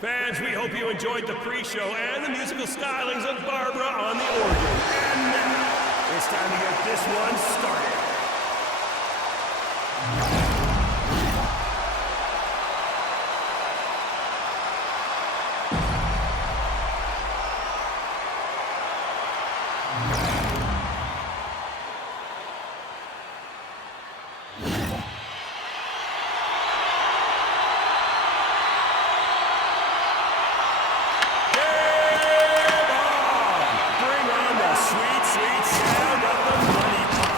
Fans, we hope you enjoyed the pre-show and the musical stylings of Barbara on the organ. And now, it's time to get this one started. Sweet sound of the money pop.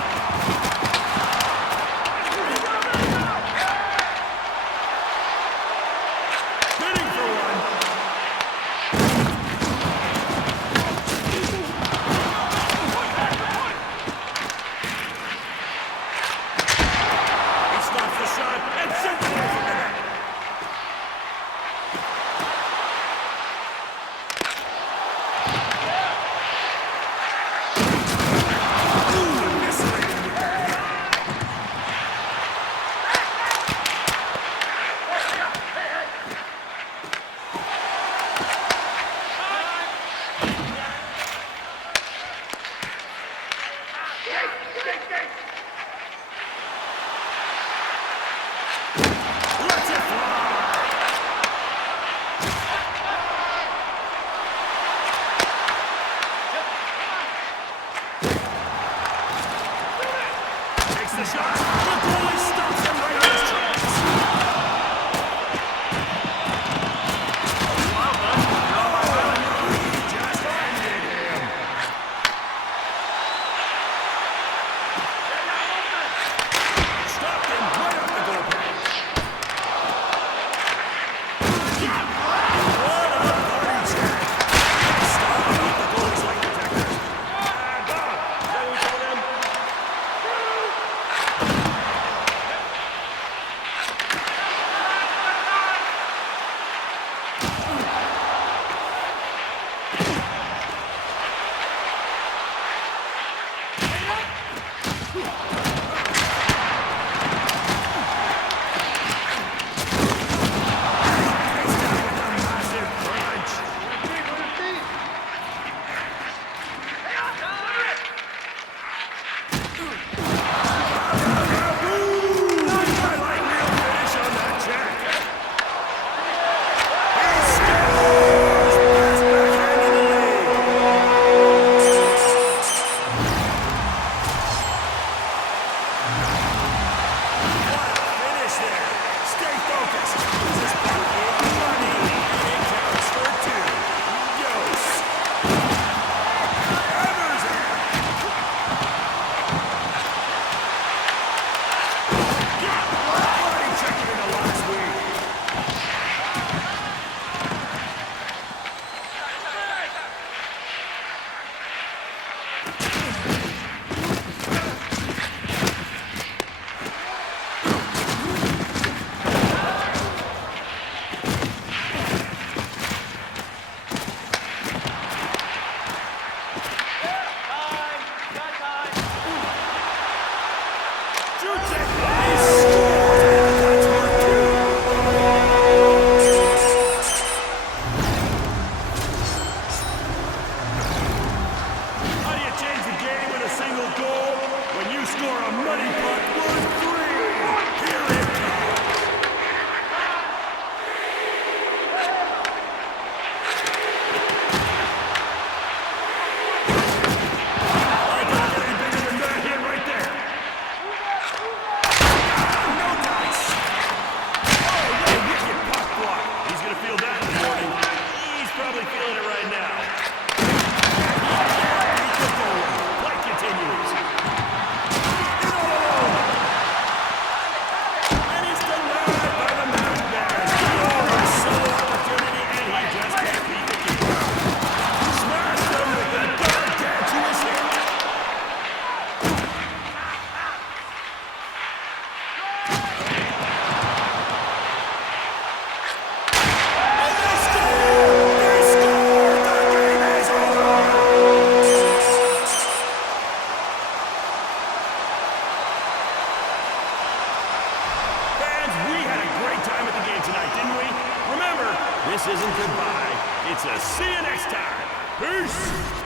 this isn't goodbye. It's a see you next time. Peace!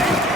He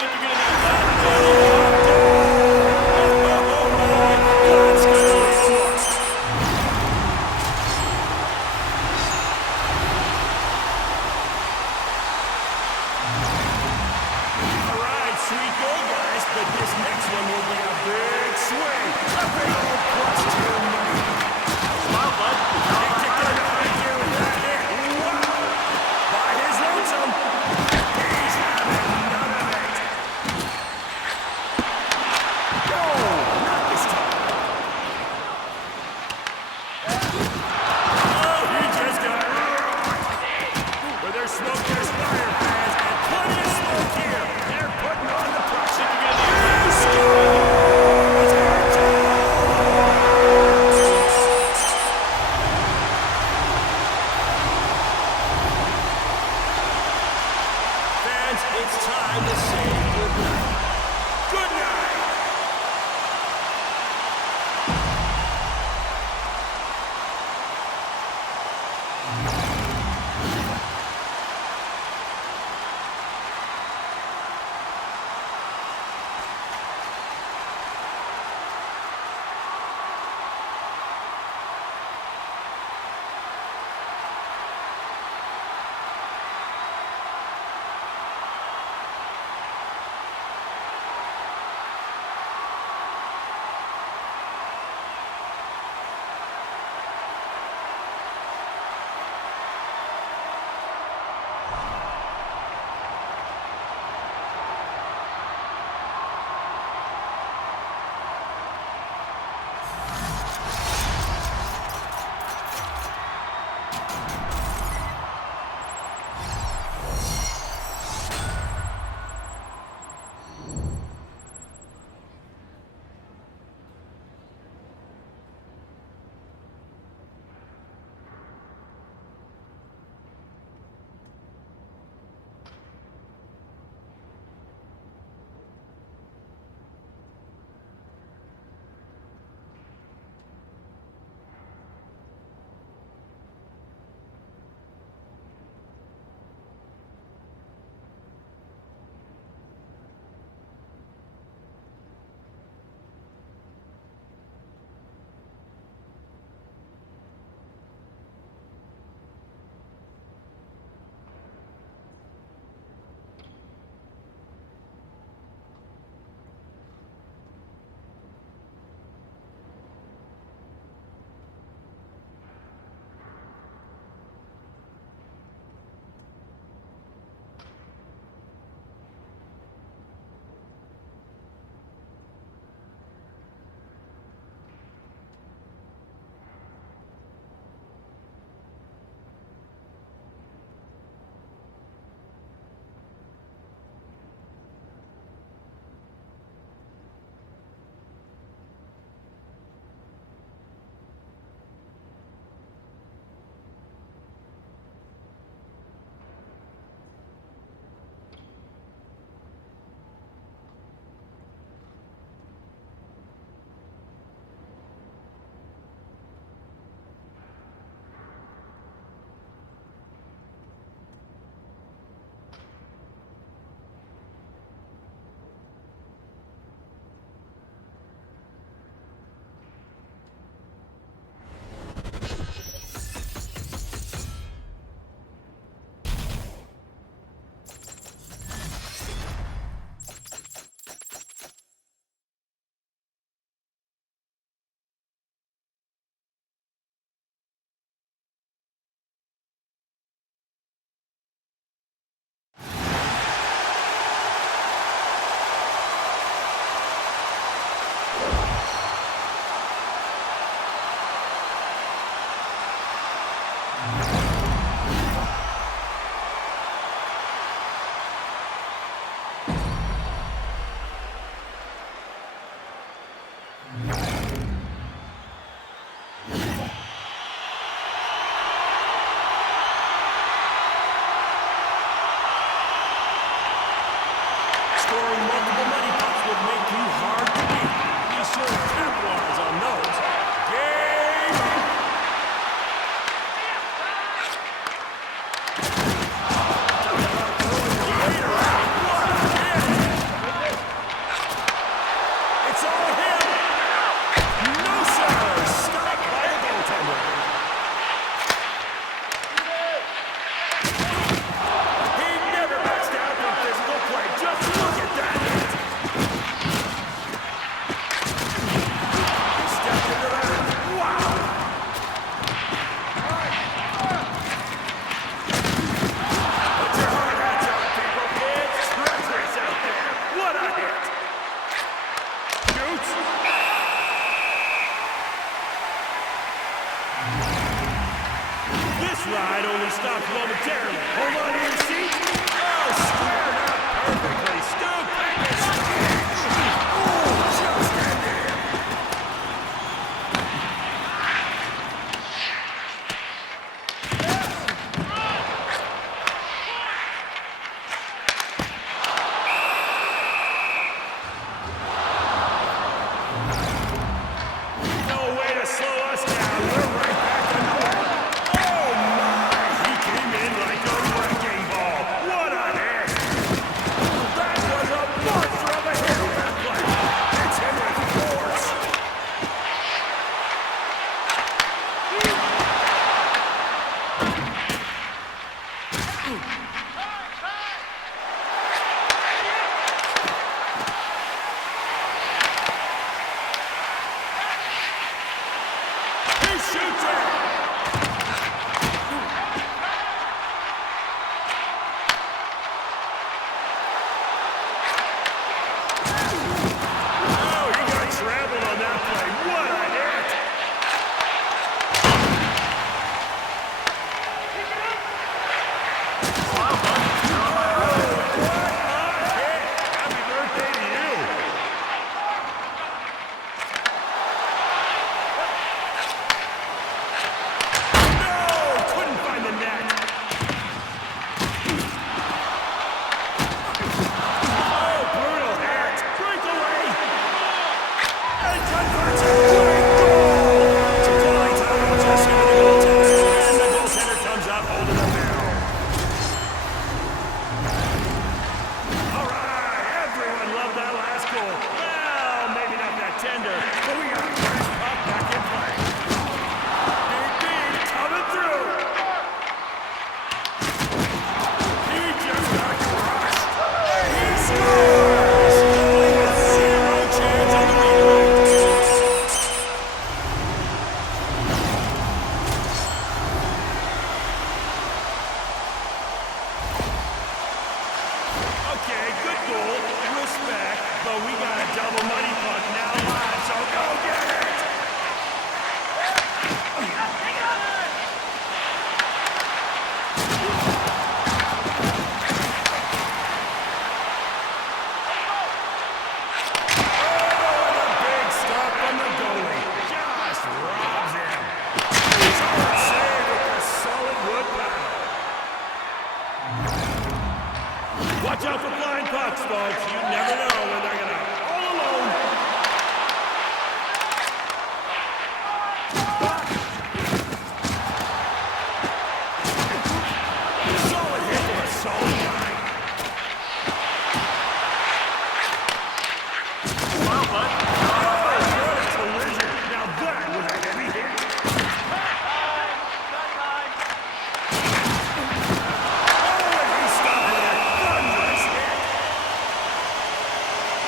think you're gonna need that. That's gonna leave a mark. All right, sweet goal, guys, but this next one will be a big swing. A big old +2 money. Smile, bud. Can't get that right here with that hit. Wow! By his lonesome. He's having none of it. No, not this time. Oh, he just got rocked. Where there's smoke, there's fire, fans, and plenty of smoke here. They're putting on the pressure. You're gonna need to score. Fans, it's time to say goodnight. Good night.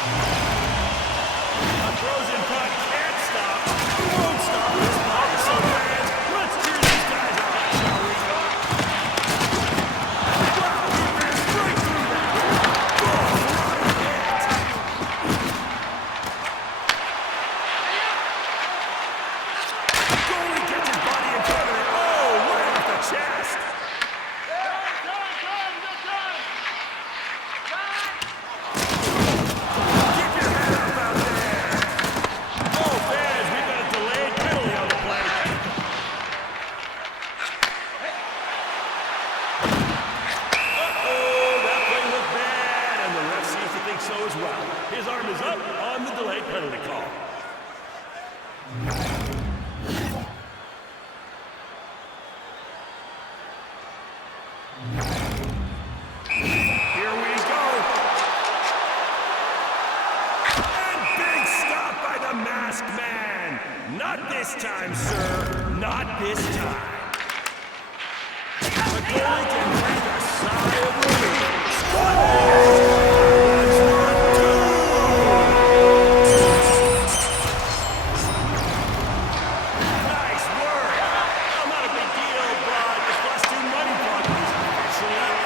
A frozen puck can't stop. He won't stop this puck. So fans, let's cheer these guys on, shall we? Wow, he ran straight through that. Oh, what a hit. Goalie gets his body in front of it. Oh, right off the chest. Keep your head up out there. Oh, fans, we've got a delayed penalty on the play. Uh-oh, that play looked bad, and the ref seems to think so as well. His arm is up on the delayed penalty call. Here we go. And big stop by the masked man. Not this time, sir. Not this time. The goalie can breathe a sigh of relief. That's not nice work. Well, not a big deal, but the +2 money puck is officially up.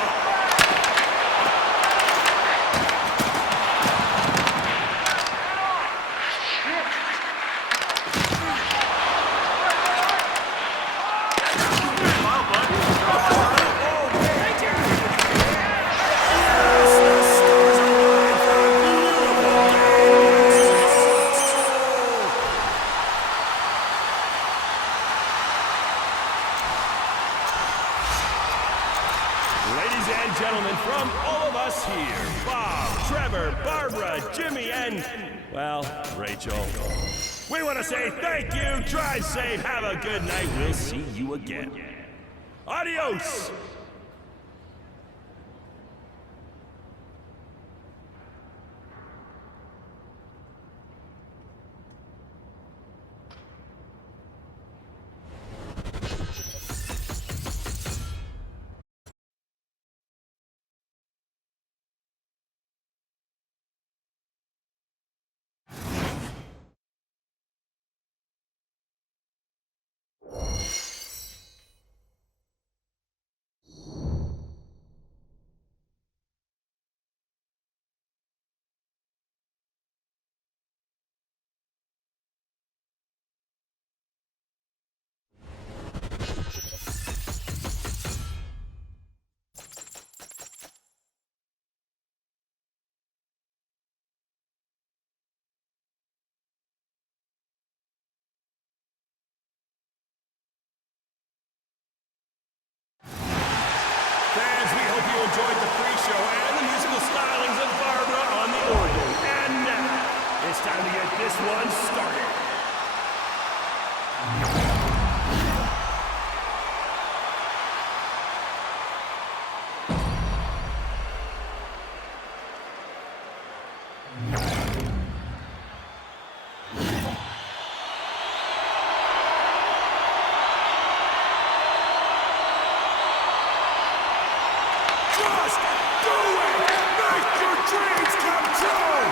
Ladies and gentlemen, from all of us here, Bob, Trevor, Barbara, Jimmy, and, well, Rachel, we want to say thank you, drive safe, have a good night, we'll see you again. Adios! Fans, we hope you enjoyed the pre-show and the musical stylings of Barbara on the organ. And now, it's time to get this one started. Just do it! Make your dreams come true!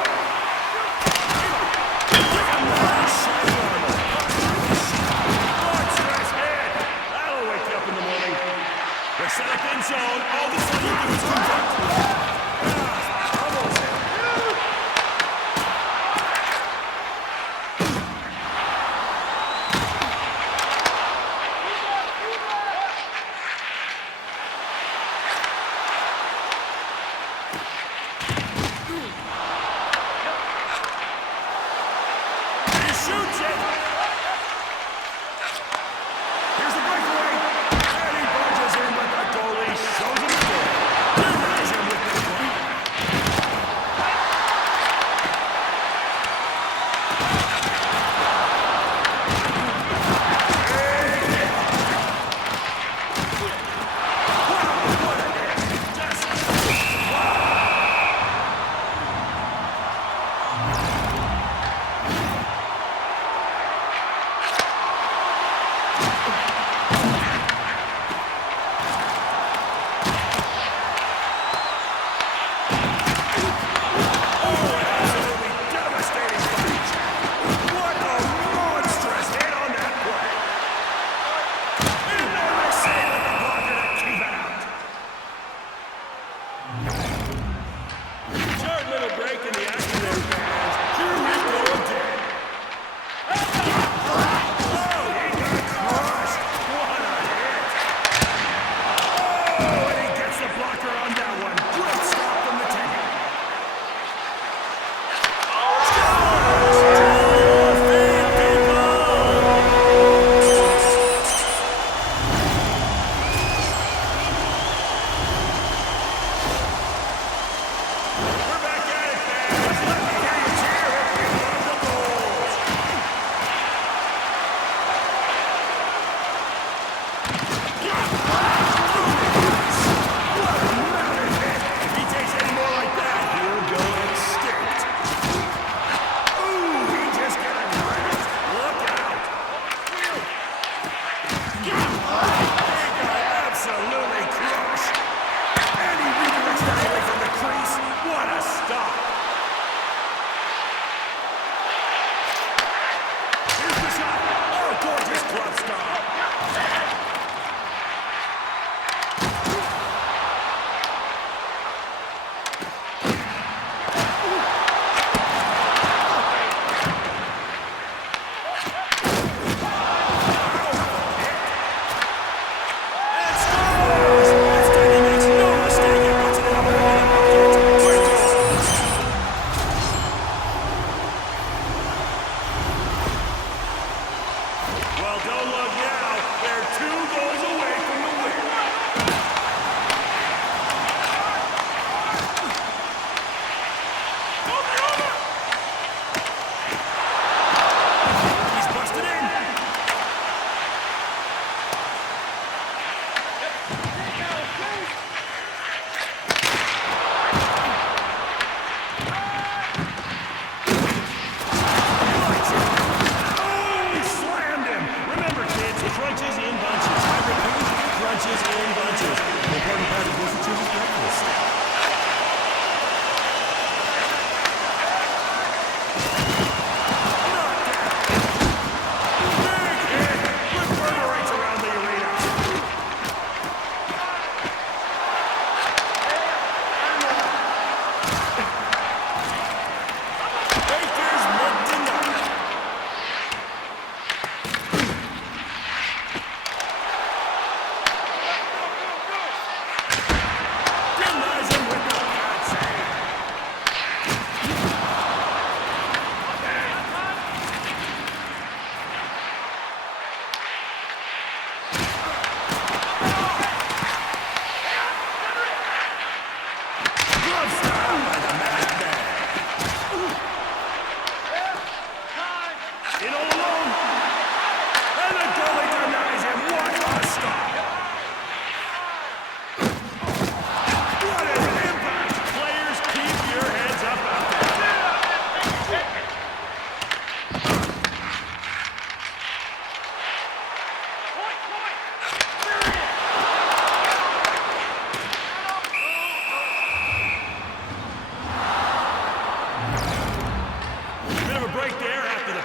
Monstrous hit! That'll wake you up in the morning. We're set up in zone. All this one you do is conduct. Almost.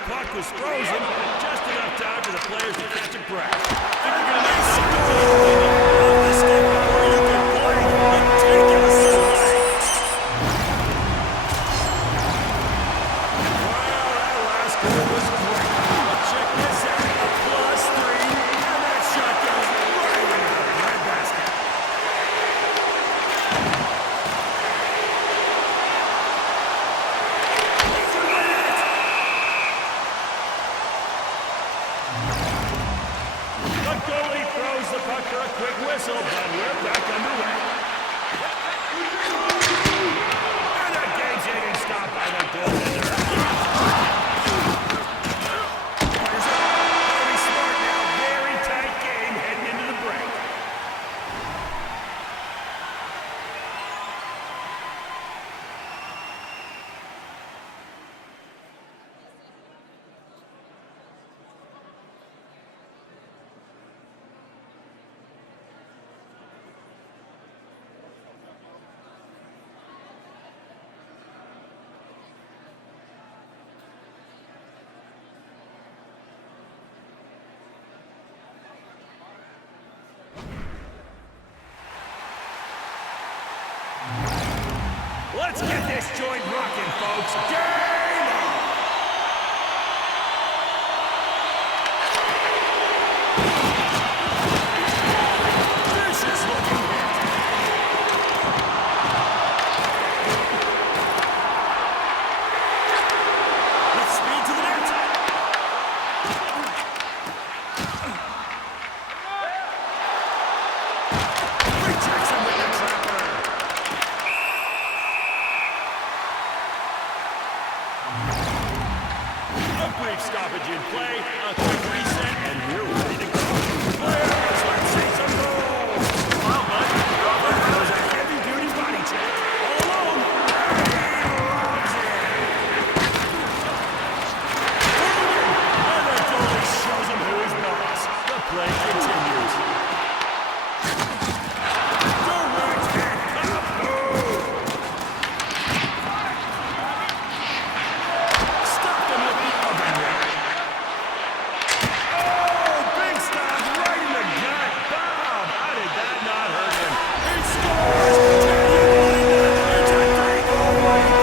puck was frozen, just enough time for the players to catch a breath. If you're going to make something off the stick before you can play, ridiculous play. Well, that last goal was great. But check this out, a +3, and that shot goes right into the breadbasket. The goalie throws the puck for a quick whistle, but we're back underway. And that game's getting stopped by the goaltender. Players are very smart now. Very tight game heading into the break. Let's get this joint rocking, folks. Game on! This is looking good. Let's speed to the net. Rejects him with the trapper. A brief stoppage in play, a quick reset, and we're ready to go. Players, let's see some goals. Well, bud, Robert knows a heavy-duty body check. All alone, he loves it. And the goalie shows him who's boss. The play continues. Direct hit, up move. Stop them with the oven ring. Oh, big stop right in the gut. Bob, how did that not hurt him? He scores! Can you believe it? It's a 3-goal lead.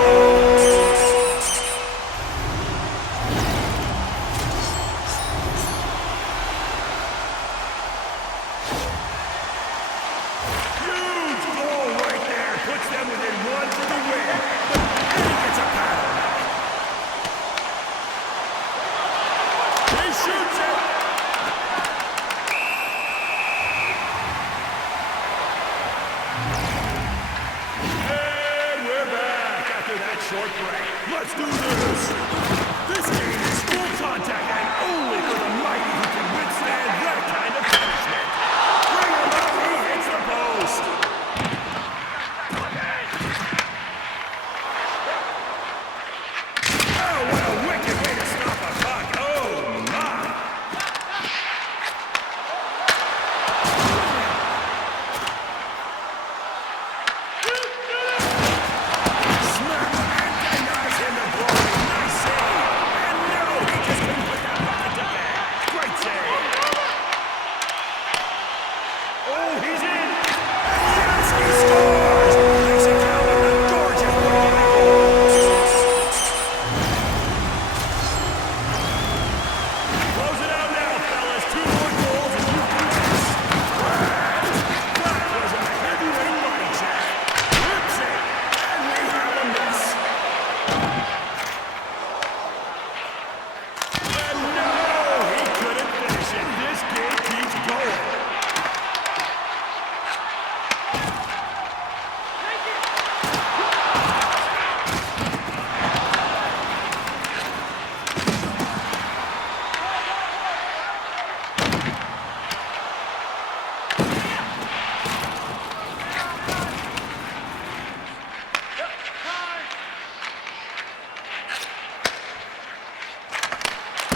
Huge goal right there. Puts them within one for the win. And he gets a paddle. He shoots it. And we're back after that short break. Let's do this. This game is full contact and only for the mighty who can withstand that kind of punishment. Bring him up, he hits the post. Oh, what a wicked way to stop a puck. Oh, my. Smack and denies him the glory. Nice save. And no, he just couldn't put that puck into bed. Great save. Oh, he's in. And yes, he scores. Makes it count with a gorgeous breakaway goal. Close it out now, fellas. 2 more goals and you can this. That was a heavyweight body check. Rips it, and we have a miss. And no, he couldn't finish it. This game keeps going.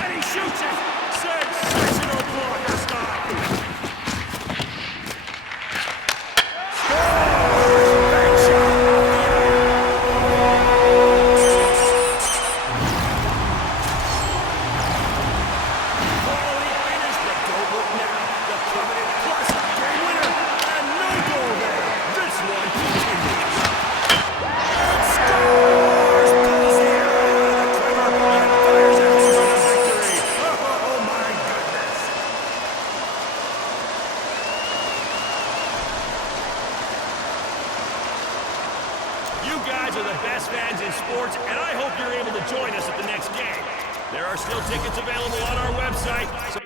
And he shoots it. Sensational blocker stop. Scores! Big shot off the iron. I hope you're able to join us at the next game. There are still tickets available on our website, so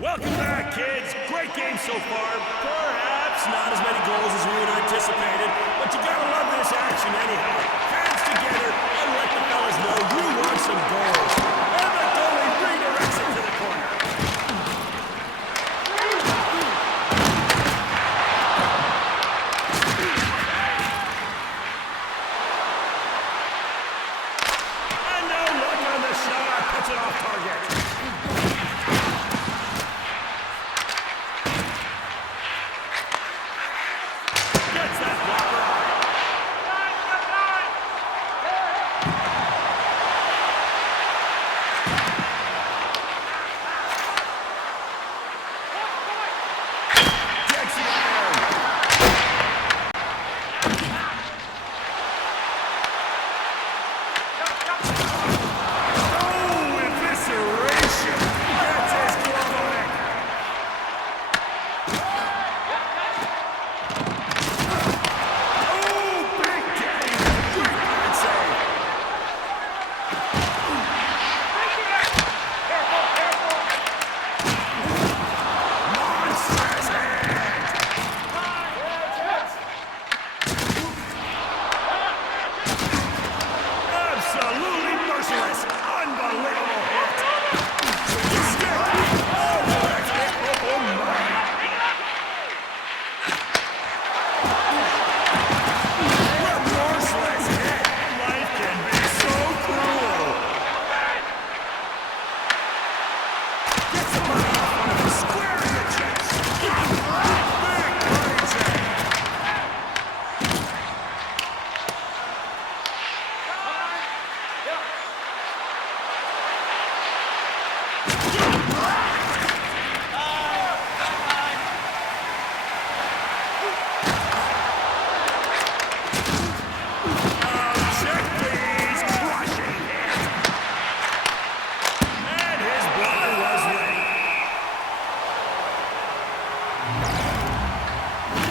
Welcome back, kids. Great game so far. Perhaps not as many goals as we would have anticipated, but you gotta love this action anyhow. Hands together and let the fellas know you want some goals. And the goalie redirects it to the corner. And no luck on the shot. Puts it off target. Gets that blocker out. Gets it down. Oh, evisceration. Gets his glove on it. Oh, big game. Good hard save. Monstrous hand. Absolutely merciless. Unbelievable hit. Stick. Oh, direct hit. Oh, my. Remorseless hit. Life can be so cruel. Gets the body off one of them, square in the chest. Big body check. Check, please. Crushing hit. And his blocker was ready.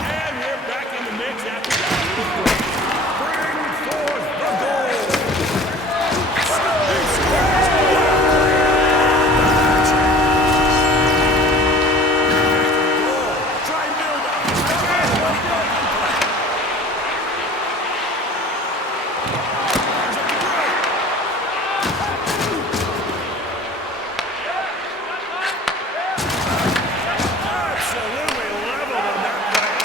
And we're back in the mix after that little break. Bring forth the goal. He scores. Goal. Try and build up. Absolutely leveled on that play.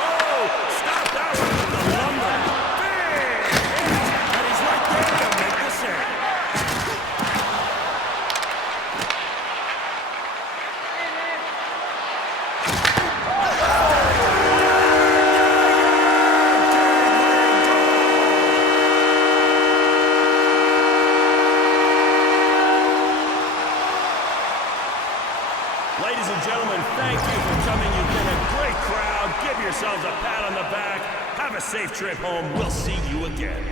Oh, stop that one with the lumber. Big hit. And he's right there to make the save. Ladies and gentlemen, thank you for coming. You've been a great crowd. Give yourselves a pat on the back. Have a safe trip home. We'll see you again.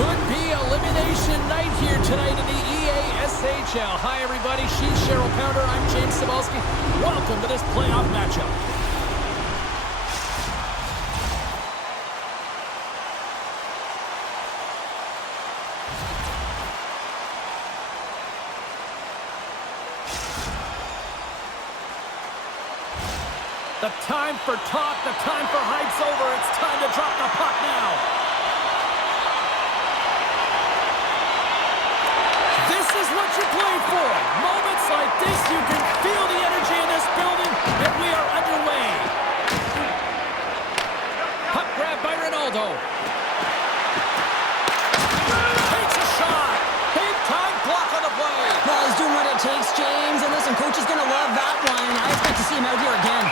Could be elimination night here tonight in the EASHL. Hi, everybody. She's Cheryl Pounder. I'm James Cybulski. Welcome to this playoff matchup. The time for talk, the time for hype's over. It's time to drop the puck now. This is what you play for. Moments like this, you can feel the energy in this building, and we are underway. Puck grab by Ronaldo. Takes a shot. Big time block on the play. Well, he's doing what it takes, James. And listen, coach is going to love that one. I expect to see him out here again.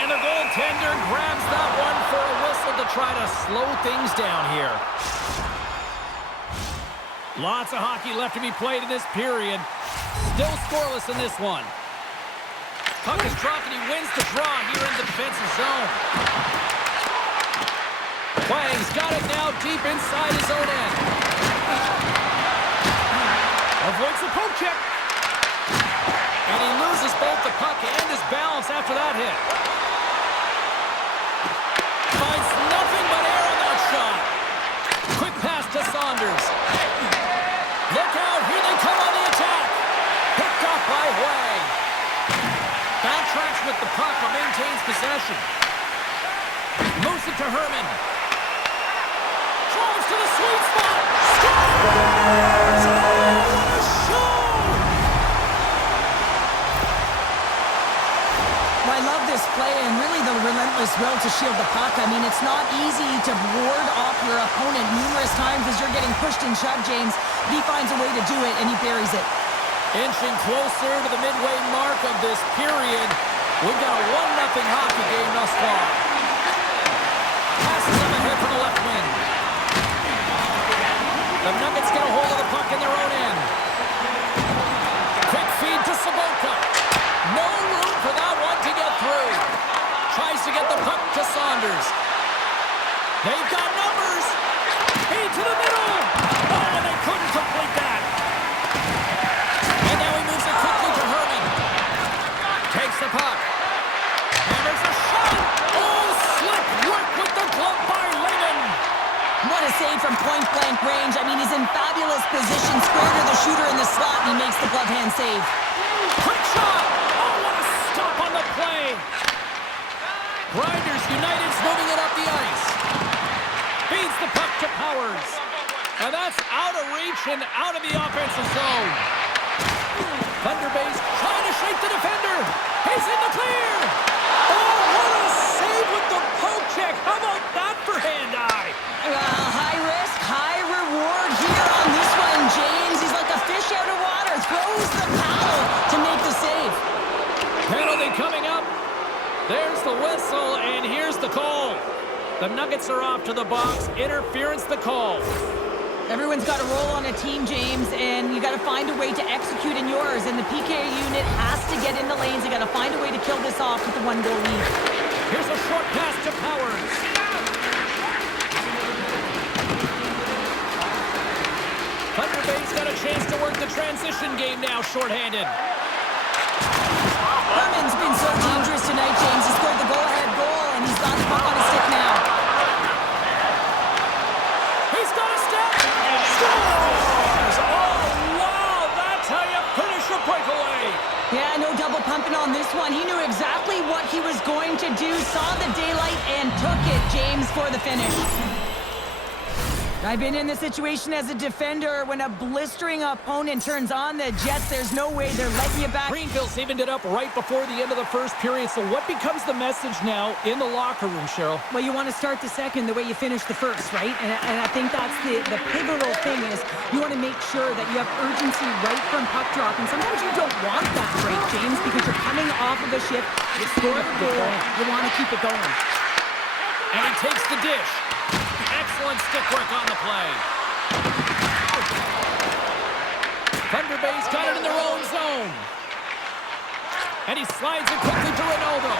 And the goaltender grabs that one for a whistle to try to slow things down here. Lots of hockey left to be played in this period. Still scoreless in this one. Puck is dropped and he wins the draw here in the defensive zone. Wang's got it now deep inside his own end. Avoids the poke check. And he loses both the puck and his balance after that hit. Finds nothing but air on that shot. Quick pass to Saunders. Look out, here they come on the attack. Picked up by Wang. Backtracks with the puck but maintains possession. Moves it to Herman. Drives to the sweet spot. Scores! Well, I love this play and really the relentless will to shield the puck. I mean, it's not easy to ward off your opponent numerous times as you're getting pushed and shoved, James. He finds a way to do it, and he buries it. Inching closer to the midway mark of this period. We've got a 1-0 hockey game thus far. Passes up ahead from the left wing. The Nuggets get a hold of the puck in their own end. Quick feed to Sobotka. No room for that one to get through. Tries to get the puck to Saunders. They've got numbers. Feed to the middle. Oh, and they couldn't complete that. And now he moves it quickly to Herman. Takes the puck. Hammers a shot. Oh, slick work with the glove by Lehman. What a save from point-blank range. I mean, he's in fabulous position. Square to the shooter in the slot, and he makes the glove hand save. Quick shot. Oh, what a stop on the play. Grinders United's moving it up the ice. Powers. And that's out of reach and out of the offensive zone. Thunder Bay's trying to shake the defender. He's in the clear. Oh, what a save with the poke check. How about that for hand-eye? Well, high risk, high reward here on this one, James. He's like a fish out of water. Throws the paddle to make the save. Penalty coming up. There's the whistle, and here's the call. The Nuggets are off to the box. Interference the call. Everyone's got a role on a team, James, and you got to find a way to execute in yours. And the PK unit has to get in the lanes. They got to find a way to kill this off with a one-goal lead. Here's a short pass to Powers. Thunder Bay's got a chance to work the transition game now, shorthanded. Herman's been so dangerous tonight, James. He scored the go-ahead goal, and he's got the puck on his stick now. He's got a step. Scores! Oh, wow! That's how you finish a breakaway. Yeah, no double pumping on this one. He knew exactly what he was going to do, saw the daylight, and took it, James, for the finish. I've been in this situation as a defender. When a blistering opponent turns on the Jets, there's no way they're letting you back. Greenville's evened it up right before the end of the first period. So what becomes the message now in the locker room, Cheryl? Well, you want to start the second the way you finished the first, right? And I think that's the pivotal thing is you want to make sure that you have urgency right from puck drop. And sometimes you don't want that break, James, because you're coming off of a shift. You score the goal. You want to keep it going. And he takes the dish. Excellent stick work on the play. Thunder Bay's got it in their own zone. And he slides it quickly to Ronaldo.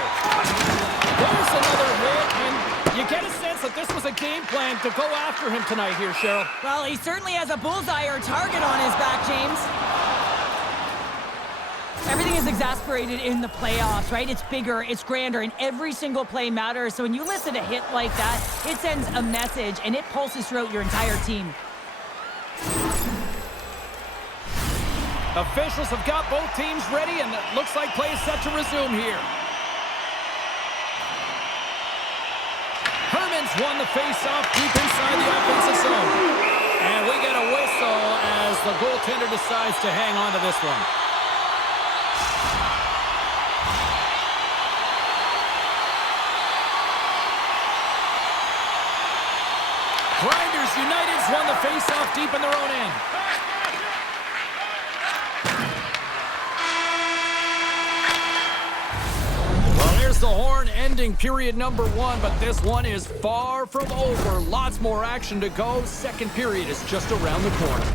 There's another hit, and you get a sense that this was a game plan to go after him tonight here, Cheryl. Well, he certainly has a bullseye or target on his back, James. Everything is exasperated in the playoffs, right? It's bigger, it's grander, and every single play matters. So when you listen to a hit like that, it sends a message, and it pulses throughout your entire team. Officials have got both teams ready, and it looks like play is set to resume here. Herman's won the face-off deep inside the offensive zone. And we get a whistle as the goaltender decides to hang on to this one. Grinders United's won the face-off deep in their own end. Well, here's the horn ending period number 1, but this one is far from over. Lots more action to go. Second period is just around the corner.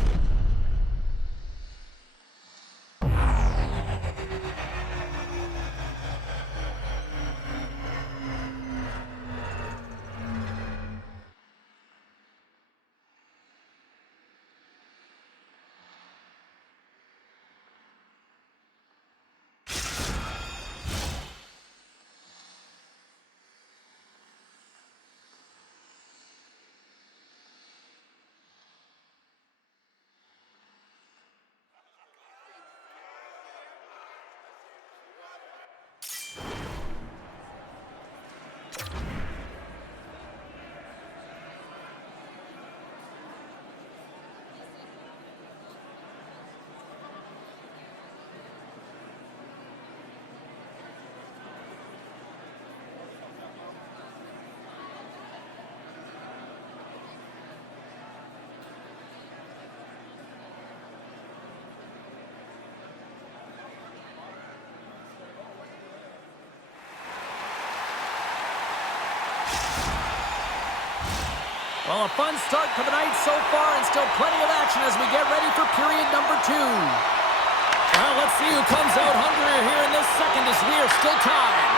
Well, a fun start to the night so far, and still plenty of action as we get ready for period number 2. Well, let's see who comes out hungrier here in this second as we are still tied.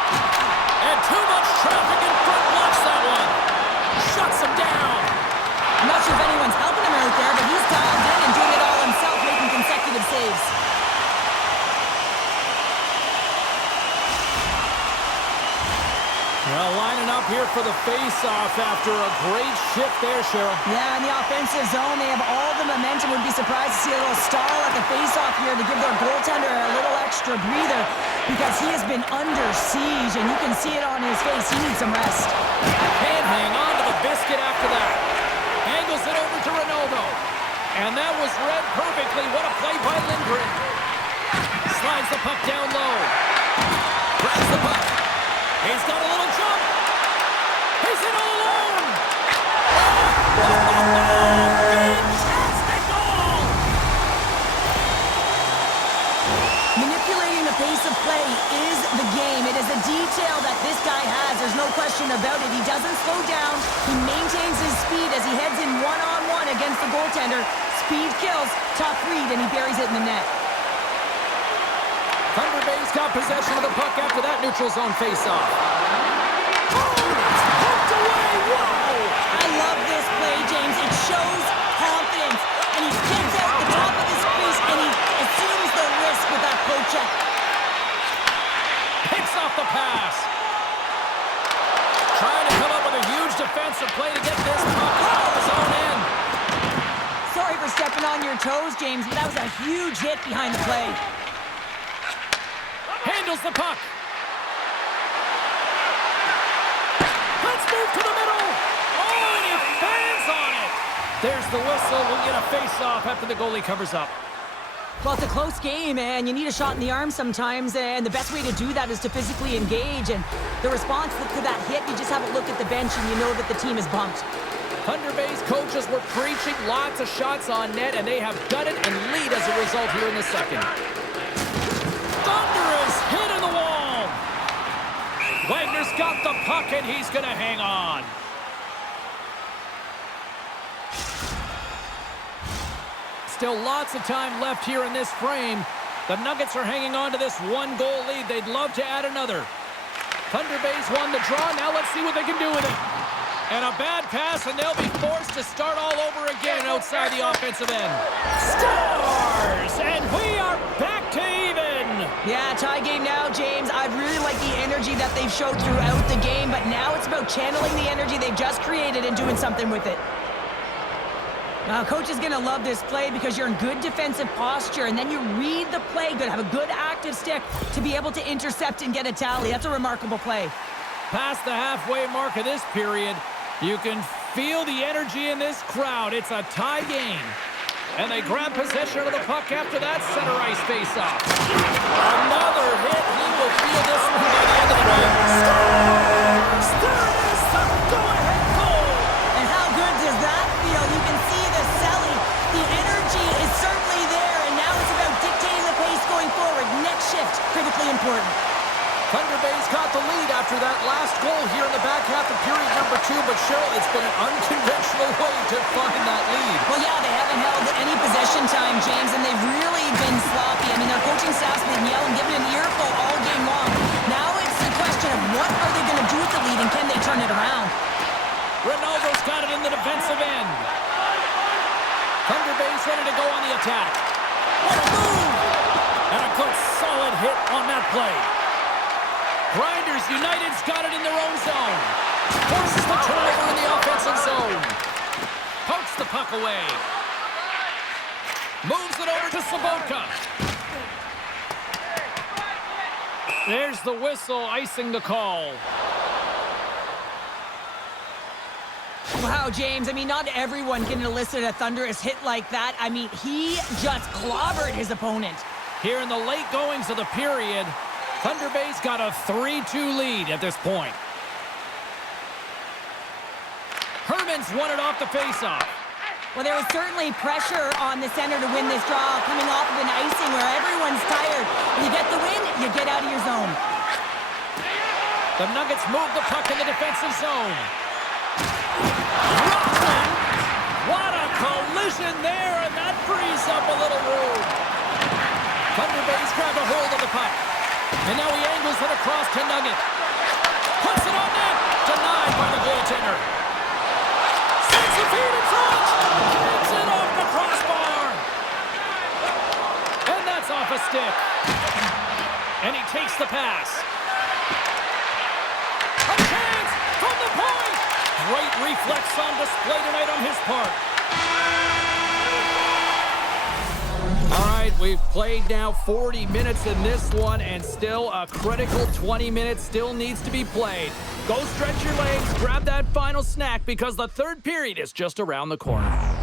And too much traffic in front. Watch that one. Shuts him down. I'm not sure if anyone's helping him out there, but he's dialed in and doing it all himself, making consecutive saves. Well, lining up here for the face-off after a great shift there, Cheryl. Yeah, in the offensive zone, they have all the momentum. Would be surprised to see a little stall at the face-off here to give their goaltender a little extra breather because he has been under siege, and you can see it on his face. He needs some rest. Can't hang on to the biscuit after that. And angles it over to Ronaldo. And that was read perfectly. What a play by Lindgren. Slides the puck down low. Grabs the puck. He's got a little jump. He's in all alone. Fantastic goal! Manipulating the pace of play is the game. It is a detail that this guy has. There's no question about it. He doesn't slow down. He maintains his speed as he heads in one-on-one against the goaltender. Speed kills, tough read, and he buries it in the net. Thunder Bay's got possession of the puck after that neutral zone faceoff. Oh, it's poked away. Whoa! I love this play, James. It shows confidence. And he gets out the top of his crease, and he assumes the risk with that poke check. Picks off the pass. Trying to come up with a huge defensive play to get this puck out of his own end. Sorry for stepping on your toes, James, but that was a huge hit behind the play. Handles the puck. Let's move to the middle. Oh, and he fans on it. There's the whistle. We'll get a face-off after the goalie covers up. Well, it's a close game, and you need a shot in the arm sometimes, and the best way to do that is to physically engage. And the response to that hit, you just have a look at the bench, and you know that the team is bumped. Thunder Bay's coaches were preaching lots of shots on net, and they have done it and lead as a result here in the second. Thunder is hit in the wall. Wagner's got the puck, and he's going to hang on. Still lots of time left here in this frame. The Nuggets are hanging on to this one-goal lead. They'd love to add another. Thunder Bay's won the draw. Now let's see what they can do with it. And a bad pass, and they'll be forced to start all over again outside the offensive end. Stars! And we are back to even! Yeah, tie game now, James. I really like the energy that they've showed throughout the game, but now it's about channeling the energy they've just created and doing something with it. Now, coach is going to love this play because you're in good defensive posture, and then you read the play good, have a good active stick to be able to intercept and get a tally. That's a remarkable play. Past the halfway mark of this period, you can feel the energy in this crowd. It's a tie game. And they grab possession of the puck after that center ice faceoff. Another hit. He will feel this one by the end of the game. Stars! Go-ahead goal! And how good does that feel? You can see the selling. The energy is certainly there, and now it's about dictating the pace going forward. Next shift, critically important. Thunder Bay's got the lead after that last goal here in the back half of period number 2, but Cheryl, it's been an unconventional way to find that lead. Well, yeah, they haven't held any possession time, James, and they've really been sloppy. I mean, their coaching staff's been yelling, giving an earful all game long. Now it's the question of what are they going to do with the lead, and can they turn it around? Ronaldo's got it in the defensive end. Thunder Bay's ready to go on the attack. What a move! And a good solid hit on that play. Grinders United's got it in their own zone. Forces the turnover in the offensive zone. Pokes the puck away. Moves it over to Sabotka. There's the whistle, icing the call. Wow, James, I mean, not everyone can elicit a thunderous hit like that. I mean, he just clobbered his opponent. Here in the late goings of the period, Thunder Bay's got a 3-2 lead at this point. Herman's won it off the faceoff. Well, there was certainly pressure on the center to win this draw, coming off of an icing where everyone's tired. You get the win, you get out of your zone. The Nuggets move the puck in the defensive zone. What a collision there, and that frees up a little room. Thunder Bay's grabbed a hold of the puck. And now he angles it across to Nugget. Puts it on net. Denied by the goaltender. Sends the feed in front. Gets it off the crossbar. And that's off a stick. And he takes the pass. A chance from the point. Great reflex on display tonight on his part. All right, We've played now 40 minutes in this one, and still a critical 20 minutes still needs to be played. Go stretch your legs, grab that final snack, because the third period is just around the corner.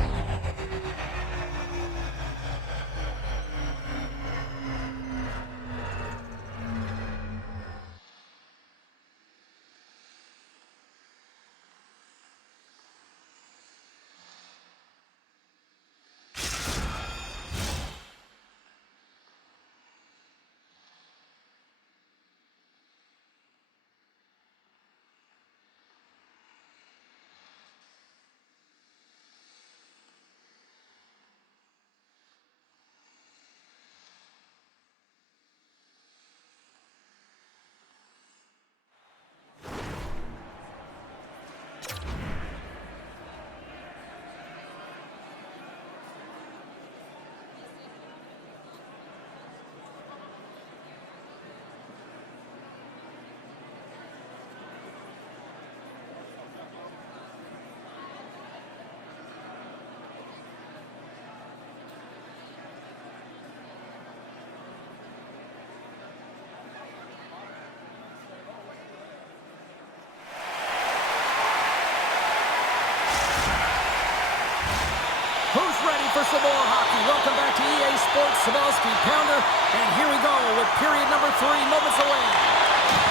Who's ready for some more hockey? Welcome back to EA Sports Savalsky Pounder. And here we go with period number 3, moments away.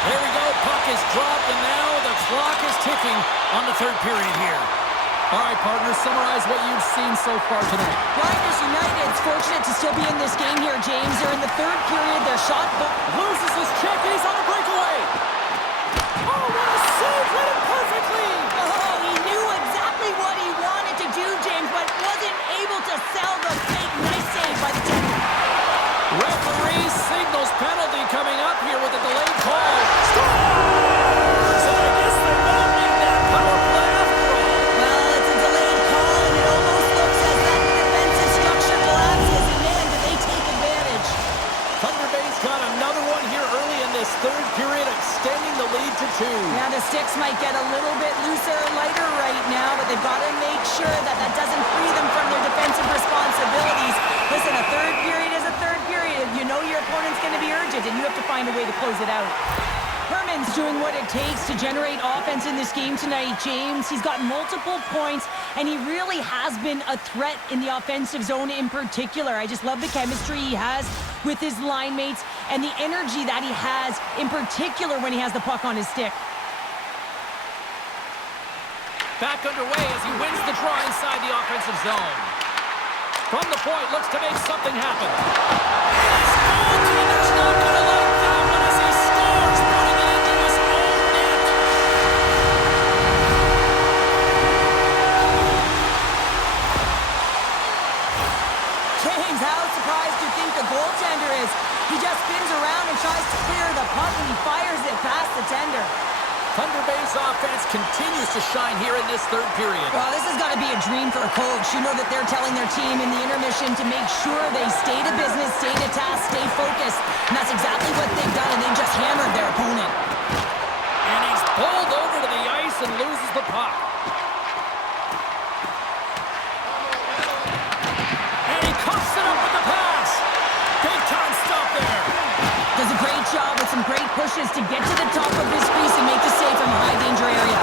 There we go, puck is dropped, and now the clock is ticking on the third period here. All right, partners, summarize what you've seen so far tonight. Rangers United's fortunate to still be in this game here, James. They're in the third period. Their shot loses his check, and he's on a breakaway. Oh, what a save! Read it perfectly! Oh, he knew exactly what he wanted to do, James, but wasn't able to sell the fake. Nice save by the team. Referee signals penalty coming up here with a delayed call. Scores! And I guess they won't need that power play after all. Well, it's a delayed call, and it almost looks as that defensive structure collapses, and then do they take advantage? Thunder Bay's got another one here early in this third period, extending the lead to 2. Yeah, the sticks might get a little bit looser, lighter right now, but they've got to make sure that that doesn't free them from their defensive responsibilities. Listen, a third period is a third period. You know your opponent's going to be urgent, and you have to find a way to close it out. Herman's doing what it takes to generate offense in this game tonight, James. He's got multiple points, and he really has been a threat in the offensive zone in particular. I just love the chemistry he has with his line mates and the energy that he has, in particular when he has the puck on his stick. Back underway as he wins the draw inside the offensive zone. From the point, looks to make something happen. His goaltender's not going to let him down, but as he scores, putting it into his own net. James, how surprised do you think the goaltender is? He just spins around and tries to clear the puck, and he fires it past the tender. Thunder Bay's offense continues to shine here in this third period. Well, this has got to be a dream for a coach. You know that they're telling their team in the intermission to make sure they stay to business, stay to task, stay focused. And that's exactly what they've done, and they've just hammered their opponent. And he's pulled over to the ice and loses the puck. And he cuffs it up with the pass. Big time stop there. Does a great job with some great pushes to get to the top of his crease and make the save from a high danger area.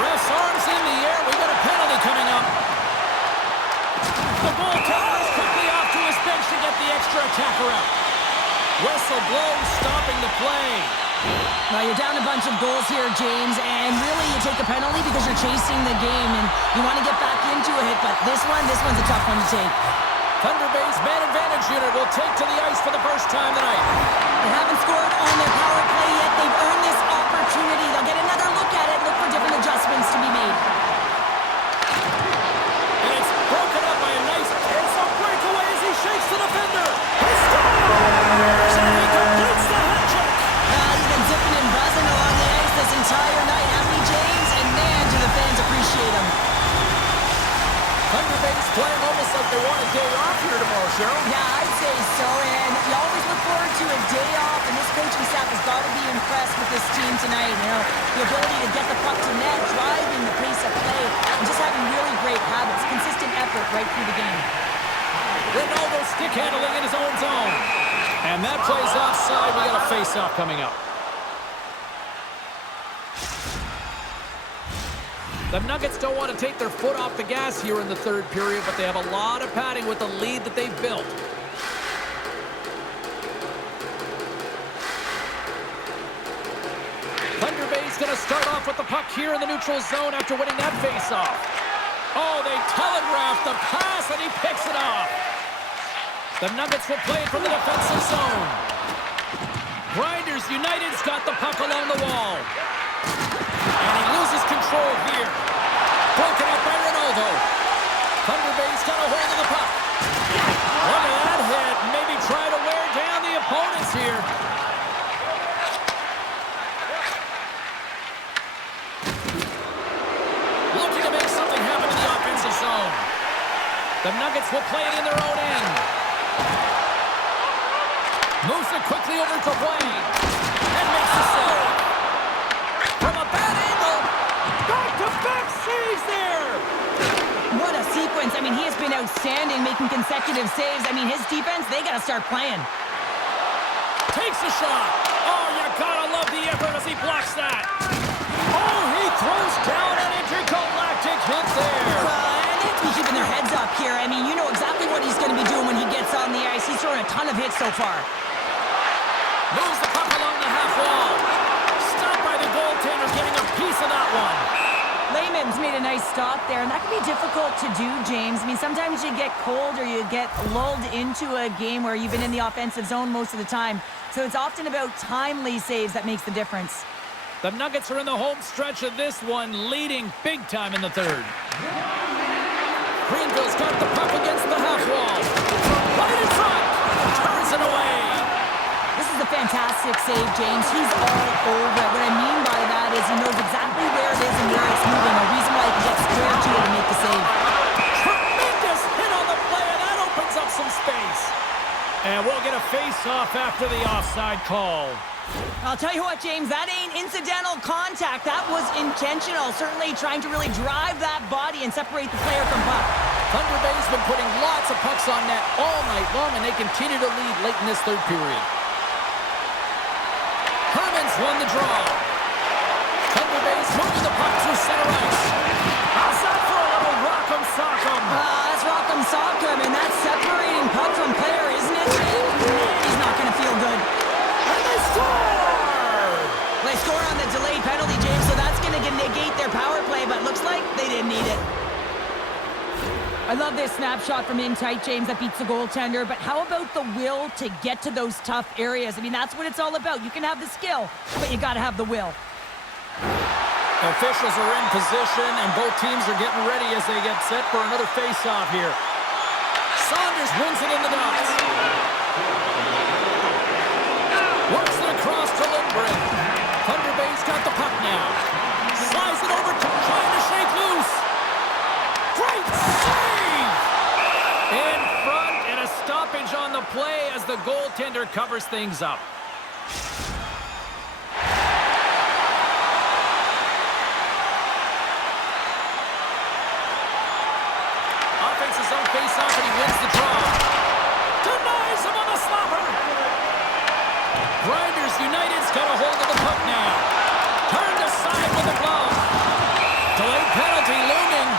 Ref's arms in the air. We got a penalty coming up. The goaltender is quickly off to his bench to get the extra attacker out. Whistle blows, stopping the play. Now you're down a bunch of goals here, James, and really you take a penalty because you're chasing the game and you want to get back into it, but this one's a tough one to take. Thunder Bay's man advantage unit will take to the ice for the first time tonight. They haven't scored on their power play yet. They've earned this opportunity. They'll get another look at it, look for different adjustments to be made. And it's broken up by a nice hands-up breakaway as he shakes the defender. He scores! And he completes the hat trick. He's been zipping and buzzing along the ice this entire night, hasn't he, James? And man, do the fans appreciate him. Thunder Bay's playing almost like they want a day off here tomorrow, Cheryl. Yeah, I'd say so, and you always look forward to a day off, and this coaching staff has got to be impressed with this team tonight. You know, the ability to get the puck to net, driving the pace of play, and just having really great habits, consistent effort right through the game. Ronaldo stick handling in his own zone. And that plays offside. We got a face-off coming up. The Nuggets don't want to take their foot off the gas here in the third period, but they have a lot of padding with the lead that they've built. Thunder Bay's going to start off with the puck here in the neutral zone after winning that face-off. Oh, they telegraphed the pass, and he picks it off. The Nuggets will play it from the defensive zone. Grinders United's got the puck along the wall. And he loses control here. Broken up by Ronaldo. Thunder Bay's got a hold of the puck. Look at that hit. Maybe try to wear down the opponents here. Looking to make something happen in the offensive zone. The Nuggets will play it in their own end. Moves it quickly over to Wayne. And makes the save. From a bad angle. Back-to-back saves there. What a sequence. I mean, he has been outstanding making consecutive saves. I mean, his defense, they got to start playing. Takes a shot. Oh, you gotta love the effort as he blocks that. Oh, he throws down an intergalactic hit there. And they have to be keeping their heads up here. I mean, you know exactly what he's going to be doing when he gets on the ice. He's throwing a ton of hits so far. Moves the puck along the half wall. Stopped by the goaltender, getting a piece of that one. Layman's made a nice stop there, and that can be difficult to do, James. I mean, sometimes you get cold or you get lulled into a game where you've been in the offensive zone most of the time. So it's often about timely saves that makes the difference. The Nuggets are in the home stretch of this one, leading big time in the third. Greenville's got the puck against the half wall. Right in front. Turns it away. This is a fantastic save, James. He's all over it. What I mean by that is he knows exactly where it is and where it's moving. A reason why he can get square to it and make the save. Tremendous hit on the play, and that opens up some space. And we'll get a face-off after the offside call. I'll tell you what, James, that ain't incidental contact. That was intentional. Certainly trying to really drive that body and separate the player from puck. Thunder Bay's been putting lots of pucks on net all night long, and they continue to lead late in this third period. Herman's won the draw. Thunder Bay's moving the puck through center ice. How's that for a little rock'em sock'em? That's rock'em sock'em, and that's separating puck from player, isn't it, James? Man, he's not going to feel good. And they score! They score on the delayed penalty, James, so that's going to negate their power play, but looks like they didn't need it. I love this snapshot from in tight, James, that beats the goaltender, but how about the will to get to those tough areas? I mean, that's what it's all about. You can have the skill, but you got to have the will. Officials are in position, and both teams are getting ready as they get set for another face-off here. Saunders wins it in the dots. Works it across to Lindgren. Thunder Bay's got the puck now. Slides it over to trying to shake loose. Great save! In front, and a stoppage on the play as the goaltender covers things up. Offensive zone face-off, and he wins the draw. Denies him on the slapper. Grinders United's got a hold of the puck now. Turned aside with a glove. Delayed penalty looming.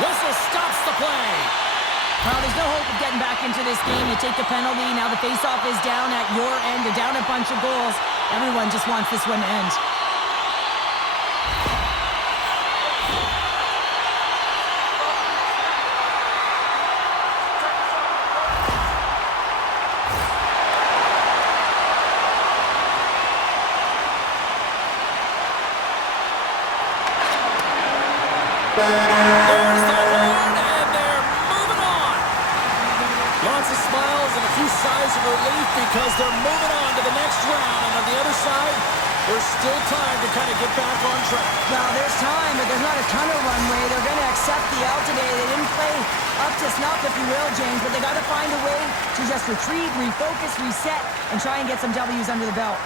Whistle stops the play. Well, there's no hope of getting back into this game. You take the penalty. Now the faceoff is down at your end. You're down a bunch of goals. Everyone just wants this one to end. There's the horn, and they're moving on. Lots of smiles and a few sighs of relief because they're moving on to the next round. And on the other side, there's still time to kind of get back on track. Well, there's time, but there's not a ton of runway. They're going to accept the L today. They didn't play up to snuff, if you will, James, but they got to find a way to just retreat, refocus, reset, and try and get some W's under the belt.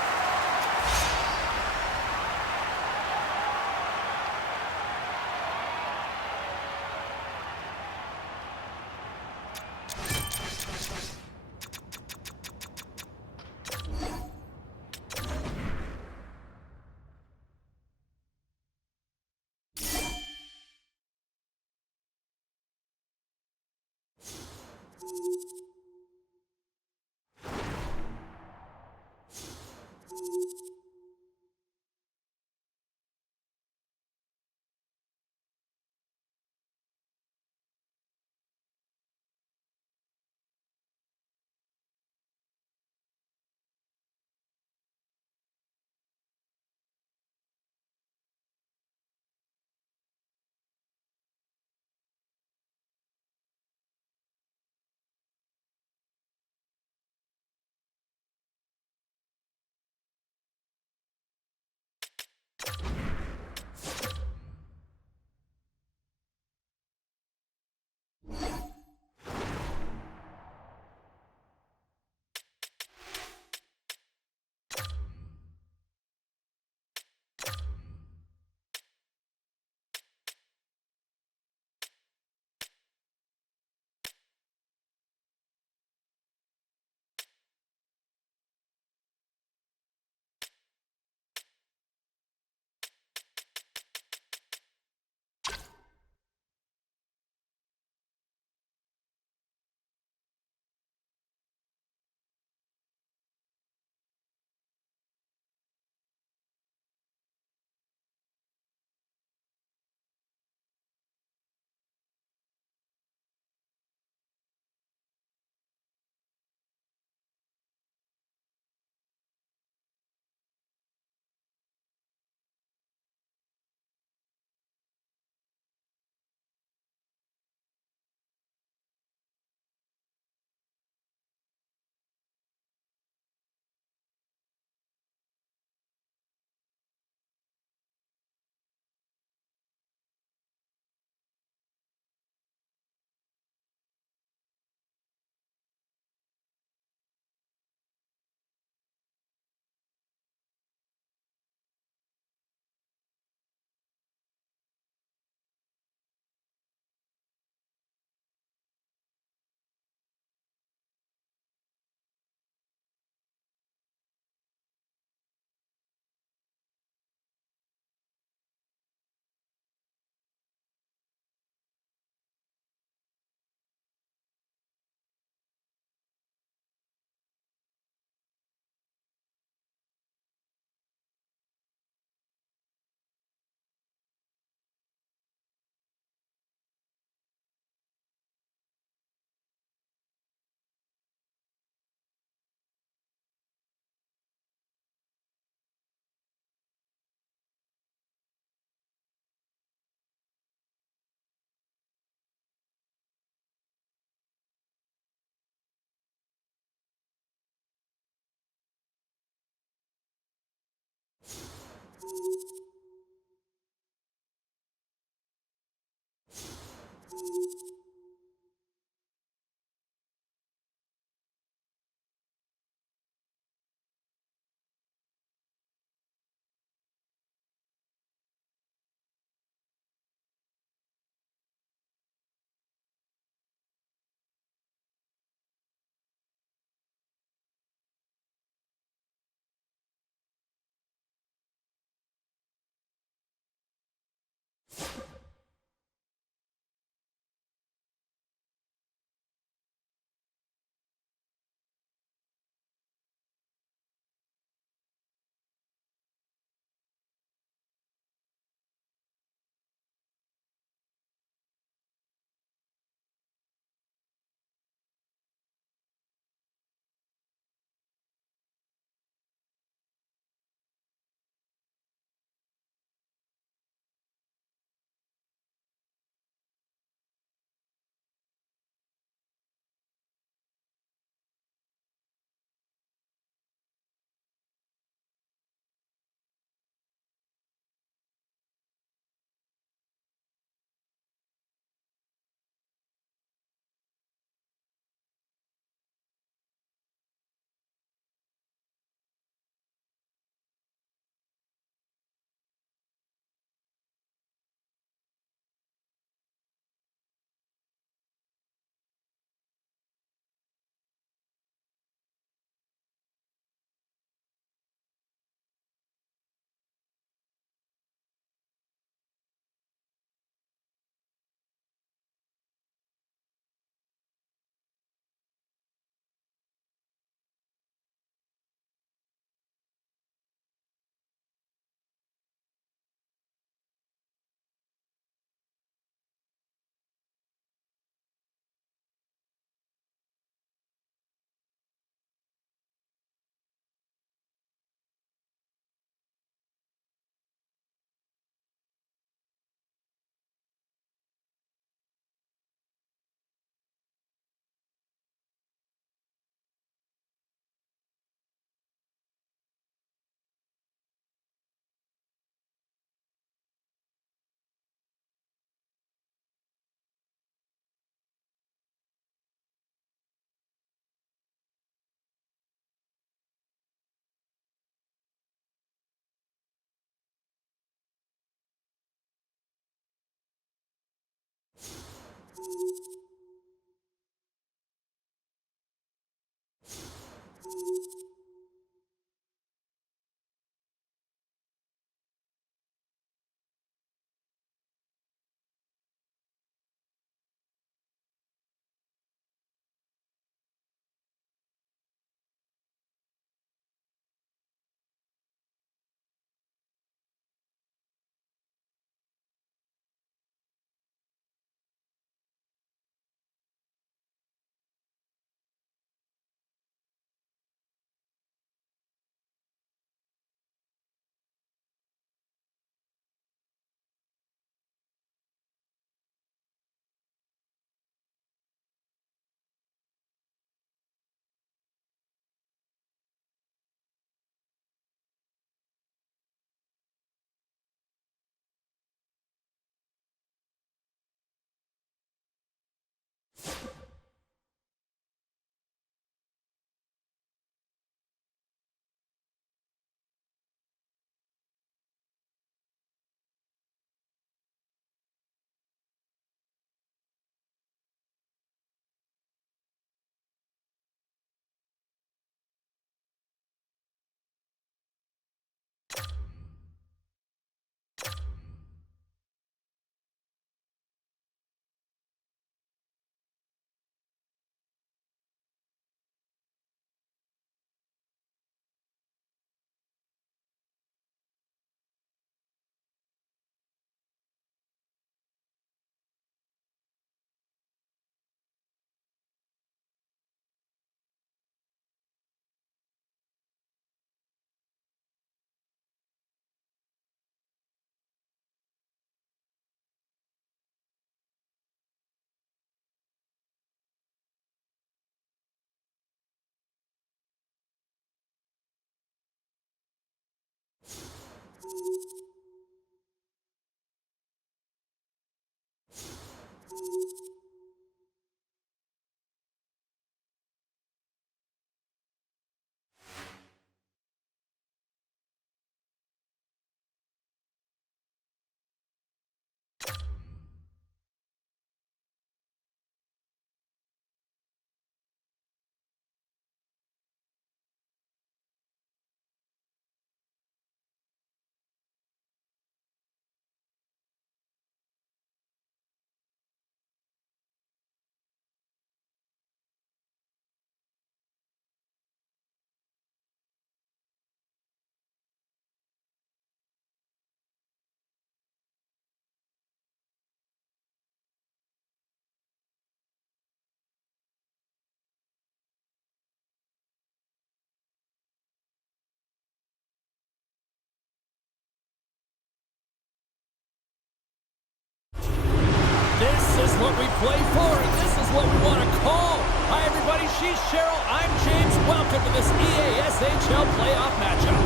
This is what we play for, and this is what we want to call. Hi, everybody. She's Cheryl. I'm James. Welcome to this EASHL playoff matchup.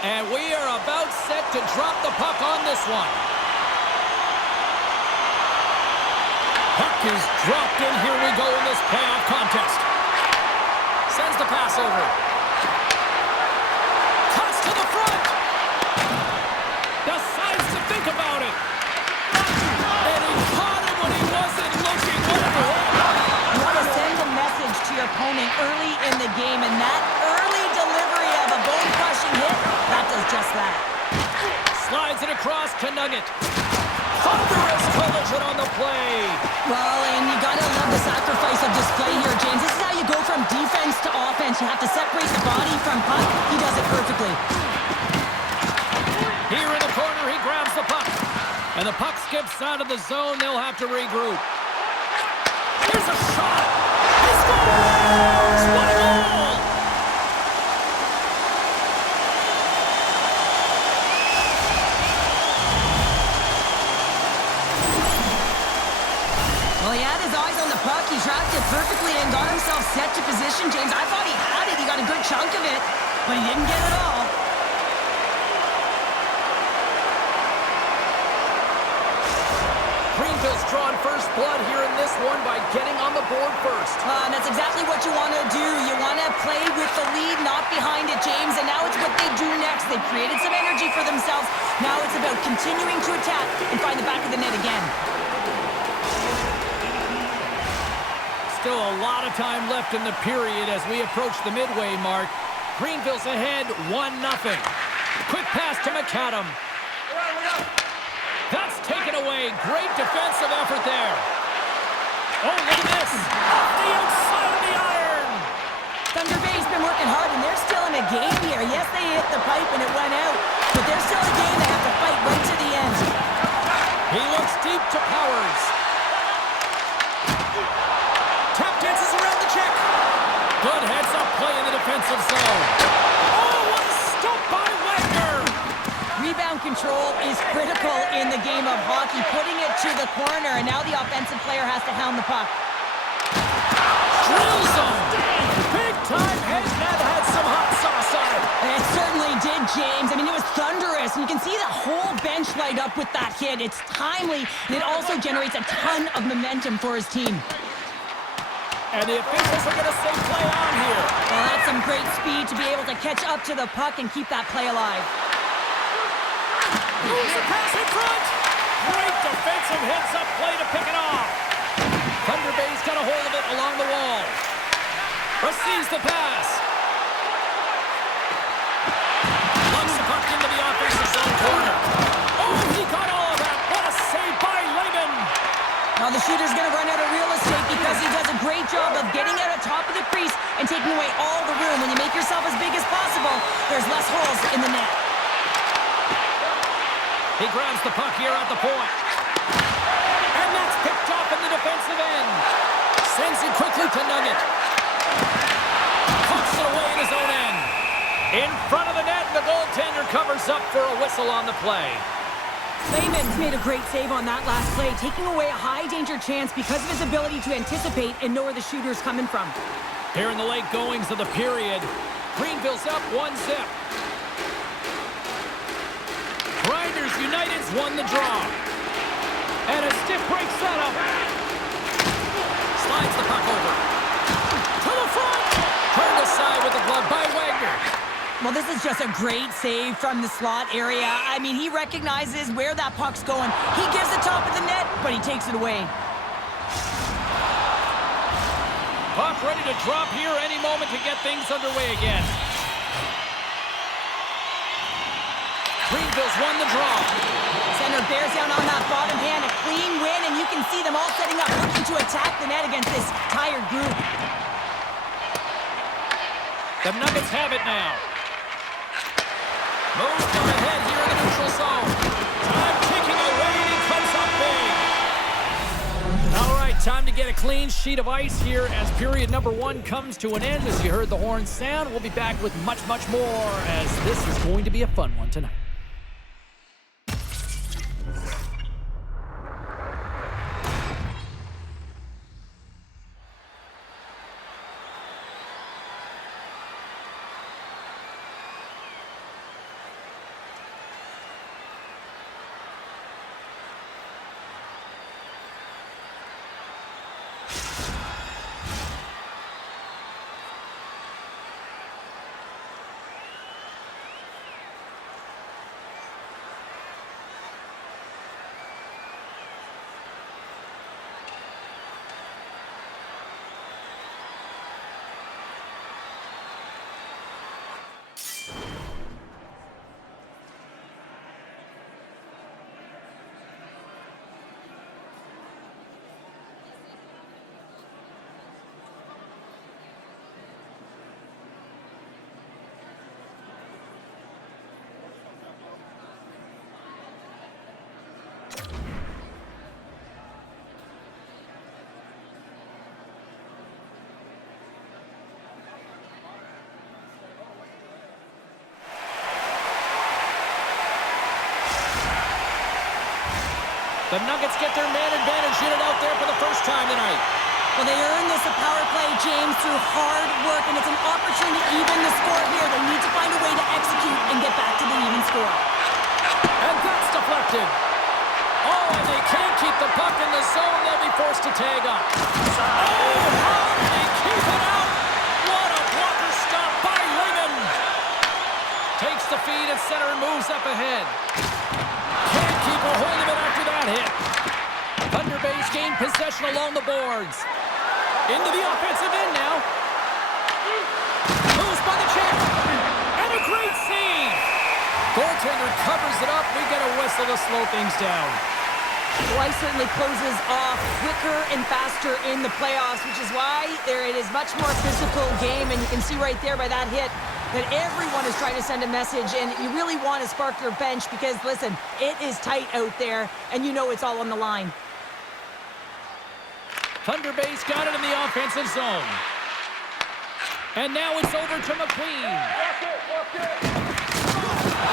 And we are about set to drop the puck on this one. Puck is dropped in. Here we go in this playoff contest. Sends the pass over. Cuts to the front. Decides to think about it. And he caught him when he wasn't looking. What a hit. You want to send a message to your opponent early in the game, and that early delivery of a bone-crushing hit, that does just that. Slides it across to Nugget. Thunderous collision on the play. Well, and you gotta love the sacrifice of display here, James. This is how you go from defense to offense. You have to separate the body from puck. He does it perfectly. Here in the corner, he grabs the puck. And the puck skips out of the zone. They'll have to regroup. Here's a shot. He scores! What a goal! Well, he had his eyes on the puck. He tracked it perfectly and got himself set to position, James. I thought he had it. He got a good chunk of it, but he didn't get it all. Greenville's drawing first blood here in this one by getting on the board first. That's exactly what you want to do. You want to play with the lead, not behind it, James. And now it's what they do next. They've created some energy for themselves. Now it's about continuing to attack and find the back of the net again. Still a lot of time left in the period as we approach the midway mark. Greenville's ahead 1-0. Quick pass to McAdam. That's taken away. Great defensive effort there. Oh, look at this. Off the outside of the iron. Thunder Bay's been working hard, and they're still in a game here. Yes, they hit the pipe and it went out, but they're still in a game. They have to fight right to the end. He looks deep to Powers. Tap dances around the check. Good heads-up play in the defensive zone. Oh, what a stop by Wagner. Rebound control is critical in the game of hockey, putting it to the corner, and now the offensive player has to hound the puck. Drills him. Big time head net had some hot sauce on it. It certainly did, James. I mean, it was thunderous, and you can see the whole bench light up with that hit. It's timely, and it also generates a ton of momentum for his team. And the officials are going to say play on here. Well, that's some great speed to be able to catch up to the puck and keep that play alive. Moves a pass in front. Great defensive heads-up play to pick it off. Thunder Bay's got a hold of it along the wall. Receives the pass. Lungs the puck into the offensive zone corner. Oh, he got all of that. What a save by Lehman. Now the shooter's going to run out of real estate because he does a great job of getting out on top of the crease and taking away all the room. When you make yourself as big as possible, there's less holes in the net. He grabs the puck here at the point. And that's picked off in the defensive end. Sends it quickly to Nugget. Pucks it away in his own end. In front of the net, the goaltender covers up for a whistle on the play. Lehman's made a great save on that last play, taking away a high-danger chance because of his ability to anticipate and know where the shooter's coming from. Here in the late goings of the period, Greenville's up 1-0. Grinders United's won the draw. And a stiff break setup. Slides the puck over. To the front. Turned aside with the glove by Wagner. Well, this is just a great save from the slot area. I mean, he recognizes where that puck's going. He gives the top of the net, but he takes it away. Puck ready to drop here any moment to get things underway again. Greenville's won the draw. Center bears down on that bottom hand, a clean win, and you can see them all setting up, looking to attack the net against this tired group. The Nuggets have it now. Move from ahead here in the neutral zone. Time ticking away, and he comes up big. All right, time to get a clean sheet of ice here as period number 1 comes to an end. As you heard the horn sound, we'll be back with much, much more as this is going to be a fun one tonight. The Nuggets get their man advantage unit out there for the first time tonight. Well, they earned this a power play, James, through hard work, and it's an opportunity to even the score here. They need to find a way to execute and get back to the even score. And that's deflected. Oh, and they can't keep the puck in the zone. They'll be forced to tag up. Oh, how did he keep it out? What a blocker stop by Lehman. Takes the feed at center and moves up ahead. Can't keep a hold of it after that hit. Thunder Bay's gained possession along the boards. Into the offensive end now. Moves by the check. And a great save. Goaltender covers it up. We get a whistle to slow things down. Well, he certainly closes off quicker and faster in the playoffs, which is why it is much more physical game. And you can see right there by that hit that everyone is trying to send a message. And you really want to spark your bench because, listen, it is tight out there. And you know it's all on the line. Thunder Bay's got it in the offensive zone. And now it's over to McQueen.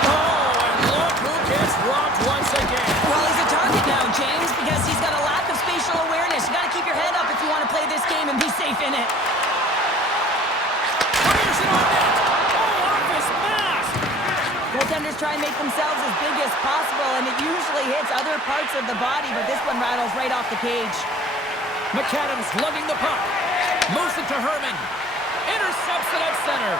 Oh, and look who gets rocked once again. Well, he's a target now, James, because he's got a lack of spatial awareness. You got to keep your head up if you want to play this game and be safe in it. Fires it on net. Oh, off his mask. Goaltenders try and make themselves as big as possible, and it usually hits other parts of the body, but this one rattles right off the cage. McAdams lugging the puck. Moves it to Herman. Intercepts it at center.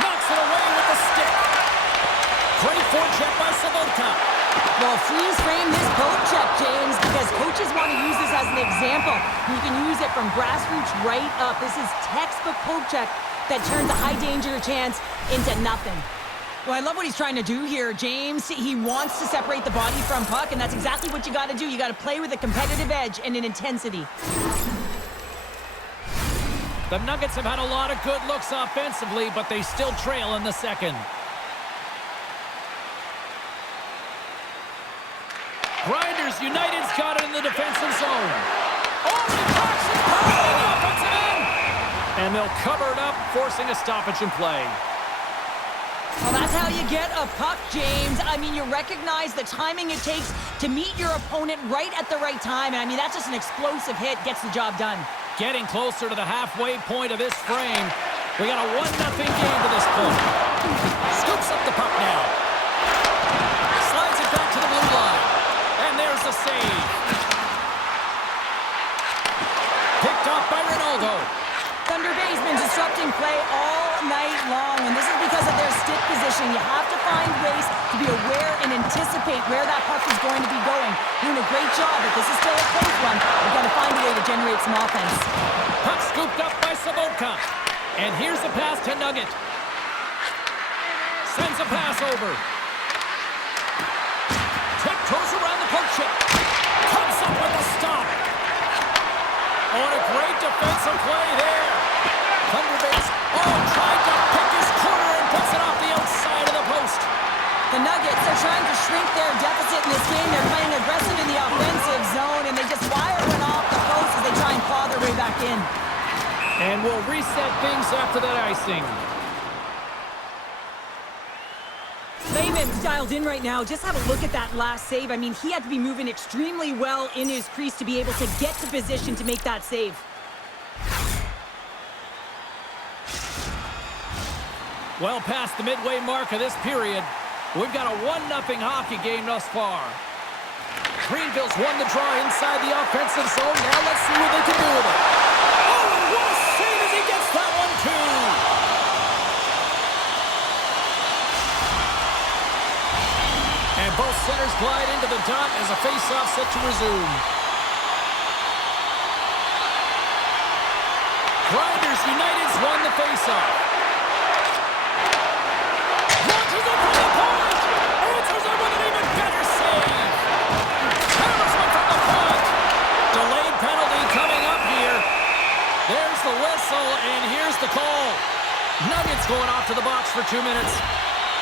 Knocks it away with the stick. Great forecheck by Sabotka. Well, freeze frame this poke check, James, because coaches want to use this as an example. You can use it from grassroots right up. This is textbook poke check that turns a high danger chance into nothing. Well, I love what he's trying to do here, James. He wants to separate the body from puck, and that's exactly what you got to do. You got to play with a competitive edge and an intensity. The Nuggets have had a lot of good looks offensively, but they still trail in the second. Grinders United's got it in the defensive zone. Oh, he cracks it hard in the offensive end. And they'll cover it up, forcing a stoppage in play. Well, that's how you get a puck, James. I mean, you recognize the timing it takes to meet your opponent right at the right time. And I mean, that's just an explosive hit, gets the job done. Getting closer to the halfway point of this frame. We got a 1-0 game to this point. Scoops up the puck now. Slides it back to the blue line. And there's the save. Picked off by Ronaldo. Thunder Bay's been disrupting play all night long, and this is because of their stick position. You have to find ways to be aware and anticipate where that puck is going to be going. Doing a great job, but this is still a close one. We've got to find a way to generate some offense. Puck scooped up by Sabotka. And here's the pass to Nugget. Sends a pass over. Tiptoes around the poke check. Comes up with a stop. Oh, and a great defensive play there. Thunder Bay's, tried to pick his corner and puts it off the outside of the post. The Nuggets are trying to shrink their deficit in this game. They're playing aggressive in the offensive zone, and they just fire one off the post as they try and claw their way back in. And we'll reset things after that icing. Lehman's dialed in right now. Just have a look at that last save. I mean, he had to be moving extremely well in his crease to be able to get to position to make that save. Well past the midway mark of this period, we've got a 1-0 hockey game thus far. Greenville's won the draw inside the offensive zone. Now let's see what they can do with it. Oh, and what a save as he gets that one, too! And both centers glide into the dot as a face-off set to resume. Grinders United's won the face-off. Launches it from the point! Answers it with an even better save! Hammers one from the front! Delayed penalty coming up here. There's the whistle, and here's the call. Nuggets going off to the box for 2 minutes.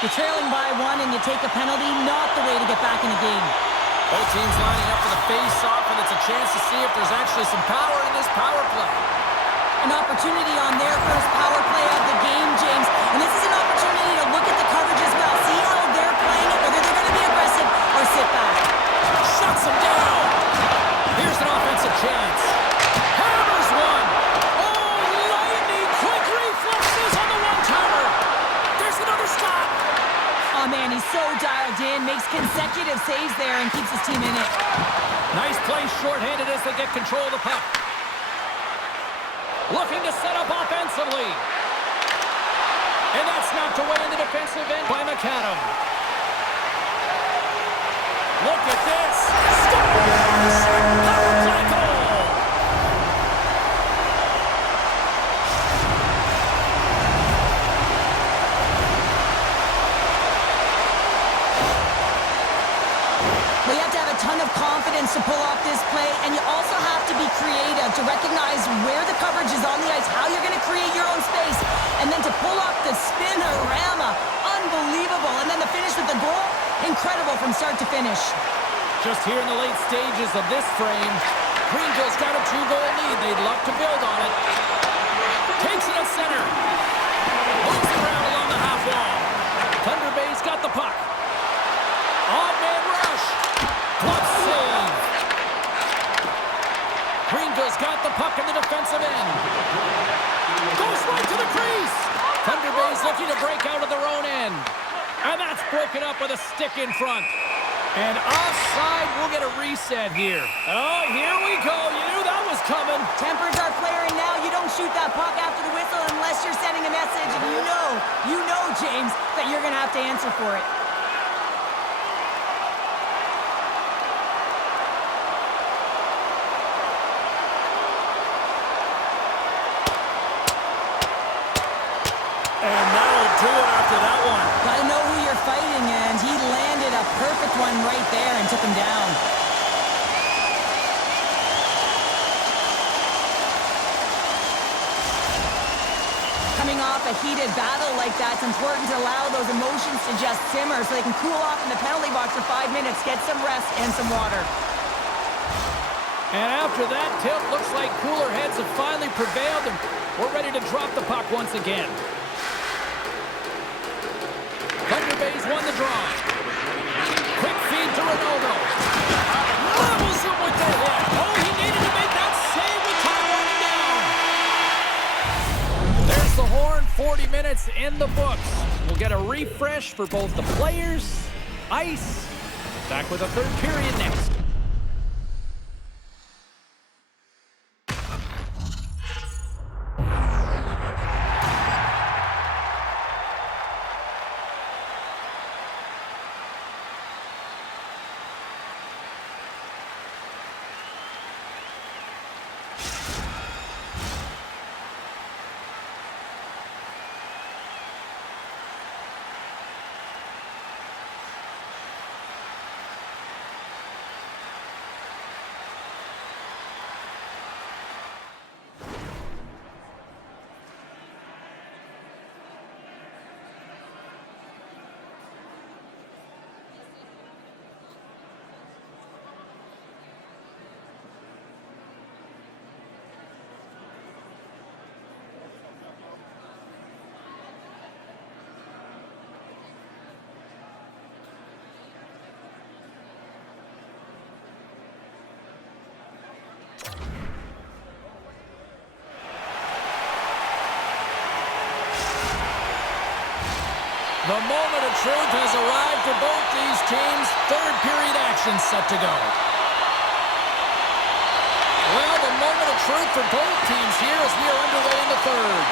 You're trailing by one and you take a penalty, not the way to get back in the game. Both teams lining up for the face-off, and it's a chance to see if there's actually some power in this power play. An opportunity on their first power play of the game, James. And this is an opportunity to look at the coverage as well. See how they're playing it, whether they're going to be aggressive or sit back. Shuts them down. Here's an offensive chance. Hammers one. Oh, lightning quick reflexes on the one-timer. There's another stop. Oh, man, he's so dialed in, makes consecutive saves there and keeps his team in it. Nice play shorthanded as they get control of the puck. Looking to set up offensively. And that's knocked away in the defensive end by McAdam. Look at this. Scores! Power play goal! Well, you have to have a ton of confidence to pull off this play, and you also have to be creative to recognize where the coverage is on the ice, how you're going to create your own space, and then to pull off the spin-orama. Unbelievable. And then the finish with the goal, incredible from start to finish. Just here in the late stages of this frame, Greenville's got a 2-goal lead. They'd love to build on it. Takes it at center. Moves it around along the half wall. Thunder Bay's got the puck. Odd man rush. Glove save. Greenville's got the puck in the defensive end. Goes right to the crease. Thunder Bay's looking to break out of their own end. And that's broken up with a stick in front. And offside, we'll get a reset here. Oh, here we go. You knew that was coming. Tempers are flaring now. You don't shoot that puck after the whistle unless you're sending a message. And you know, James, that you're going to have to answer for it. And that'll do it after that one. Gotta know who you're fighting, and he landed a perfect one right there and took him down. Coming off a heated battle like that, it's important to allow those emotions to just simmer so they can cool off in the penalty box for 5 minutes, get some rest and some water. And after that tilt, looks like cooler heads have finally prevailed, and we're ready to drop the puck once again. Thunder Bay's won the draw. Quick feed to Ronaldo. Levels him with the hit. Oh, he needed to make that save with time running down. There's the horn. 40 minutes in the books. We'll get a refresh for both the players, ice. Back with a third period next. The moment of truth has arrived for both these teams. Third period action set to go. Well, the moment of truth for both teams here as we are underway in the third.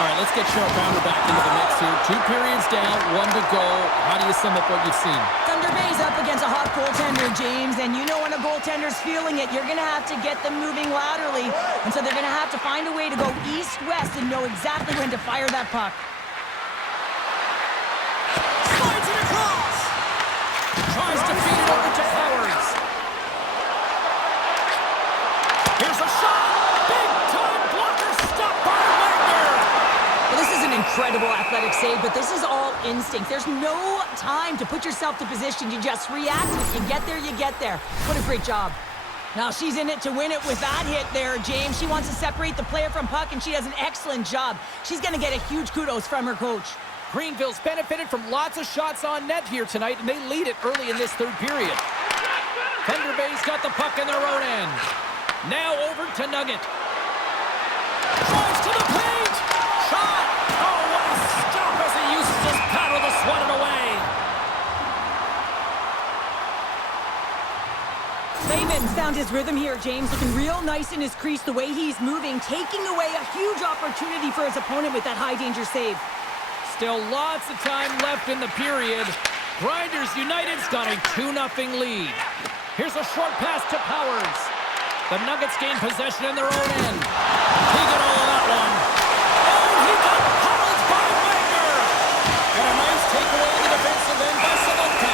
All right, let's get Cheryl Pounder back into the mix here. 2 periods down, 1 to go. How do you sum up what you've seen? Thunder Bay's up against a hot goaltender, James, and you know when a goaltender's feeling it, you're going to have to get them moving laterally. And so they're going to have to find a way to go east-west and know exactly when to fire that puck. Slides it across. Tries to feed it over to Powers. Here's a shot. Big time blocker stopped by Wagner. Well, this is an incredible athletic save, but this is all instinct. There's no time to put yourself to position. You just react. If you get there, you get there. What a great job. Now she's in it to win it with that hit there, James. She wants to separate the player from puck, and she does an excellent job. She's going to get a huge kudos from her coach. Greenville's benefited from lots of shots on net here tonight, and they lead it early in this third period. Thunder Bay's got the puck in their own end. Now over to Nugget. Drives to the paint. Shot. Oh, what a stop as he uses his paddle to swat it away. Laban's found his rhythm here, James. Looking real nice in his crease, the way he's moving, taking away a huge opportunity for his opponent with that high-danger save. Still lots of time left in the period. Grinders United's got a 2-0 lead. Here's a short pass to Powers. The Nuggets gain possession in their own end. He got all of that one. Oh, he got pummeled by Wagner. And a nice takeaway in the defensive end by Sabalenka.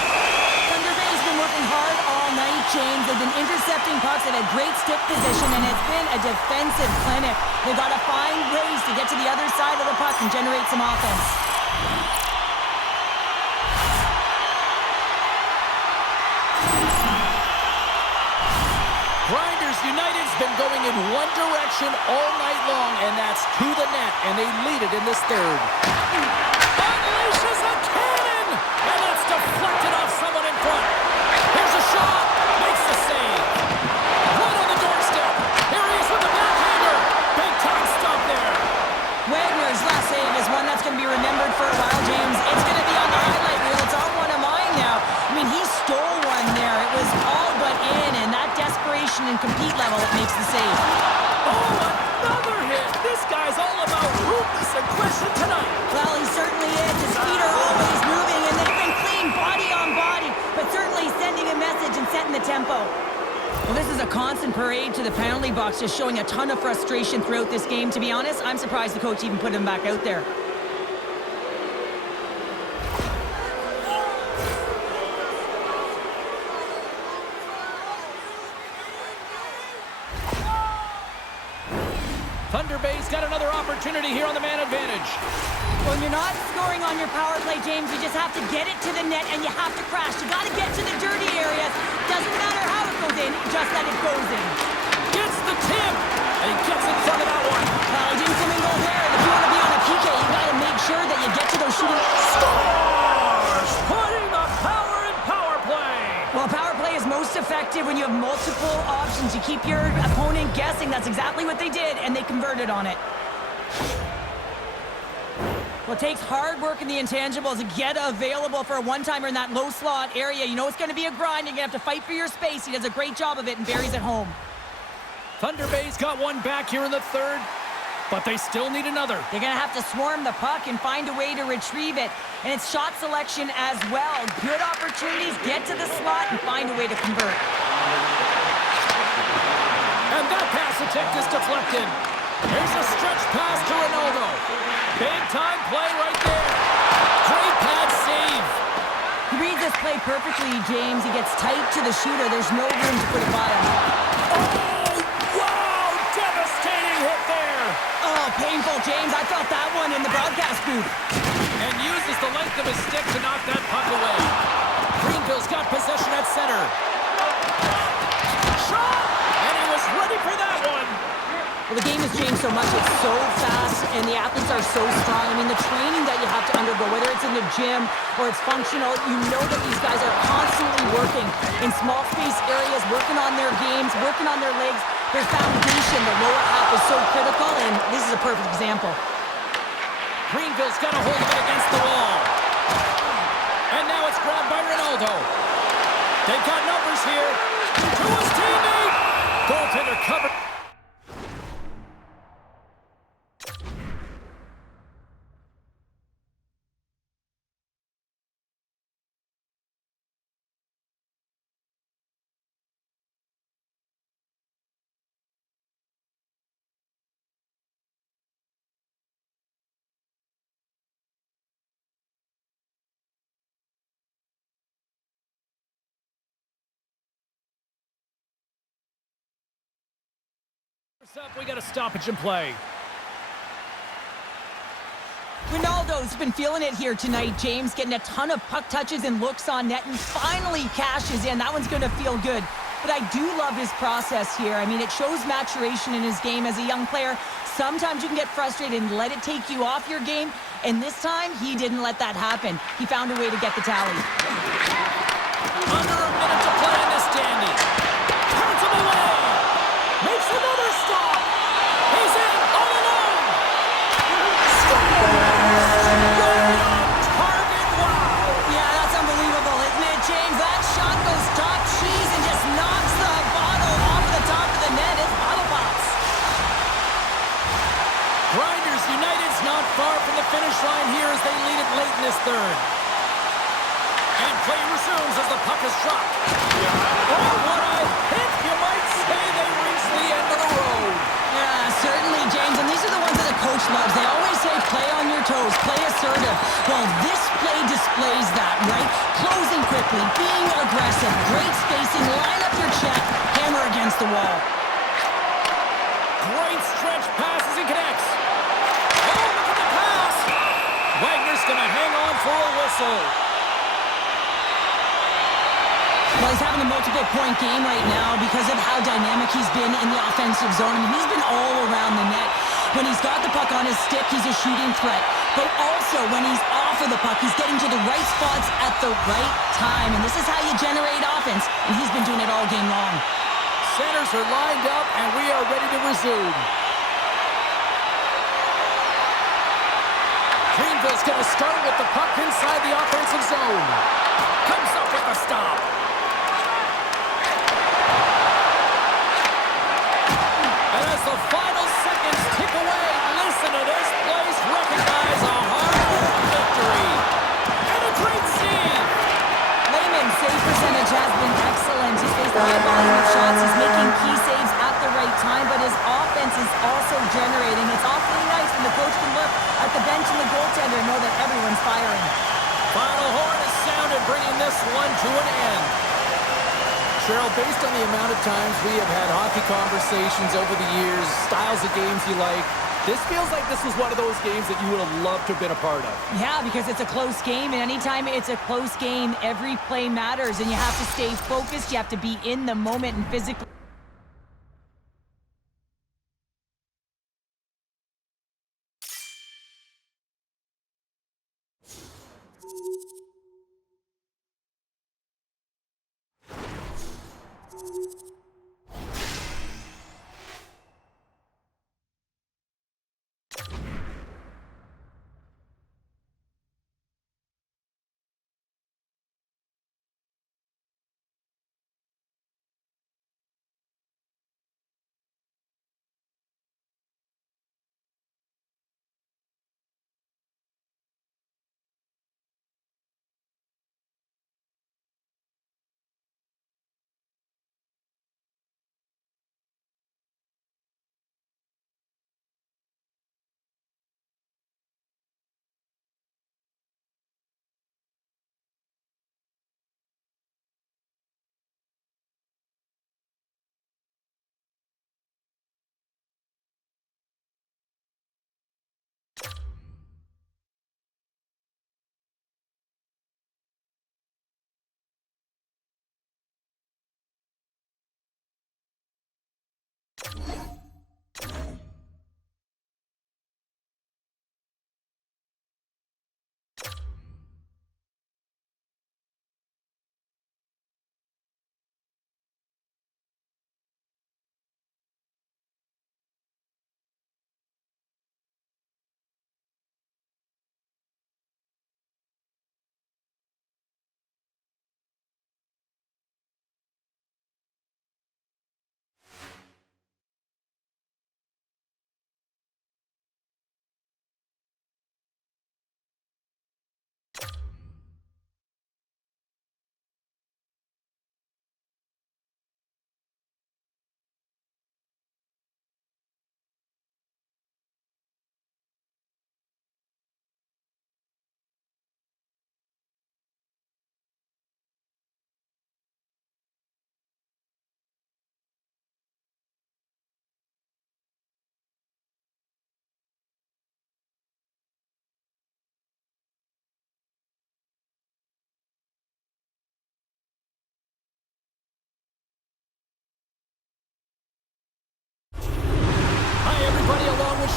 Thunder Bay's been working hard all night, James. They've been intercepting pucks. They've had great stick position, and it's been a defensive clinic. They've got to find ways to get to the other side of the puck and generate some offense. Grinders United's been going in one direction all night long, and that's to the net, and they lead it in this third. Unleashes a cannon, and that's deflected off someone in front. Here's a shot, makes the save. Right on the doorstep. Here he is with the backhander. Big time stop there. Wagner's last save is one that's going to be remembered for a while, James. It's going to be on the highlight reel. It's on one of mine now. I mean, he stole one there. It was all but in, and that desperation and compete level that makes the save. Oh, another hit. This guy's all about ruthless aggression tonight. Well, he certainly is. His feet are always moving, and they've been clean body on body, but certainly sending a message and setting the tempo. Well, this is a constant parade to the penalty box, just showing a ton of frustration throughout this game. To be honest, I'm surprised the coach even put him back out there. Thunder Bay's got another opportunity here on the man advantage. When you're not scoring on your power play, James, you just have to get it to the net and you have to crash. You got to get to the dirty areas. Doesn't matter how it goes in, just that it goes in. Gets the tip, and he gets in front of that one. Well, he didn't come in goal there. If you want to be on a PK, you got to make sure that you get to those shooting. Scores! Putting the power in power play. Well, power play is most effective when you have multiple options. You keep your opponent guessing. That's exactly what they did, and they converted on it. Well, it takes hard work in the intangibles to get available for a one-timer in that low slot area. You know it's going to be a grind. You're going to have to fight for your space. He does a great job of it, and Barry's at home. Thunder Bay's got one back here in the third, but they still need another. They're going to have to swarm the puck and find a way to retrieve it. And it's shot selection as well. Good opportunities, get to the slot, and find a way to convert. And that pass attempt is deflected. Here's a stretch pass to Ronaldo. Big time play right there. Great pad save. He reads this play perfectly, James. He gets tight to the shooter. There's no room to put it by him. Oh, wow! Devastating hit there. Oh, painful, James. I felt that one in the broadcast booth. And uses the length of his stick to knock that puck away. Greenville's got possession at center. Shot! And he was ready for that one. Well, the game has changed so much. It's so fast, and the athletes are so strong. I mean, the training that you have to undergo, whether it's in the gym or it's functional, you know that these guys are constantly working in small space areas, working on their games, working on their legs. Their foundation, the lower half, is so critical, and this is a perfect example. Greenville's got a hold of it against the wall. And now it's grabbed by Ronaldo. They've got numbers here. To his teammate. Goaltender covered. Up, we got a stoppage in play. Ronaldo's been feeling it here tonight, James, getting a ton of puck touches and looks on net, and finally cashes in. That one's going to feel good. But I do love his process here. I mean, it shows maturation in his game as a young player. Sometimes you can get frustrated and let it take you off your game, and this time, he didn't let that happen. He found a way to get the tally. Under a minute to play in this dandy. Turns him away. Makes another stop. He's in all alone. Right on target. Wow. Yeah, that's unbelievable, isn't it, James? That shot goes top cheese and just knocks the resumes as the puck is dropped. Oh, what a hit! You might say they reached the end of the road. Yeah, certainly, James. And these are the ones that the coach loves. They always say play on your toes, play assertive. Well, this play displays that, right? Closing quickly, being aggressive, great spacing, line up your check, hammer against the wall. Great stretch passes and connects. Oh, look at the pass. Wagner's going to hang on for a whistle. Well, he's having a multiple-point game right now because of how dynamic he's been in the offensive zone. I mean, he's been all around the net. When he's got the puck on his stick, he's a shooting threat. But also, when he's off of the puck, he's getting to the right spots at the right time. And this is how you generate offense, and he's been doing it all game long. Centers are lined up, and we are ready to resume. Greenville's going to start with the puck inside the offensive zone. Comes up with a stop. And as the final seconds tick away, listen to this place recognize a hard-earned victory. And a great save. Lehman's save percentage has been excellent. He's faced a high volume of shots. He's making key saves at the right time, but his offense is also generating. It's awfully nice when the coach can look at the bench and the goaltender and know that everyone's firing. Final horn is sounded, bringing this one to an end. Cheryl, based on the amount of times we have had hockey conversations over the years, styles of games you like, this feels like this was one of those games that you would have loved to have been a part of. Yeah, because it's a close game, and anytime it's a close game, every play matters, and you have to stay focused. You have to be in the moment and physically.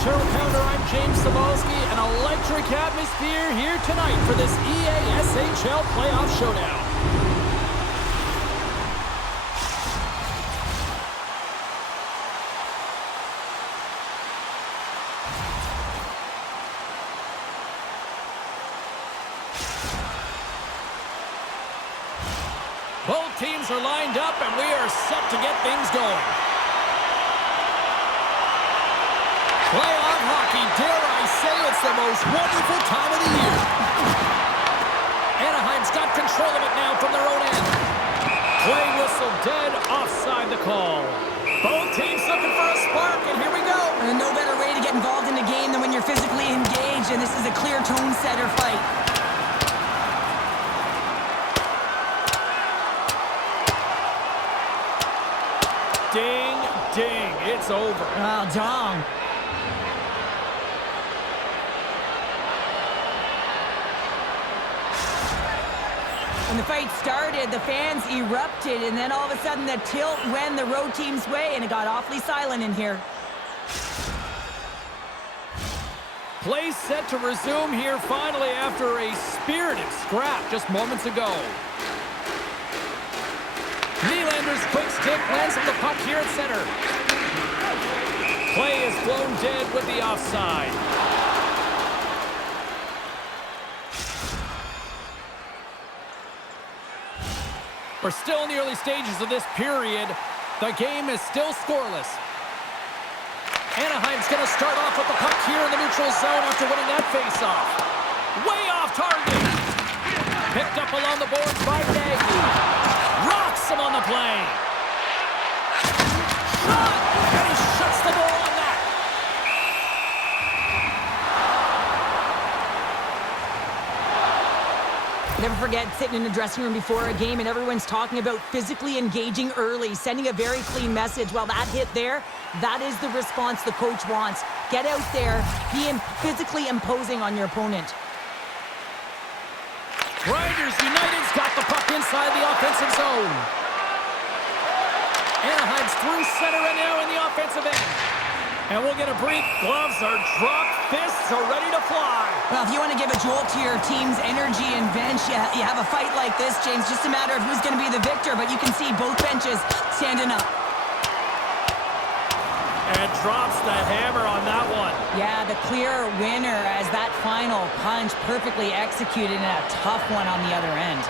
Cheryl Pounder, I'm James Cybulski. An electric atmosphere here tonight for this EASHL Playoff Showdown. Both teams are lined up, and we are set to get things going. Playoff hockey, dare I say it's the most wonderful time of the year. Anaheim's got control of it now from their Play whistle dead, offside the call. Both teams looking for a spark, and here we go. And no better way to get involved in a game than when you're physically engaged, and this is a clear tone-setter fight. Ding, ding, it's over. Oh, dong. When the fight started, the fans erupted, and then all of a sudden the tilt went the road team's way, and it got awfully silent in here. Play set to resume here finally after a spirited scrap just moments ago. Nylander's quick stick lands on the puck here at center. Play is blown dead with the offside. We're still in the early stages of this period. The game is still scoreless. Anaheim's going to start off with the puck here in the neutral zone after winning that faceoff. Way off target. Picked up along the boards by Nagy. Rocks him on the play. Shot! And he shuts the door on that. Never forget sitting in the dressing room before a game and everyone's talking about physically engaging early, sending a very clean message. Well, that hit there, that is the response the coach wants. Get out there, be physically imposing on your opponent. Grinders United's got the puck inside the offensive zone. Anaheim's through center and now in the offensive end. And we'll get a break. Gloves are dropped, fists are ready to fly. Well, if you want to give a jolt to your team's energy and bench, you have a fight like this, James. Just a matter of who's going to be the victor, but you can see both benches standing up. And drops the hammer on that one. Yeah, the clear winner as that final punch perfectly executed and a tough one on the other end.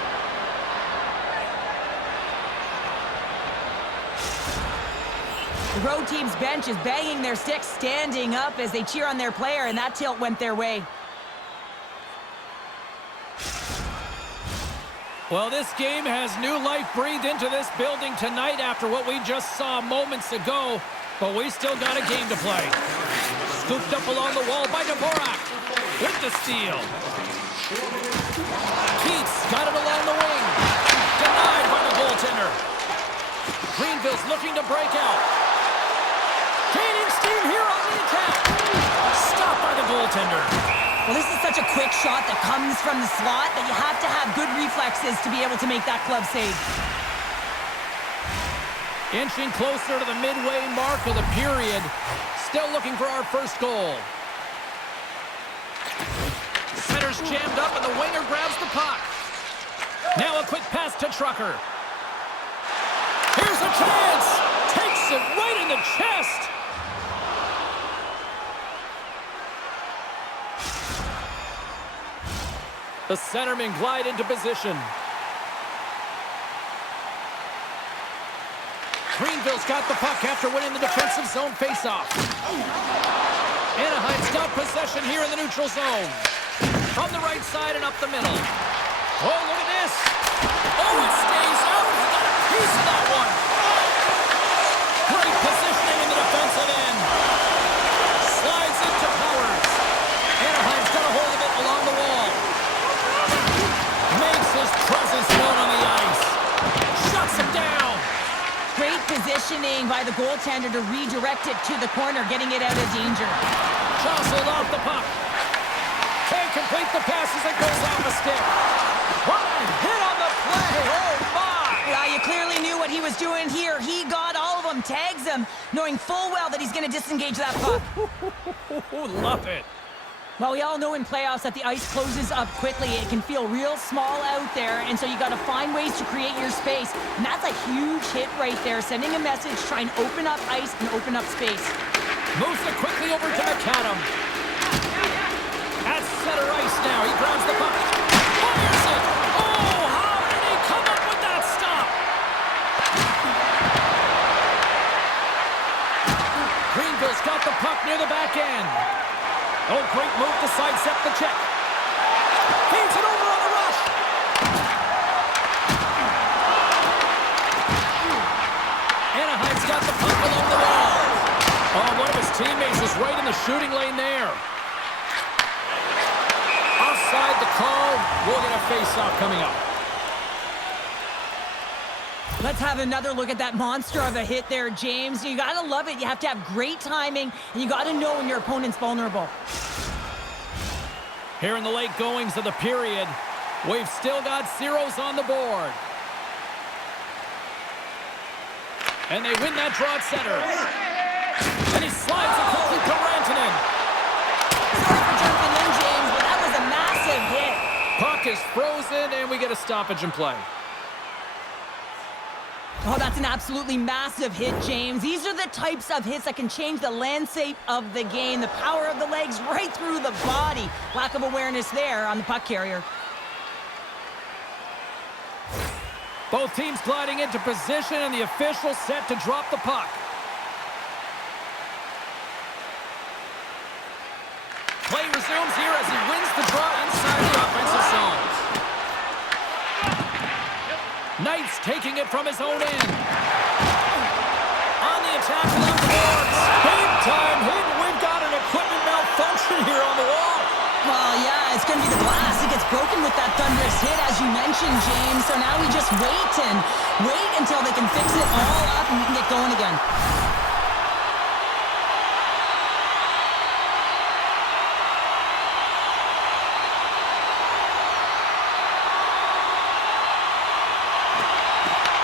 The road team's bench is banging their sticks, standing up as they cheer on their player, and that tilt went their way. Well, this game has new life breathed into this building tonight after what we just saw moments ago, but we still got a game to play. Scooped up along the wall by Dvorak with the steal. Keats got it along the wing. Denied by the goaltender. Greenville's looking to break out. Gaining steam here on the attack. Stopped by the goaltender. Well, this is such a quick shot that comes from the slot that you have to have good reflexes to be able to make that glove save. Inching closer to the midway mark of the period. Still looking for our first goal. Center's jammed up and the winger grabs the puck. Now a quick pass to Trucker. Here's a chance. Takes it right in the chest. The centermen glide into position. Greenville's got the puck after winning the defensive zone faceoff. Anaheim's got possession here in the neutral zone. From the right side and up the middle. Oh, look at this. Oh, it stays out. He got a piece of that one. Great positioning in the defensive end. Slides into Powers. Anaheim's got a hold of it along the wall. Makes his presence known on the ice. Shuts him down. Great positioning by the goaltender to redirect it to the corner, getting it out of danger. Jostled off the puck. Can't complete the pass as it goes off a stick. What a hit on the play. Oh, my. Yeah, you clearly knew what he was doing here. He got all of them, tags them, knowing full well that he's going to disengage that puck. Love it. Well, we all know in playoffs that the ice closes up quickly. It can feel real small out there, and so you got to find ways to create your space. And that's a huge hit right there, sending a message, trying to open up ice and open up space. Moves it quickly over to McAdam. At center ice now, he grabs the puck. Fires it! Oh, how did he come up with that stop? Greenville's got the puck near the back end. Oh, great move to sidestep the check. Feeds it over on the rush. Up along the wall. Oh, one of his teammates is right in the shooting lane there. Offside the call. We'll get a face-off coming up. Let's have another look at that monster of a hit there, James. You gotta love it. You have to have great timing, and you gotta know when your opponent's vulnerable. Here in the late goings of the period, we've still got zeros on the board. And they win that draw at center. And he slides it quickly to Rantanen. Sorry for jumping in, James, but that was a massive hit. Puck is frozen, and we get a stoppage in play. Oh, that's an absolutely massive hit, James. These are the types of hits that can change the landscape of the game. The power of the legs right through the body. Lack of awareness there on the puck carrier. Both teams gliding into position, and the official set to drop the puck. Play resumes here as he wins the draw inside the offensive zone. Knights taking it from his own end. On the attack along the boards. Big time hit. We've got an equipment malfunction here on the wall. Well, yeah, it's going to be the glass. It gets broken with that thunderous hit, as you mentioned, James. So now we just wait until they can fix it all up and we can get going again.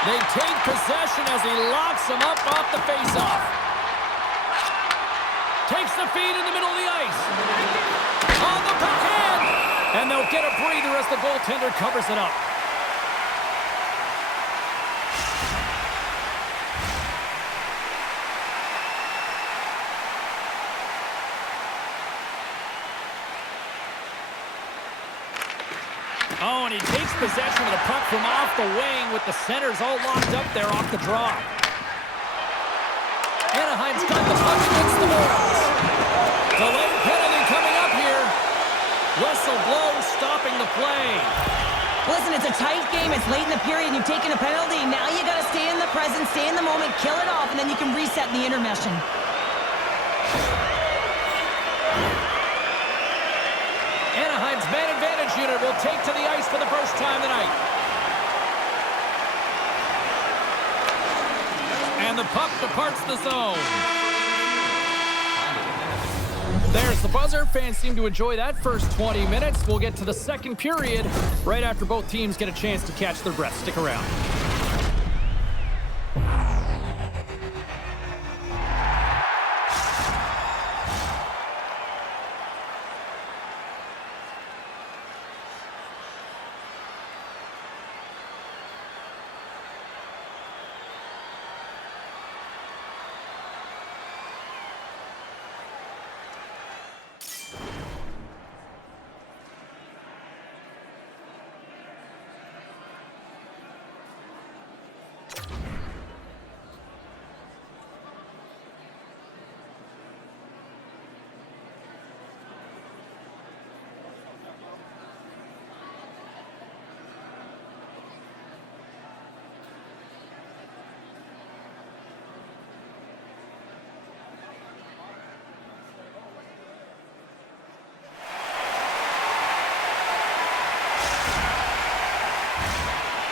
They take possession as he locks him up off the faceoff. Takes the feed in the middle of the ice. On the backhand. And they'll get a breather as the goaltender covers it up. Oh, and he takes possession of the puck from off the wing with the centers all locked up there off the draw. Anaheim's got the puck against the boards. Delayed penalty coming up here. Whistle blows, stopping the play. Listen, it's a tight game. It's late in the period. You've taken a penalty. Now you got to stay in the present, stay in the moment, kill it off, and then you can reset in the intermission. Anaheim's man advantage unit will take to the ice for the first time tonight. And the puck departs the zone. There's the buzzer. Fans seem to enjoy that first 20 minutes. We'll get to the second period right after both teams get a chance to catch their breath. Stick around.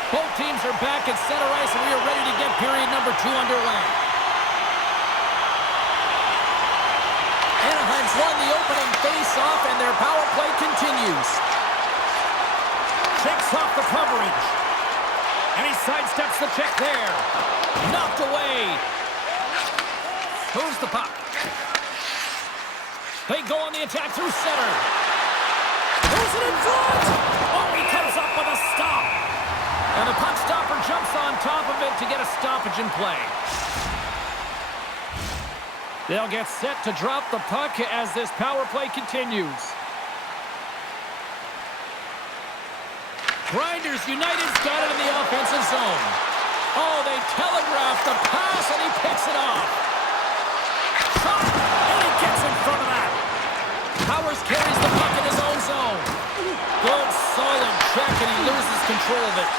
Both teams are back at center ice, and we are ready to get period number 2 underway. Anaheim's won the opening face-off, and their power play continues. Shakes off the coverage. And he sidesteps the check there. Knocked away. Moves the puck. They go on the attack through center. Moves it in front. Oh, he comes up with a stop. And the puck stopper jumps on top of it to get a stoppage in play. They'll get set to drop the puck as this power play continues. Grinders United's got it in the offensive zone. Oh, they telegraph the pass, and he picks it off. Shot, and he gets in front of that. Powers carries the puck in his own zone. Good, solid check, and he loses control of it.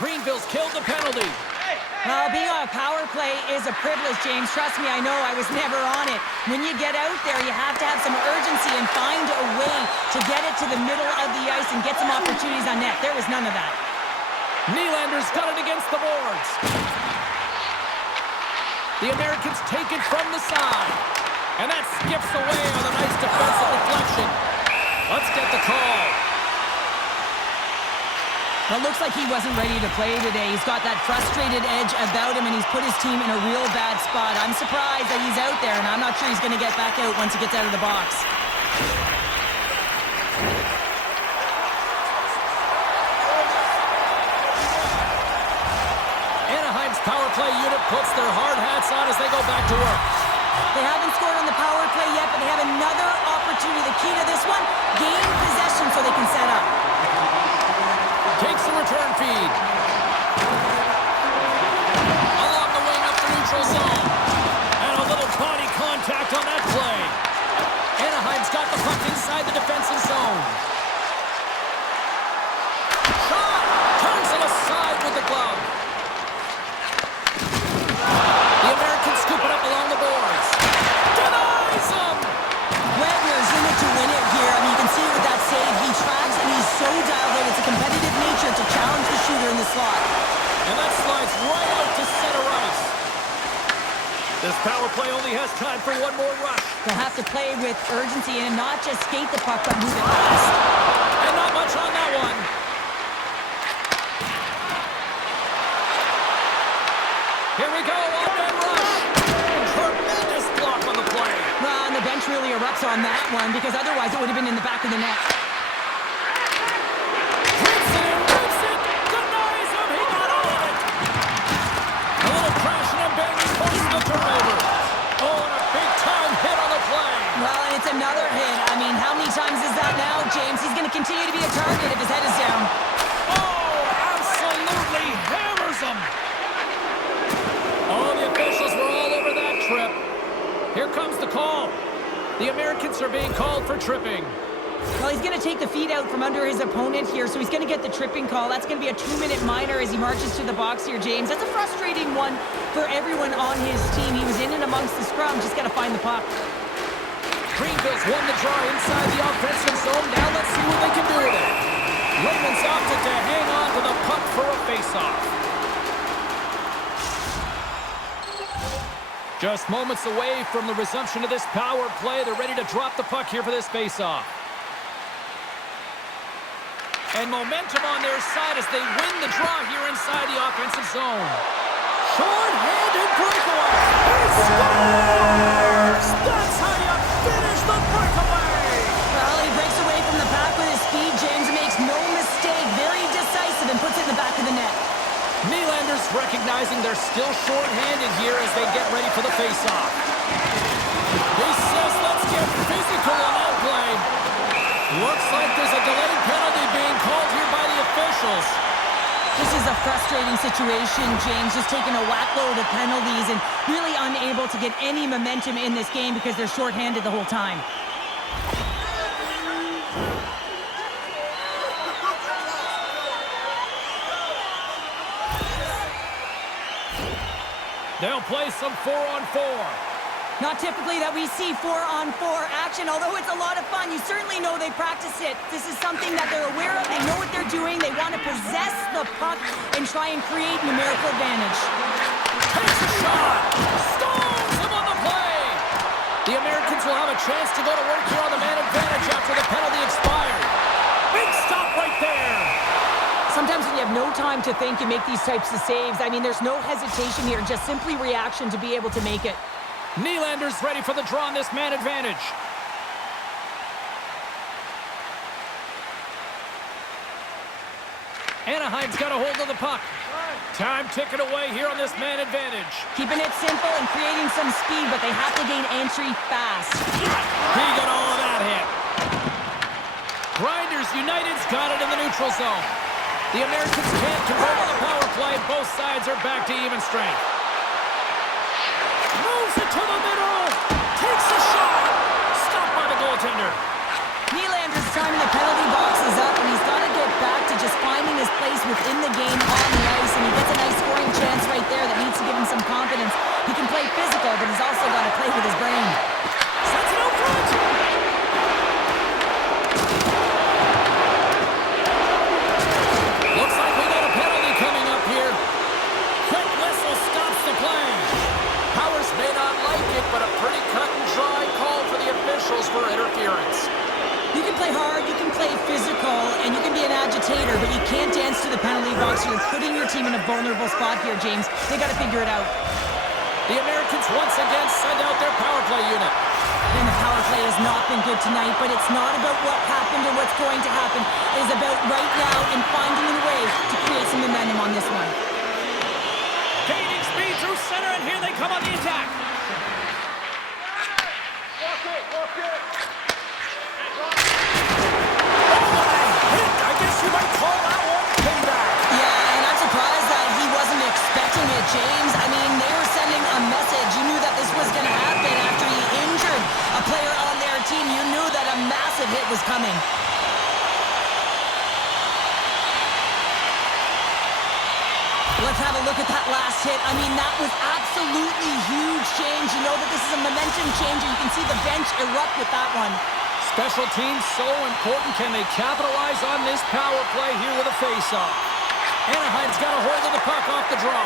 Greenville's killed the penalty. Well, being on a power play is a privilege, James. Trust me, I know. I was never on it. When you get out there, you have to have some urgency and find a way to get it to the middle of the ice and get some opportunities on net. There was none of that. Nylander's got it against the boards. The Americans take it from the side. And that skips away on a nice defensive deflection. Let's get the call. Well, it looks like he wasn't ready to play today. He's got that frustrated edge about him, and he's put his team in a real bad spot. I'm surprised that he's out there, and I'm not sure he's going to get back out once he gets out of the box. Anaheim's power play unit puts their hard hats on as they go back to work. They haven't scored on the power play yet, but they have another opportunity. The key to this one, gain possession so they can set up. Takes the return feed. Along the wing up the neutral zone. And a little body contact on that play. Anaheim's got the puck inside the defensive zone. Shot! Turns it aside with the glove. The Americans scoop it up along the boards. Denies him! Wagner's in it to win it here. I mean, you can see it with that save. He tracks and he's so dialed in. It's a competitive nature to challenge the shooter in the slot. And that slides right out to center ice. This power play only has time for one more rush. They'll have to play with urgency and not just skate the puck, but move it fast. And not much on that one. Here we go, one-man rush. Tremendous block on the play. Well, and the bench really erupts on that one because otherwise it would have been in the back of the net. Hits it and rips it. Denies him. He got all of it. A little crashing and banging forces the turnover. Oh, and a big-time hit on the play. Well, and it's another hit. I mean, how many times is that now, James? He's going to continue to be a target if his head is down. Oh, absolutely hammers him. Oh, the officials were all over that trip. Here comes the call. The Americans are being called for tripping. Well, he's going to take the feet out from under his opponent here, so he's going to get the tripping call. That's going to be a 2-minute minor as he marches to the box here, James. That's a frustrating one for everyone on his team. He was in and amongst the scrum, just got to find the puck. Greenville's won the draw inside the offensive zone. Now let's see what they can do with it. Layman's opted to hang on to the puck for a face-off. Just moments away from the resumption of this power play. They're ready to drop the puck here for this face-off. And momentum on their side as they win the draw here inside the offensive zone. Short-handed breakaway. He scores! That's how you finish the breakaway! Well, he breaks away from the pack with his speed. James makes no mistake. Very decisive and puts it in the back of the net. Nylander's recognizing they're still short-handed here as they get ready for the face-off. He says, let's get physical on that play. Looks like there's a delayed penalty being called here by the officials. This is a frustrating situation, James, just taking a whack load of penalties and really unable to get any momentum in this game because they're short-handed the whole time. They'll play some 4-on-4. Not typically that we see 4-on-4 action, although it's a lot of fun. You certainly know they practice it. This is something that they're aware of. They know what they're doing. They want to possess the puck and try and create numerical advantage. Takes a shot. Stones him on the play. The Americans will have a chance to go to work here on the man advantage after the penalty expired. Big stop right there. Sometimes when you have no time to think, you make these types of saves. I mean, there's no hesitation here, just simply reaction to be able to make it. Nylander's ready for the draw on this man advantage. Anaheim's got a hold of the puck. Time ticking away here on this man advantage. Keeping it simple and creating some speed, but they have to gain entry fast. He got all of that hit. Grinders United's got it in the neutral zone. The Americans can't convert on the power play. Both sides are back to even strength. Moves it to the middle. Takes a shot. Stopped by the goaltender. Nylander's time in the penalty box is up, and he's got to get back to just finding his place within the game on the ice. spectator, but you can't dance to the penalty box. You're putting your team in a vulnerable spot here, James. They got to figure it out. The Americans once again send out their power play unit. And the power play has not been good tonight, but it's not about what happened or what's going to happen. It is about right now and finding a way to create some momentum on this one. Gaining speed through center, and here they come on the attack. I guess you might call that one payback. Yeah, and I'm surprised that he wasn't expecting it, James. I mean, they were sending a message. You knew that this was going to happen after he injured a player on their team. You knew that a massive hit was coming. Let's have a look at that last hit. I mean, that was absolutely huge change. You know that this is a momentum change, and you can see the bench erupt with that one. Special teams so important. Can they capitalize on this power play here with a face-off? Anaheim's got a hold of the puck off the draw.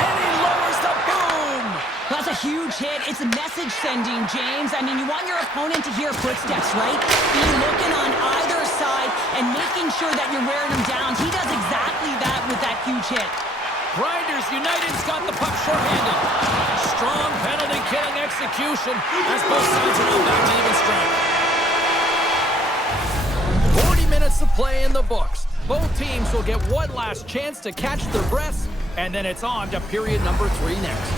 And he lowers the boom! That's a huge hit. It's a message sending, James. I mean, you want your opponent to hear footsteps, right? Be looking on either side and making sure that you're wearing them down. He does exactly that with that huge hit. Grinders United's got the puck shorthanded. Strong penalty-killing execution as both sides are now back to even strength. 40 minutes of play in the books. Both teams will get one last chance to catch their breaths, and then it's on to period number 3 next.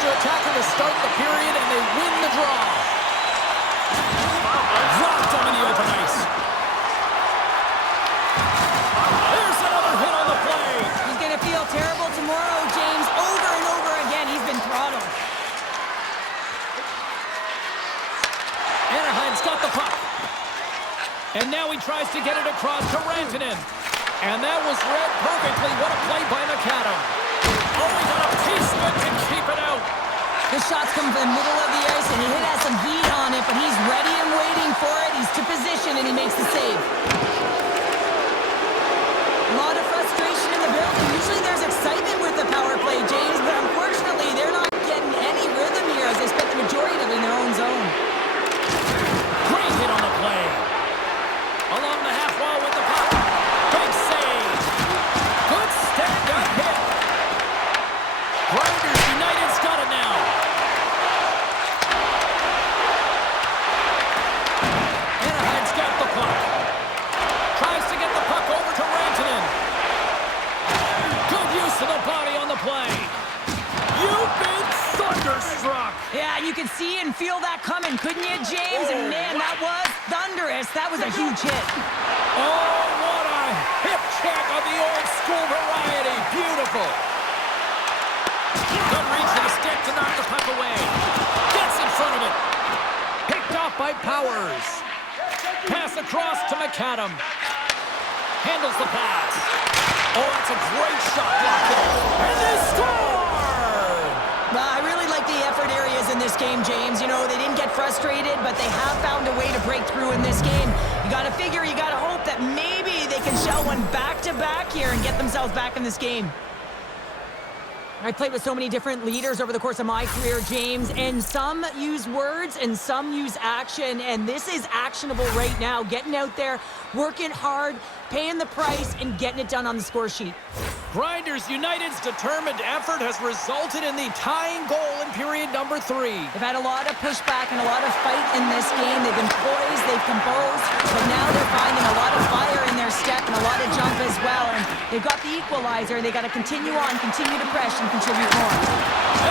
Attacker to start the period, and they win the draw. Dropped him in the open ice. There's another hit on the play. He's going to feel terrible tomorrow, James. Over and over again, he's been throttled. Anaheim's got the puck. And now he tries to get it across to Rantanen. And that was read perfectly. What a play by McAdam. Oh, he got a piece of it and keep it out. The shots come from the middle of the ice, and he has some heat on it, but he's ready and waiting for it. He's to position, and he makes the save. A lot of frustration in the building. Usually there's excitement with the power play, James, but unfortunately they're not getting any rhythm here as they spent the majority of it in their own zone. Great hit on the play. Along the half wall with the puck. Big save. Good stand-up hit. Grinders United's got it now. Anaheim's got the puck. Tries to get the puck over to Rantanen. Good use of the body on the play. You've been thunderstruck. Yeah, you could see and feel that coming, couldn't you, James? And man, that was thunderous. That was a huge hit. Oh, what a hip check of the old school variety. Beautiful. Good reach to the stick to knock the puck away. Gets in front of it. Picked off by Powers. Pass across to McAdam. Handles the pass. Oh, that's a great shot. And they score! I really like the effort areas in this game, James. You know, they didn't get frustrated, but they have found a way to break through in this game. You got to figure, you got to hope that maybe they can shell one back-to-back here and get themselves back in this game. I played with so many different leaders over the course of my career, James, and some use words and some use action, and this is actionable right now. Getting out there, working hard, paying the price, and getting it done on the score sheet. Grinders United's determined effort has resulted in the tying goal in period number 3. They've had a lot of pushback and a lot of fight in this game. They've been poised, they've composed, but now they're finding a lot of fire in their step and a lot of jump as well. And they've got the equalizer. They got to continue on, continue to press, and contribute more.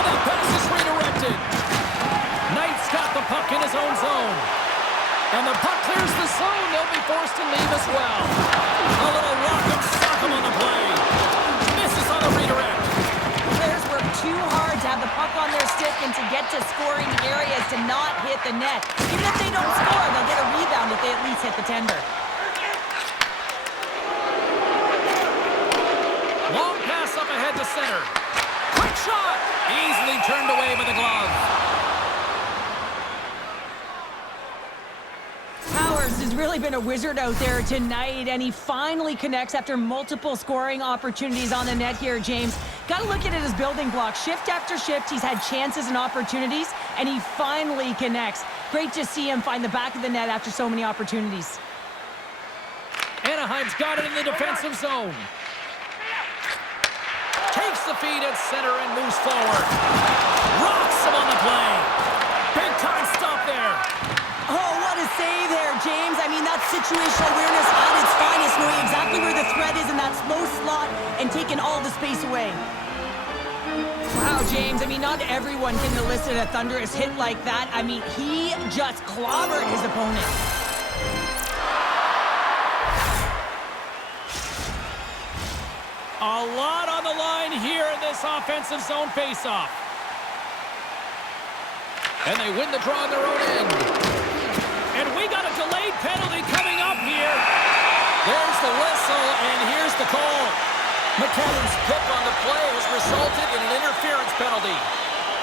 And the pass is redirected. Knight's got the puck in his own zone. And the puck clears the zone. They'll be forced to leave as well. A little rock and sock him on the play. Misses on the redirect. Players work too hard to have the puck on their stick and to get to scoring areas to not hit the net. Even if they don't score, they'll get a rebound if they at least hit the tender. Long pass up ahead to center. Quick shot. Easily turned away by the glove. Powers has really been a wizard out there tonight, and he finally connects after multiple scoring opportunities on the net here, James. Got to look at it as building blocks. Shift after shift, he's had chances and opportunities, and he finally connects. Great to see him find the back of the net after so many opportunities. Anaheim's got it in the defensive zone. Takes the feed at center and moves forward. Rocks him on the play. Big time stop there. Oh, what a save there, James. I mean, that's situational awareness at its finest, knowing exactly where the threat is in that slow slot and taking all the space away. Wow, James, I mean, not everyone can elicit a thunderous hit like that. I mean, he just clobbered his opponent. A lot on the line here in this offensive zone faceoff. And they win the draw on their own end. And we got a delayed penalty coming up here. There's the whistle, and here's the call. McKinnon's pick on the play has resulted in an interference penalty.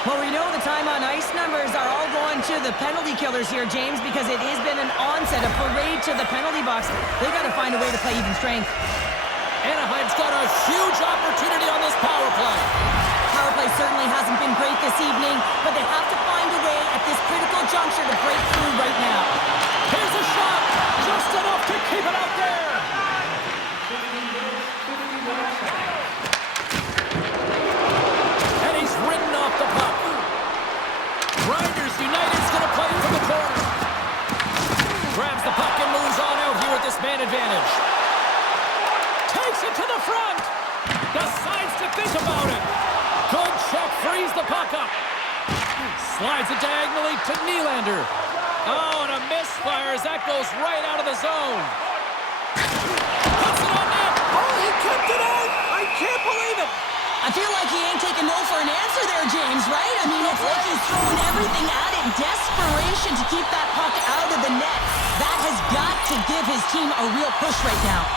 Well, we know the time on ice numbers are all going to the penalty killers here, James, because it has been an onset, a parade to the penalty box. They've got to find a way to play even strength. Anaheim's got a huge opportunity on this power play. Power play certainly hasn't been great this evening, but they have to find a way at this critical juncture to break through right now. Here's a shot, just enough to keep it out there. And he's ridden off the puck. Grinders United's going to play from the corner. Grabs the puck and moves on out here with this man advantage. Takes it to the front. Decides to think about it. Good check, frees the puck up. Slides it diagonally to Nylander. Oh, and a misfire as that goes right out of the zone. Puts it on net. Oh, he kept it out. I can't believe it. I feel like he ain't taking no for an answer there, James, right? I mean, it's like he's throwing everything at it. Desperation to keep that puck out of the net. That has got to give his team a real push right now.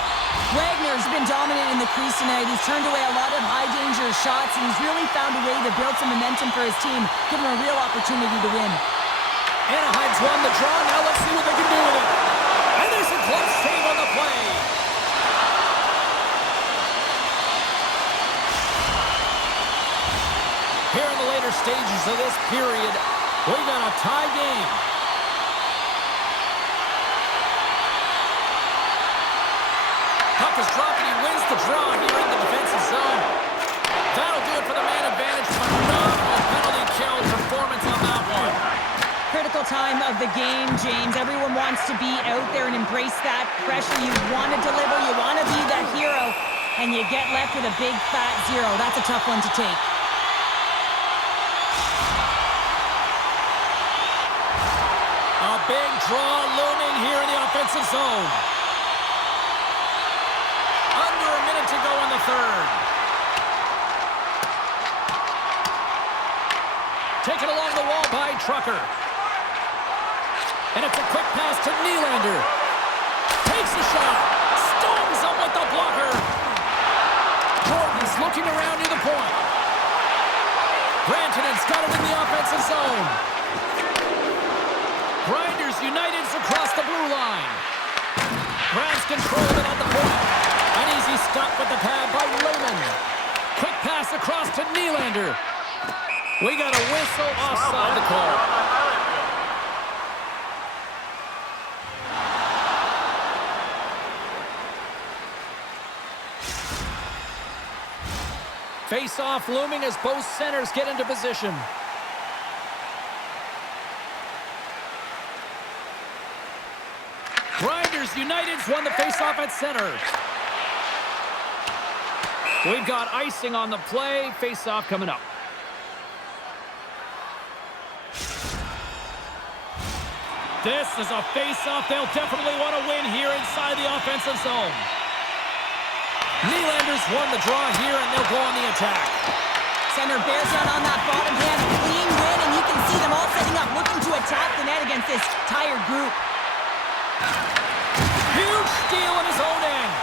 Wagner's been dominant in the crease tonight. He's turned away a lot of high-danger shots, and he's really found a way to build some momentum for his team, give him a real opportunity to win. Anaheim's won the draw. Now let's see what they can do with it. And there's a close save on the play. Here in the later stages of this period, we got a tie game. Puck is dropped and he wins the draw here in the defensive zone. That'll do it for the man advantage. Phenomenal penalty kill performance on that one. Critical time of the game, James. Everyone wants to be out there and embrace that pressure. You want to deliver, you want to be that hero, and you get left with a big fat zero. That's a tough one to take. A big draw looming here in the offensive zone. Under a minute to go in the third. Taken along the wall by Trucker. And it's a quick pass to Nylander. Takes a shot. Stones him with the blocker. Jordan's looking around near the point. Rantanen's got it in the offensive zone. Grinders United's across the blue line. Grabs control of it at the point. An easy stop with the pad by Lehman. Quick pass Pass across to Nylander. We got a whistle offside the call. Face-off looming as both centers get into position. Grinders United's won the face-off at center. We've got icing on the play. Face-off coming up. This is a face-off they'll definitely want to win here inside the offensive zone. Nylander's won the draw here, and they'll go on the attack. Center bears down on that bottom hand. Clean win, and you can see them all setting up, looking to attack the net against this tired group. Huge steal in his own end.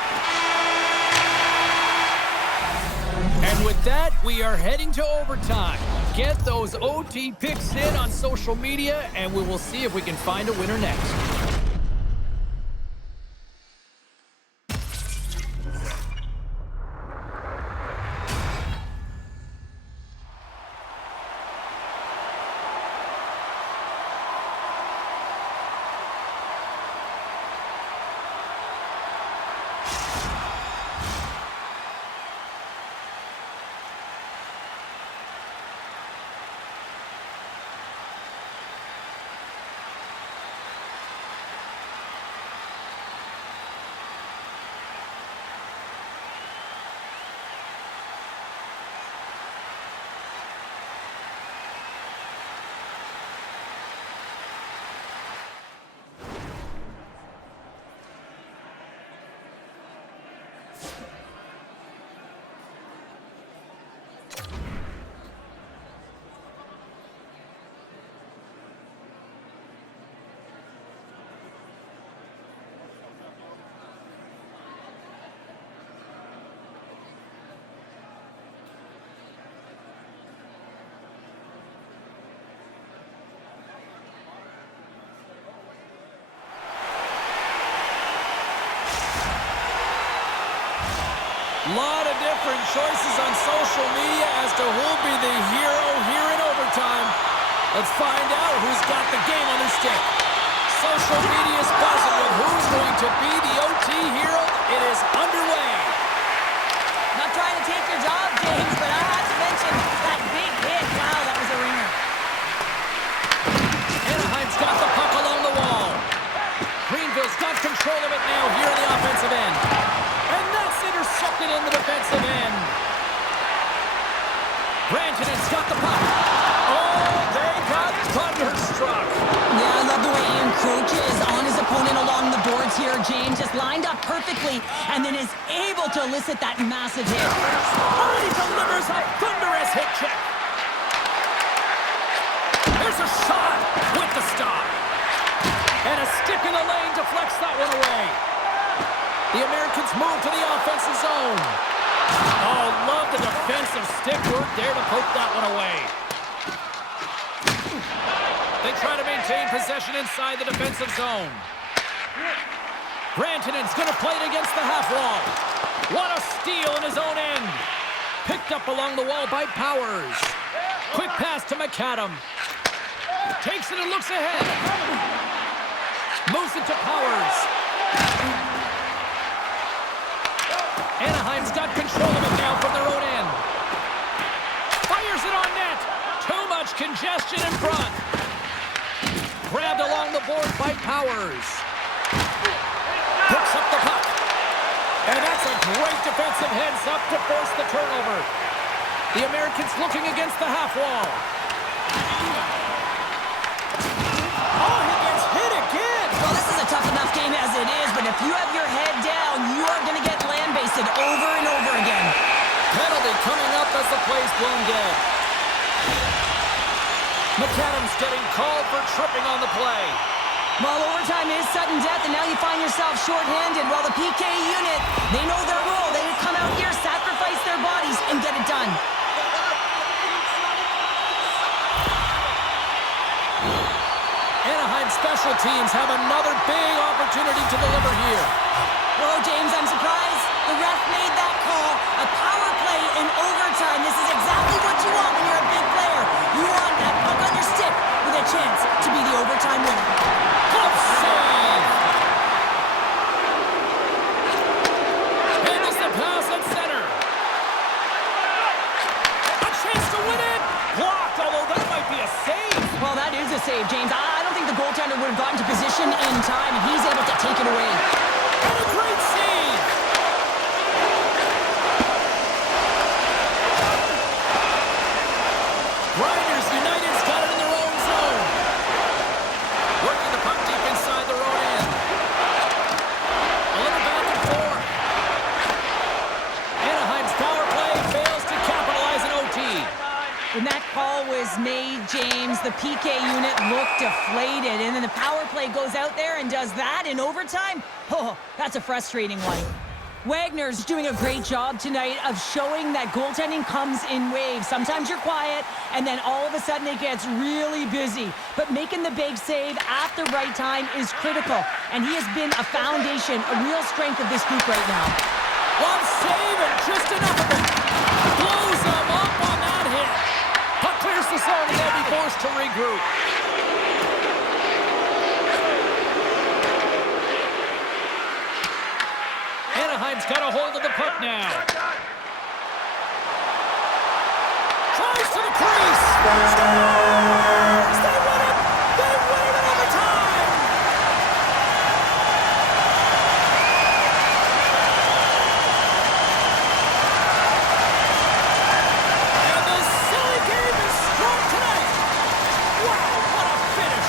And with that, we are heading to overtime. Get those OT picks in on social media, and we will see if we can find a winner next. A lot of different choices on social media as to who'll be the hero here in overtime. Let's find out who's got the game on their stick. Social media is buzzing with who's going to be the OT hero. It is underway. Not trying to take your job, James, but I have to mention that big hit. Wow, that was a ringer. Anaheim's got the puck along the wall. Greenville's got control of it now here in the offensive end. And that's intercepted in the defensive end. Rantanen's got the puck. Oh, they got thunderstruck. Yeah, I love the way he encroaches on his opponent along the boards here. James just lined up perfectly and then is able to elicit that massive hit. Oh, he delivers a thunderous hit check. There's a shot with the stop. And a stick in the lane deflects that one away. The Americans move to the offensive zone. Oh, love the defensive stick work there to poke that one away. They try to maintain possession inside the defensive zone. Rantanen's going to play it against the half wall. What a steal in his own end. Picked up along the wall by Powers. Quick pass to McAdam. Takes it and looks ahead. Moves it to Powers. Anaheim's got control of it now from their own end. Fires it on net. Too much congestion in front. Grabbed along the board by Powers. Picks up the puck. And that's a great defensive heads-up to force the turnover. The Americans looking against the half wall. Oh, he gets hit again. Well, this is a tough enough game as it is, but if you have your head down, you are going to get land-based over and over again. Penalty coming up as the play's blown dead. McAdam's getting called for tripping on the play. Well, overtime is sudden death, and now you find yourself shorthanded. Well, the PK unit, they know their role. They come out here, sacrifice their bodies, and get it done. Anaheim special teams have another big opportunity to deliver here. Oh, James, I'm surprised the ref made that call. A power play in overtime. This is exactly what you want when you're a big player. You want that puck on your stick with a chance to be the overtime winner. Glove save! Handles the pass at center. A chance to win it! Blocked, although that might be a save. Well, that is a save, James. I don't think the goaltender would have gotten to position in time, and he's able to take it away. And a great save! Grinders United's got it in their own zone. Working the puck deep inside their own end. A little back and forth. Anaheim's power play fails to capitalize in OT. When that call was made, James, the PK unit looked deflated, and then the power play goes out there and does that in overtime? Oh, that's a frustrating one. Wagner's doing a great job tonight of showing that goaltending comes in waves. Sometimes you're quiet, and then all of a sudden it gets really busy. But making the big save at the right time is critical, and he has been a foundation, a real strength of this group right now. One save and just enough of it. Blows them up on that hit. Puck clears the zone and they'll be forced to regroup. Anaheim's got a hold of the puck now. Tries to the crease. Scores! They win it! They win it in overtime! And the silly game is strong tonight. Wow, what a finish!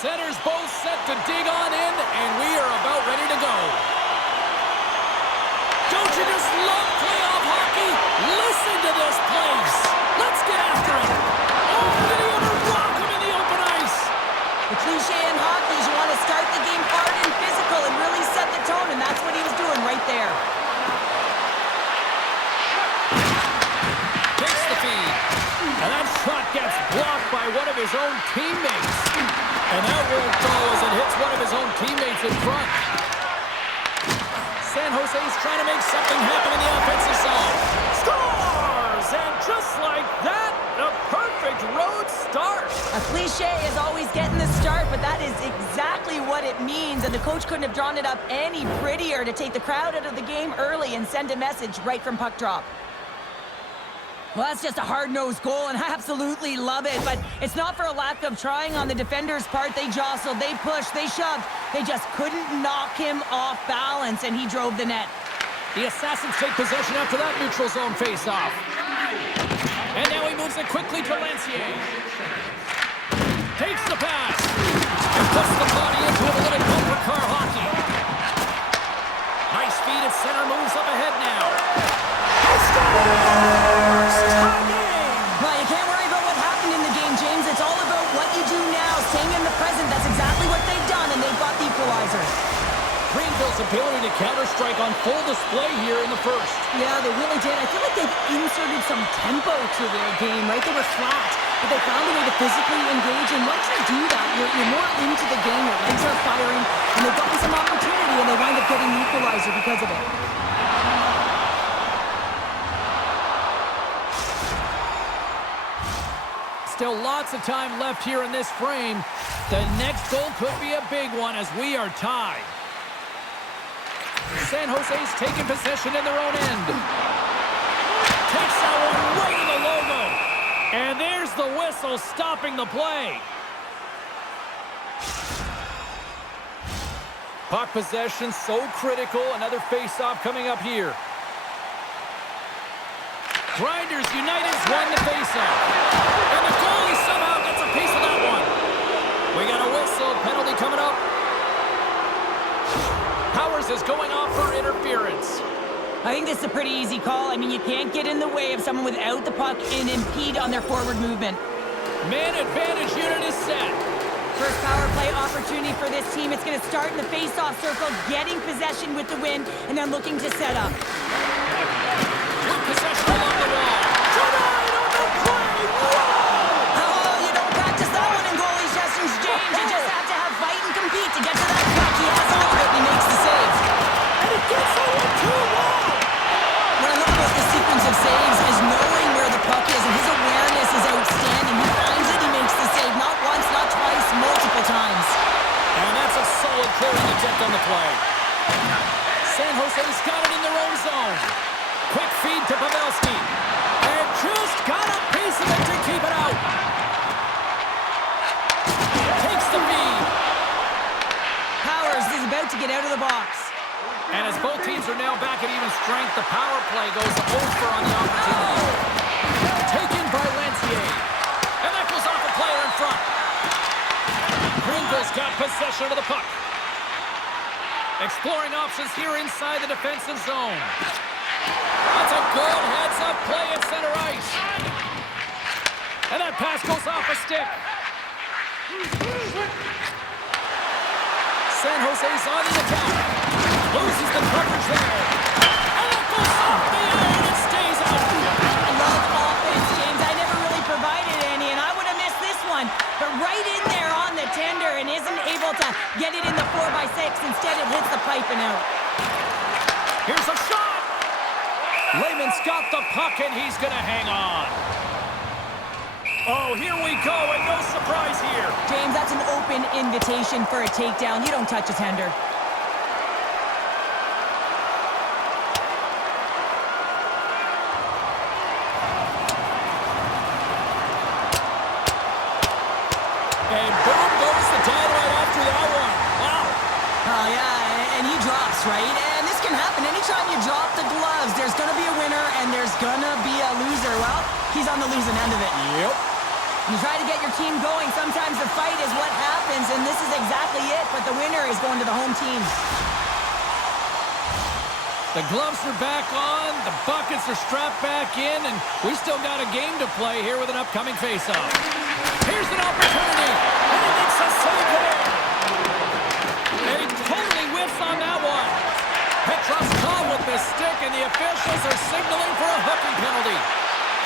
Centers both set to dig on in, and we are about ready to go. Don't you just love playoff hockey? Listen to this place. Let's get after it. Oh, did he ever rock him in the open ice? The cliche in hockey is you want to start the game hard and physical and really set the tone, and that's what he was doing right there. Takes the feed. And that shot gets blocked by one of his own teammates. And that won't go as it hits one of his own teammates in front. San Jose's trying to make something happen in the offensive zone. Scores! And just like that, a perfect road start. A cliche is always getting the start, but that is exactly what it means, and the coach couldn't have drawn it up any prettier to take the crowd out of the game early and send a message right from puck drop. Well, that's just a hard-nosed goal, and I absolutely love it, but it's not for a lack of trying on the defender's part. They jostled, they pushed, they shoved. They just couldn't knock him off balance, and he drove the net. The Assassins take possession after that neutral zone face-off. And now he moves it quickly to Lancier. Takes the pass. And puts the body into a little bumper car hockey. Nice feed at center, moves up ahead now. Well, you can't worry about what happened in the game, James. It's all about what you do now, staying in the present. That's exactly what they've done, and they've got the equalizer. Greenville's ability to counter-strike on full display here in the first. Yeah, they really did. I feel like they've inserted some tempo to their game, right? They were flat, but they found a way to physically engage, and once you do that, you're more into the game. Your legs are firing, and they've gotten some opportunity, and they wind up getting the equalizer because of it. Still lots of time left here in this frame. The next goal could be a big one as we are tied. San Jose's taking possession in their own end. Takes that one right in the logo. And there's the whistle stopping the play. Puck possession so critical. Another face-off coming up here. Grinders United's won the face-off. And the goalie somehow gets a piece of that one. We got a whistle. Penalty coming up. Powers is going off for interference. I think this is a pretty easy call. I mean, you can't get in the way of someone without the puck and impede on their forward movement. Man advantage unit is set. First power play opportunity for this team. It's going to start in the face-off circle, getting possession with the win, and then looking to set up. Good possession along the wall. Oh, you don't practice that one in goalie sessions, James. You just have to have fight and compete to get to that puck. He has all of it, and he makes the save. And it gets over too long. What I love about this sequence of saves is knowing where the puck is, and his awareness is outstanding. He finds it, he makes the save. Not once, not twice, multiple times. And that's a solid clearing attempt on the play. San Jose's got it in their own zone. Quick feed to Pavelski. And just got a piece of it to keep it out. Takes the feed. Powers is about to get out of the box. And as both teams are now back at even strength, the power play goes over on the opportunity. Taken by Lancier. And that goes off a player in front. Greenville's got possession of the puck. Exploring options here inside the defensive zone. That's a good heads-up play at center ice. And that pass goes off a stick. San Jose's on the attack. Loses the coverage there. And that goes off the iron and stays out. I love offense, James. I never really provided any, and I would have missed this one. But right in there on the tender and isn't able to get it in the 4x6. Instead, it hits the pipe and out. Here's a shot. Lehman's got the puck, and he's going to hang on. Oh, here we go, and no surprise here. James, that's an open invitation for a takedown. You don't touch a tender. And boom goes the dynamite after that one. Wow. Oh, yeah, and he drops, right? And this can happen. Anytime you drop the gloves, there's going to be a winner and there's going to be a loser. Well, he's on the losing end of it. Yep. You try to get your team going. Sometimes the fight is what happens, and this is exactly it. But the winner is going to the home team. The gloves are back on, the buckets are strapped back in, and we still got a game to play here with an upcoming face-off. Here's an opportunity, and he makes a save there. And he totally whiffs on that one. Petrov's caught with the stick, and the officials are signaling for a hooking penalty.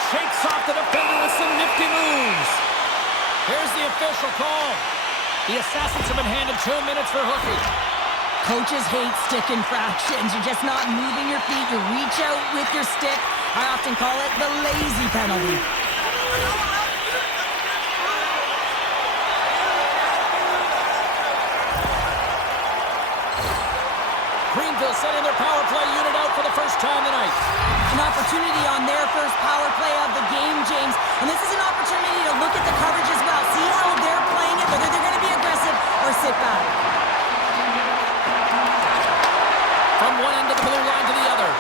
Shakes off the defender with some nifty moves. Here's the official call. The Assassins have been handed 2 minutes for hooking. Coaches hate stick infractions. You're just not moving your feet. You reach out with your stick. I often call it the lazy penalty. sending their power play unit out for the first time tonight. An opportunity on their first power play of the game, James. And this is an opportunity to look at the coverage as well. See how they're playing it, whether they're going to be aggressive or sit back. From one end of the blue line to the other.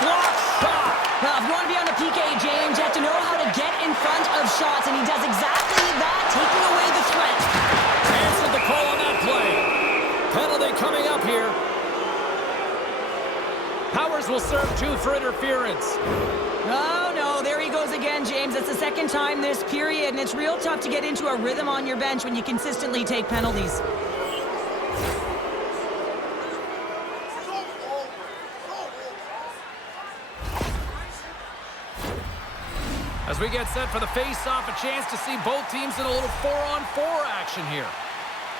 Block shot. Well, if you want to be on the PK, James, you have to know how to get in front of shots, and he does exactly that, taking away the threat. Answered the call on that play. Penalty coming up here. Powers will serve 2 for interference. Oh, no, there he goes again, James. It's the second time this period, and it's real tough to get into a rhythm on your bench when you consistently take penalties. As we get set for the face-off, a chance to see both teams in a little 4-on-4 action here.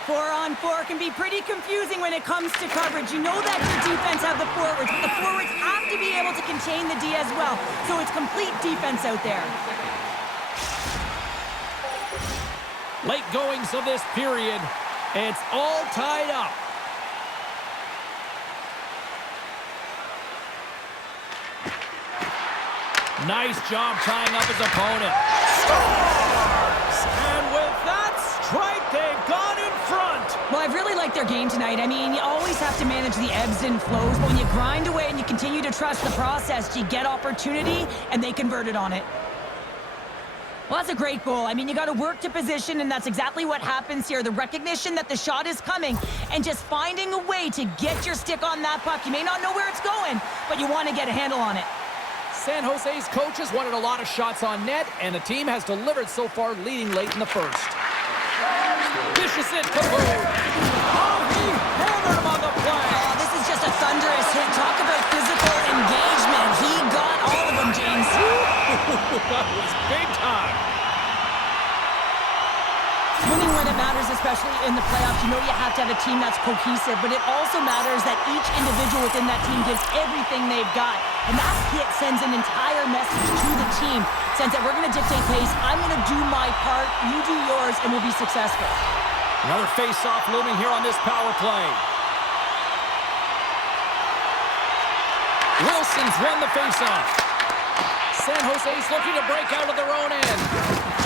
4-on-4 can be pretty confusing when it comes to coverage. You know that your defense have the forwards, but the forwards have to be able to contain the D as well. So it's complete defense out there. Late goings of this period. It's all tied up. Nice job tying up his opponent. Scores! And with that strike, they've gone in front. Well, I've really liked their game tonight. I mean, you always have to manage the ebbs and flows, but when you grind away and you continue to trust the process, you get opportunity, and they converted on it. Well, that's a great goal. I mean, you got to work to position, and that's exactly what happens here. The recognition that the shot is coming, and just finding a way to get your stick on that puck. You may not know where it's going, but you want to get a handle on it. San Jose's coaches wanted a lot of shots on net, and the team has delivered so far, leading late in the first. Dishes it, Capoue. Oh, he hammered him on the play. Oh, this is just a thunderous hit. Talk about physical engagement. He got all of them, James. That was big time. Winning when it matters, especially in the playoffs, you know you have to have a team that's cohesive, but it also matters that each individual within that team gives everything they've got. And that hit sends an entire message to the team. Says that we're going to dictate pace, I'm going to do my part, you do yours, and we'll be successful. Another face-off looming here on this power play. Wilson's won the face-off. San Jose's looking to break out of their own end.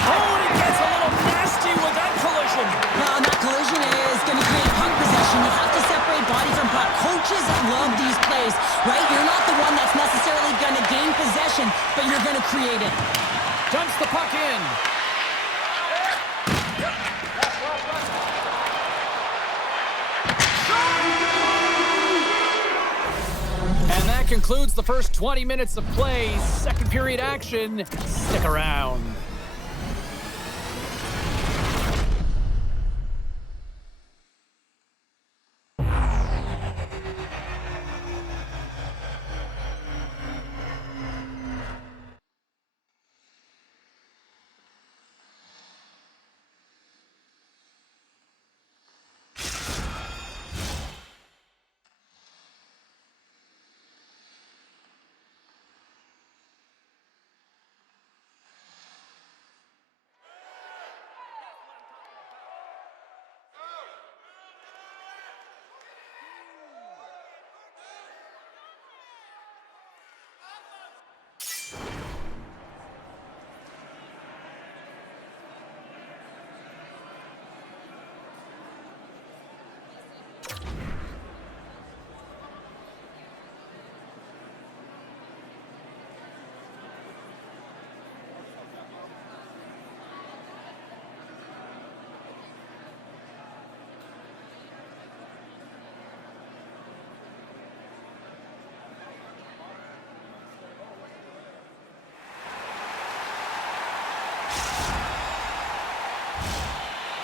Oh, and he gets a little nasty with that collision. Well, and that collision is going to create puck possession. You have to separate body from puck. Coaches love these plays, right? You're not the one that's necessarily going to gain possession, but you're going to create it. Dumps the puck in. And that concludes the first 20 minutes of play. Second period action. Stick around.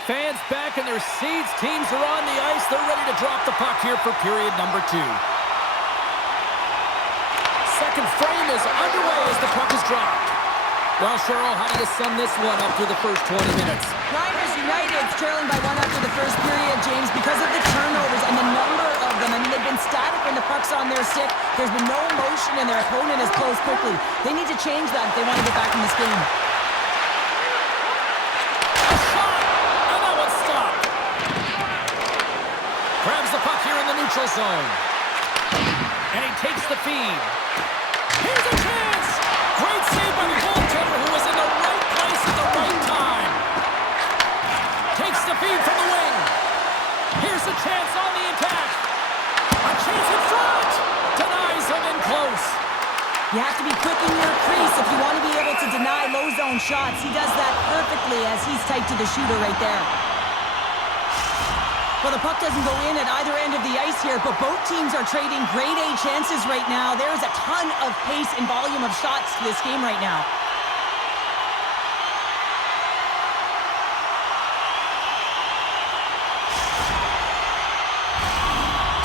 Fans back in their seats. Teams are on the ice. They're ready to drop the puck here for period number 2. Second frame is underway as the puck is dropped. Well, Cheryl, how do you sum this one up through the first 20 minutes? Riders United trailing by 1 after the first period, James, because of the turnovers and the number of them. I mean, they've been static when the puck's on their stick. There's been no motion, and their opponent has closed quickly. They need to change that if they want to get back in this game. Grabs the puck here in the neutral zone. And he takes the feed. Here's a chance! Great save by the goaltender who was in the right place at the right time. Takes the feed from the wing. Here's a chance on the attack. A chance in front! Denies him in close. You have to be quick in your crease if you want to be able to deny low zone shots. He does that perfectly as he's tight to the shooter right there. Well, the puck doesn't go in at either end of the ice here, but both teams are trading grade A chances right now. There is a ton of pace and volume of shots to this game right now.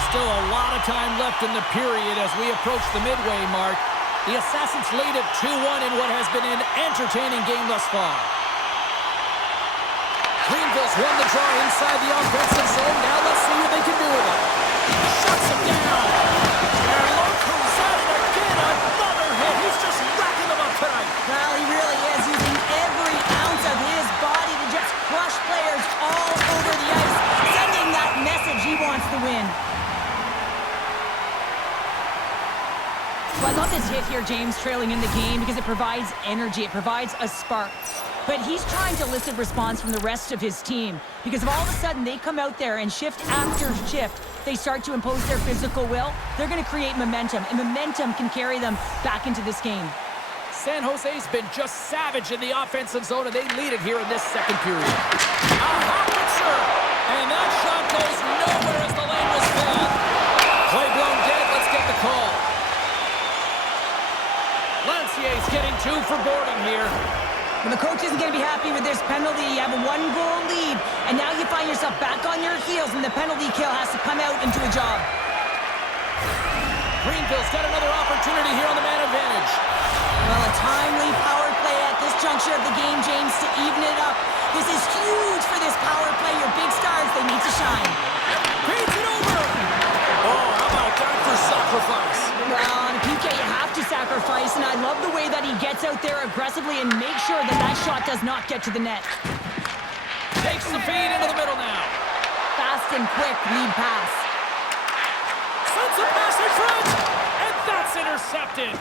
Still a lot of time left in the period as we approach the midway mark. The Assassins lead at 2-1 in what has been an entertaining game thus far. Greenville's won the draw inside the offensive zone. Now let's see what they can do with it. Shuts him down. And Lowe comes at it again. Another hit. He's just racking them up tonight. Well, he really is using every ounce of his body to just crush players all over the ice, sending that message he wants to win. Well, I love this hit here, James, trailing in the game because it provides energy. It provides a spark. But he's trying to elicit response from the rest of his team because if all of a sudden they come out there and shift after shift, they start to impose their physical will, they're going to create momentum, and momentum can carry them back into this game. San Jose's been just savage in the offensive zone, and they lead it here in this second period. A howitzer! And that shot goes nowhere as the lane was filled. Play blown dead. Let's get the call. Lancier's getting 2 for boarding here. Well, the coach isn't going to be happy with this penalty. You have a 1-goal lead, and now you find yourself back on your heels, and the penalty kill has to come out and do a job. Greenville's got another opportunity here on the man advantage. Well, a timely power play at this juncture of the game, James, to even it up. This is huge for this power play. Your big stars, they need to shine. Beats it over! Oh, how about that for sacrifice? Well, on a PK, you have to sacrifice, and I love the way that he gets out there aggressively and makes sure that that shot does not get to the net. Takes the feed into the middle now. Fast and quick lead pass. Sends a pass in front, and that's intercepted.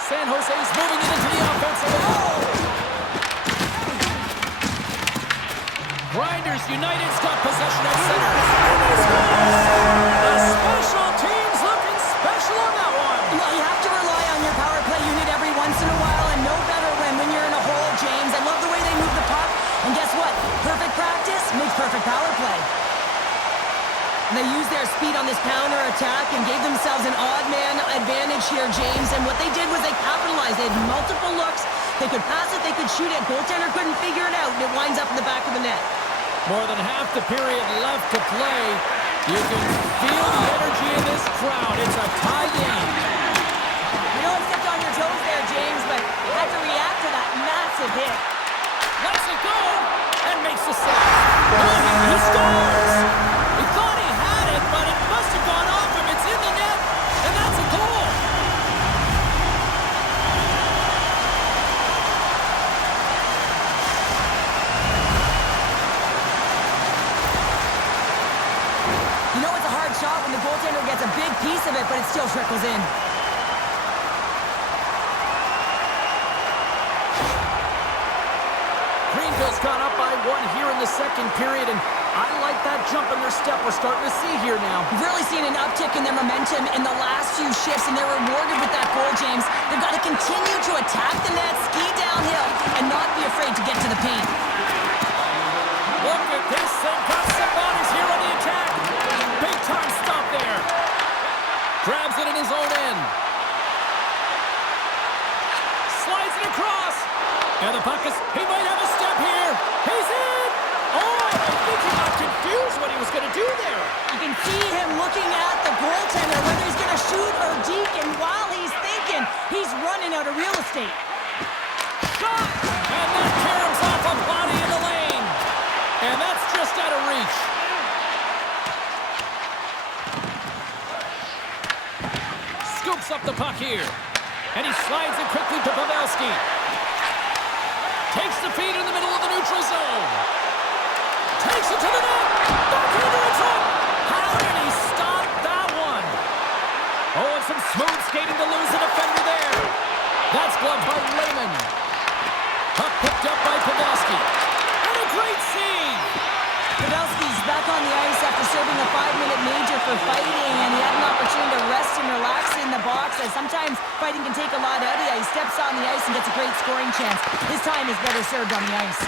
San Jose's moving it into the offensive zone. Grinders United's got possession at center. The special teams looking special on that one. Well, you have to rely on your power play unit every once in a while, and no better when you're in a hole, James. I love the way they move the puck, and guess what? Perfect practice makes perfect power play. And they used their speed on this counter-attack and gave themselves an odd-man advantage here, James. And what they did was they capitalized. They had multiple looks. They could pass it, they could shoot it. Goaltender couldn't figure it out, and it winds up in the back of the net. More than half the period left to play. You can feel the energy in this crowd. It's a tie game. You know I stepped on your toes there, James, but you had to react to that massive hit. Lets it go and makes the save. He scores! He thought he had it, but it must have gone off him. It's in the net, and that's a goal. You know it's a hard shot when the goaltender gets a big piece of it, but it still trickles in. Greenville's gone up by 1 here in the second period, and I like that jump in their step we're starting to see here now. We've really seen an uptick in their momentum in the last few shifts, and they're rewarded with that goal, James. They've got to continue to attack the net, ski downhill, and not be afraid to get to the paint. Look at this, they've got some bodies here on the attack. Big time stop there. Grabs it in his own end. Slides it across. And the puck is, he might have a step here. He's in. Oh, I think he got confused what he was going to do there. You can see him looking at the goaltender, whether he's going to shoot or deke, and while he's thinking, he's running out of real estate. Shot! And that caroms off a body in the lane. And that's just out of reach. Scoops up the puck here. And he slides it quickly to Pavelski. Takes the feed in the middle of the neutral zone. Takes it to the net. Backhander in front. How did he stop that one? sometimes fighting can take a lot out of you. He steps on the ice and gets a great scoring chance. His time is better served on the ice.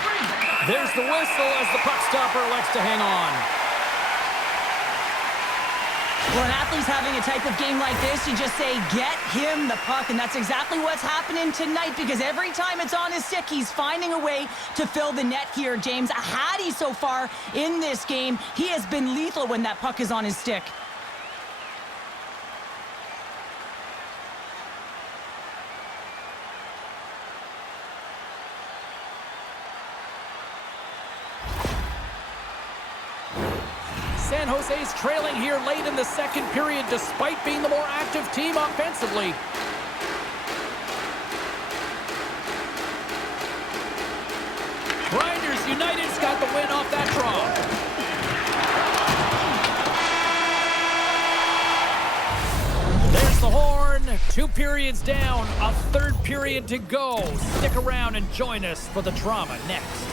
There's the whistle as the puck stopper elects to hang on. Well, an athlete's having a type of game like this, you just say, get him the puck, and that's exactly what's happening tonight, because every time it's on his stick, he's finding a way to fill the net here, James. Hattie so far in this game, he has been lethal when that puck is on his stick. San Jose's trailing here late in the second period despite being the more active team offensively. Grinders United's got the win off that draw. There's the horn. 2 periods down, a third period to go. Stick around and join us for the drama next.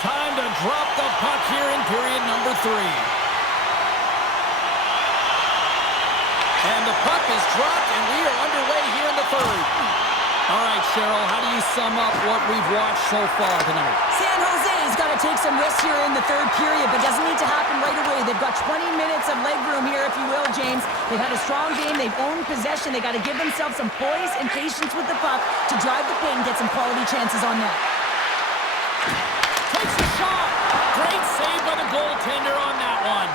Time to drop the puck here in period number 3. And the puck is dropped, and we are underway here in the third. All right, Cheryl, how do you sum up what we've watched so far tonight? San Jose's got to take some risks here in the third period, but doesn't need to happen right away. They've got 20 minutes of leg room here, if you will, James. They've had a strong game. They've owned possession. They got to give themselves some poise and patience with the puck to drive the paint and get some quality chances on net. Takes a shot. Great save by the goaltender on that one.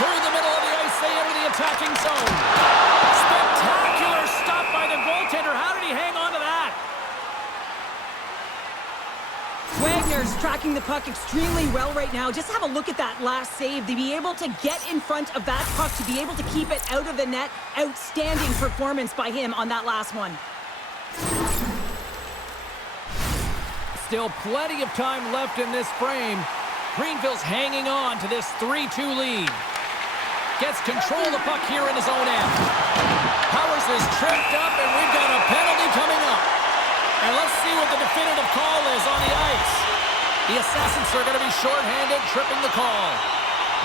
Through the middle of the ice, they enter the attacking zone. Spectacular stop by the goaltender. How did he hang on to that? Wagner's tracking the puck extremely well right now. Just have a look at that last save. To be able to get in front of that puck, to be able to keep it out of the net, outstanding performance by him on that last one. Still plenty of time left in this frame. Greenville's hanging on to this 3-2 lead. Gets control of the puck here in his own end. Powers is tripped up, and we've got a penalty coming up. And let's see what the definitive call is on the ice. The Assassins are going to be shorthanded, tripping the call.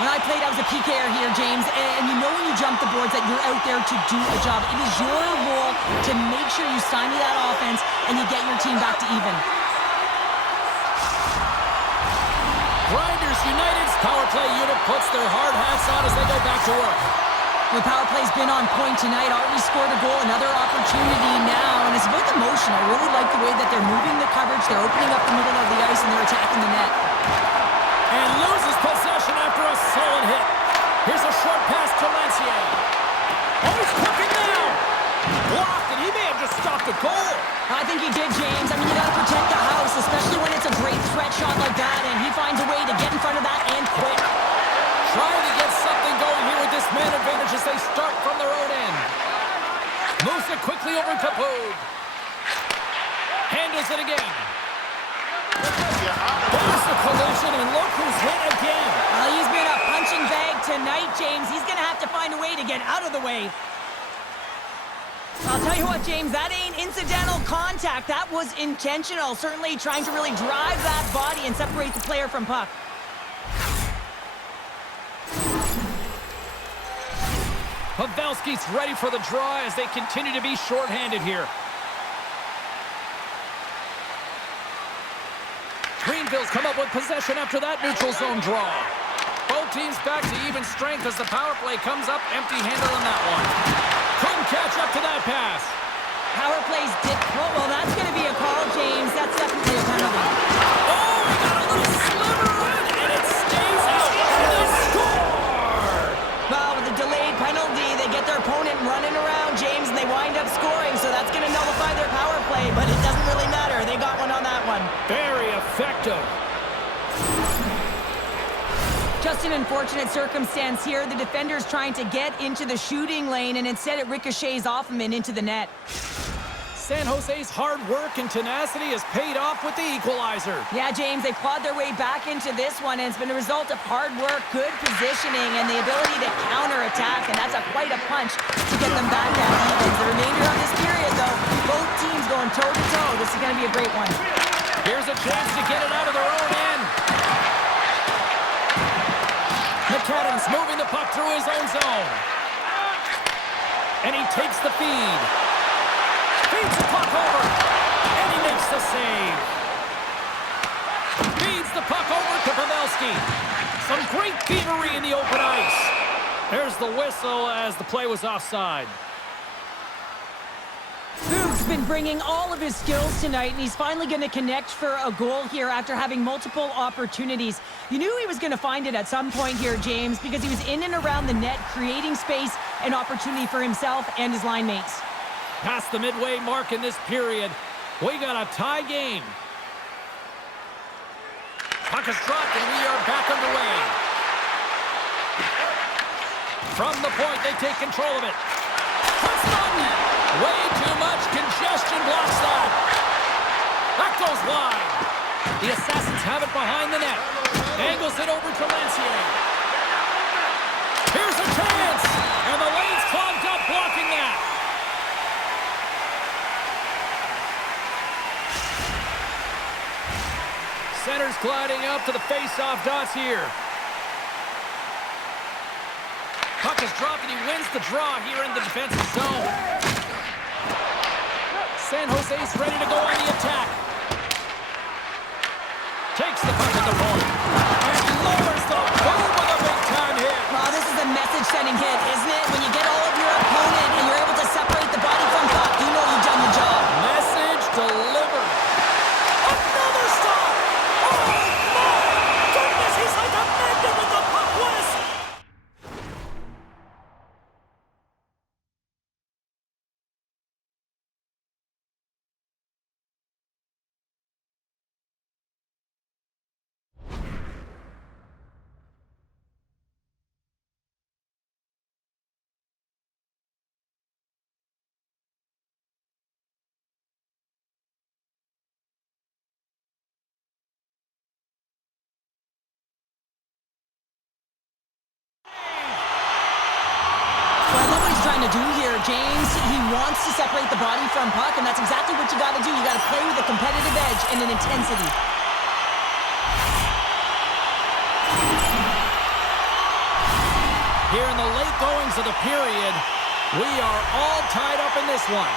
When I played, I was a PKer here, James, and you know when you jump the boards that you're out there to do a job. It is your role to make sure you stymie that offense and you get your team back to even. Grinders United's power play unit puts their hard hats on as they go back to work. The power play's been on point tonight, already scored a goal, another opportunity now, and it's about the motion. I really like the way that they're moving the coverage, they're opening up the middle of the ice, and they're attacking the net. And loses possession after a solid hit. Here's a short pass to Lancier. Oh, he's cooking now! Blocked, and he may have just stopped a goal. I think he did, James. I mean, you got to protect the house, especially when it's a great threat shot like that, and he finds a way to get in front of that and quick. Trying to get something going here with this man advantage as they start from their own end. Moves it quickly over to Pogue. Handles it again. There's the collision, and look who's hit again. Well, he's been a punching bag tonight, James. He's going to have to find a way to get out of the way. I'll tell you what, James, that ain't incidental contact. That was intentional. Certainly trying to really drive that body and separate the player from puck. Pavelski's ready for the draw as they continue to be shorthanded here. Greenville's come up with possession after that neutral zone draw. Both teams back to even strength as the power play comes up empty-handed on that one. Couldn't catch up to that pass. Power plays dip. Oh, well, that's going to be a call, James. That's definitely a penalty. Oh, we got a little sliver in, and it stays out. And they score! Well, with the delayed penalty, they get their opponent running around, James, and they wind up scoring, so that's going to nullify their power play, but it doesn't really matter. They got one on that one. Very effective. Just an unfortunate circumstance here. The defender's trying to get into the shooting lane, and instead it ricochets off him and into the net. San Jose's hard work and tenacity has paid off with the equalizer. Yeah, James, they clawed their way back into this one, and it's been a result of hard work, good positioning, and the ability to counterattack, and that's quite a punch to get them back at evens. The remainder of this period, though, both teams going toe-to-toe. This is going to be a great one. Here's a chance to get it out of their own end. McAdams moving the puck through his own zone. And he takes the feed. Feeds the puck over. And he makes the save. Feeds the puck over to Pavelski. Some great thievery in the open ice. There's the whistle as the play was offside. Boog's been bringing all of his skills tonight, and he's finally going to connect for a goal here after having multiple opportunities. You knew he was going to find it at some point here, James, because he was in and around the net, creating space and opportunity for himself and his line mates. Past the midway mark in this period, we got a tie game. Puck is dropped, and we are back underway. From the point, they take control of it. Way too much congestion blocks that. That goes wide. The Assassins have it behind the net. Angles it over to Lancier. Here's a chance. And the lane's clogged up blocking that. Center's gliding up to the face-off dots here. Puck is dropped and he wins the draw here in the defensive zone. San Jose's ready to go on the attack. Takes the puck at the point. And lowers the boom with a big-time hit. Wow, this is a message-sending hit, isn't it? When you get all of your opponent and you're able to separate the body from puck, you know you've done the job. Message delivered. Another stop. Oh, my goodness. He's like a magnet with the puck. What a... Trying to do here, James. He wants to separate the body from puck, and that's exactly what you got to do. You got to play with a competitive edge and an intensity. Here in the late goings of the period, we are all tied up in this one.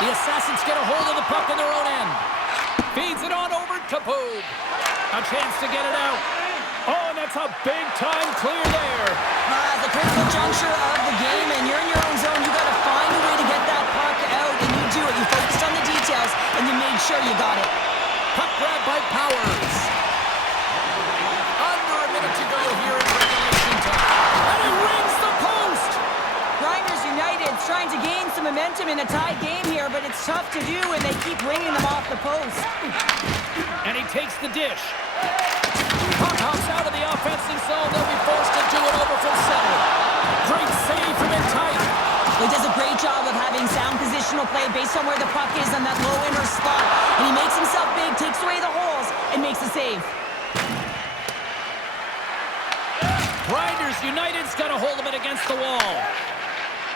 The Assassins get a hold of the puck in their own end. Feeds it on over to Poog. A chance to get it out. Oh, and that's a big-time clear there. The critical juncture of the game, and you're in your own zone. You got to find a way to get that puck out, and you do it. You focused on the details, and you made sure you got it. Puck grab by Powers. Under a minute to go here in regulation time. And he rings the post. Grinders United trying to gain some momentum in a tied game here, but it's tough to do, and they keep ringing them off the post. And he takes the dish. Puck hops out of the offensive zone. They'll be forced to do it over from center. Great save from in tight. He does a great job of having sound positional play based on where the puck is on that low inner slot. And he makes himself big, takes away the holes, and makes the save. Grinders United's got a hold of it against the wall.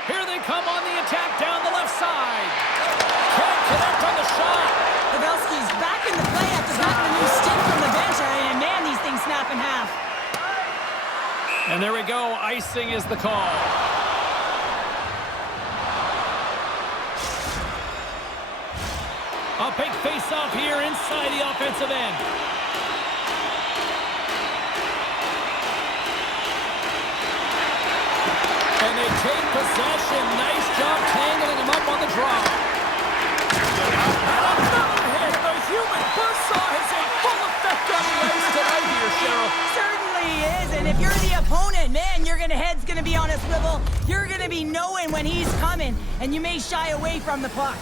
Here they come on the attack down the left side. Can't connect on the shot. Pavelski's back in the play after getting a new stick from the bench. And man, these things snap And there we go. Icing is the call. A big face-off here inside the offensive end. And they take possession. Nice job tangling him up on the draw. And another hit. The human buzzsaw is in full effect on the ice tonight here, Cheryl. Certainly is, and if you're the opponent, man, your head's going to be on a swivel. You're going to be knowing when he's coming, and you may shy away from the puck.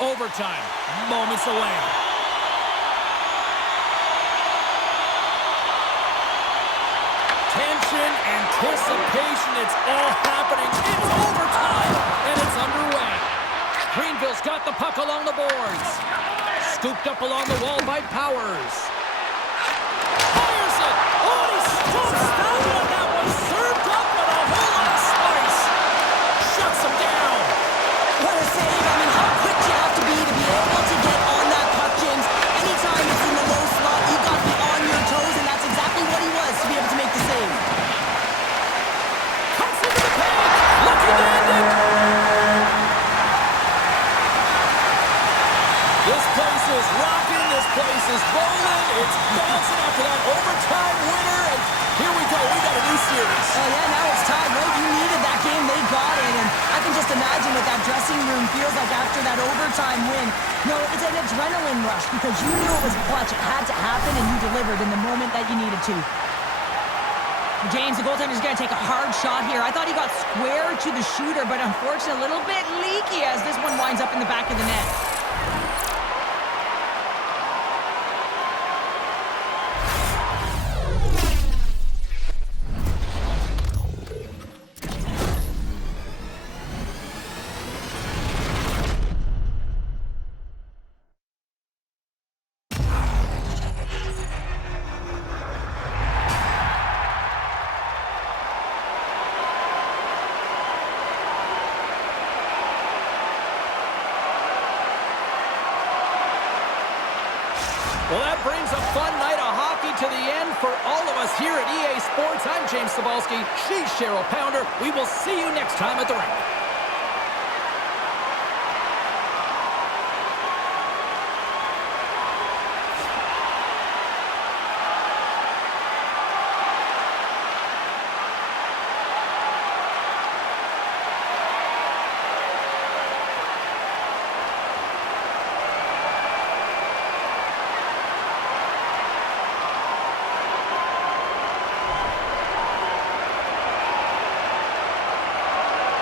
Overtime, moments away. Tension, anticipation, it's all happening. It's overtime, and it's underway. Greenville's got the puck along the boards. Scooped up along the wall by Powers. Fires it! Oh, he stumps down on that one. Served up with a whole lot of spice. Shuts him down. What a save. I mean, how quick you have to be able to get on that puck, James. Anytime it's in the low slot, you've got to be on your toes, and that's exactly what he was to be able to make the save. Cuts into the paint. Looking to end it. This place is rocking. This place is rolling. It's bouncing after that overtime winner. And here we go. We got a new series. Yeah, now it's tied, right? You needed that game. They got it, and I can just imagine what that dressing room feels like after that overtime win. No, it's an adrenaline rush because you knew it was clutch. It had to happen, and you delivered in the moment that you needed to. James, the goaltender's going to take a hard shot here. I thought he got square to the shooter, but unfortunately a little bit leaky as this one winds up in the back of the net. Well, that brings a fun night of hockey to the end for all of us here at EA Sports. I'm James Cybulski. She's Cheryl Pounder. We will see you next time at the rink.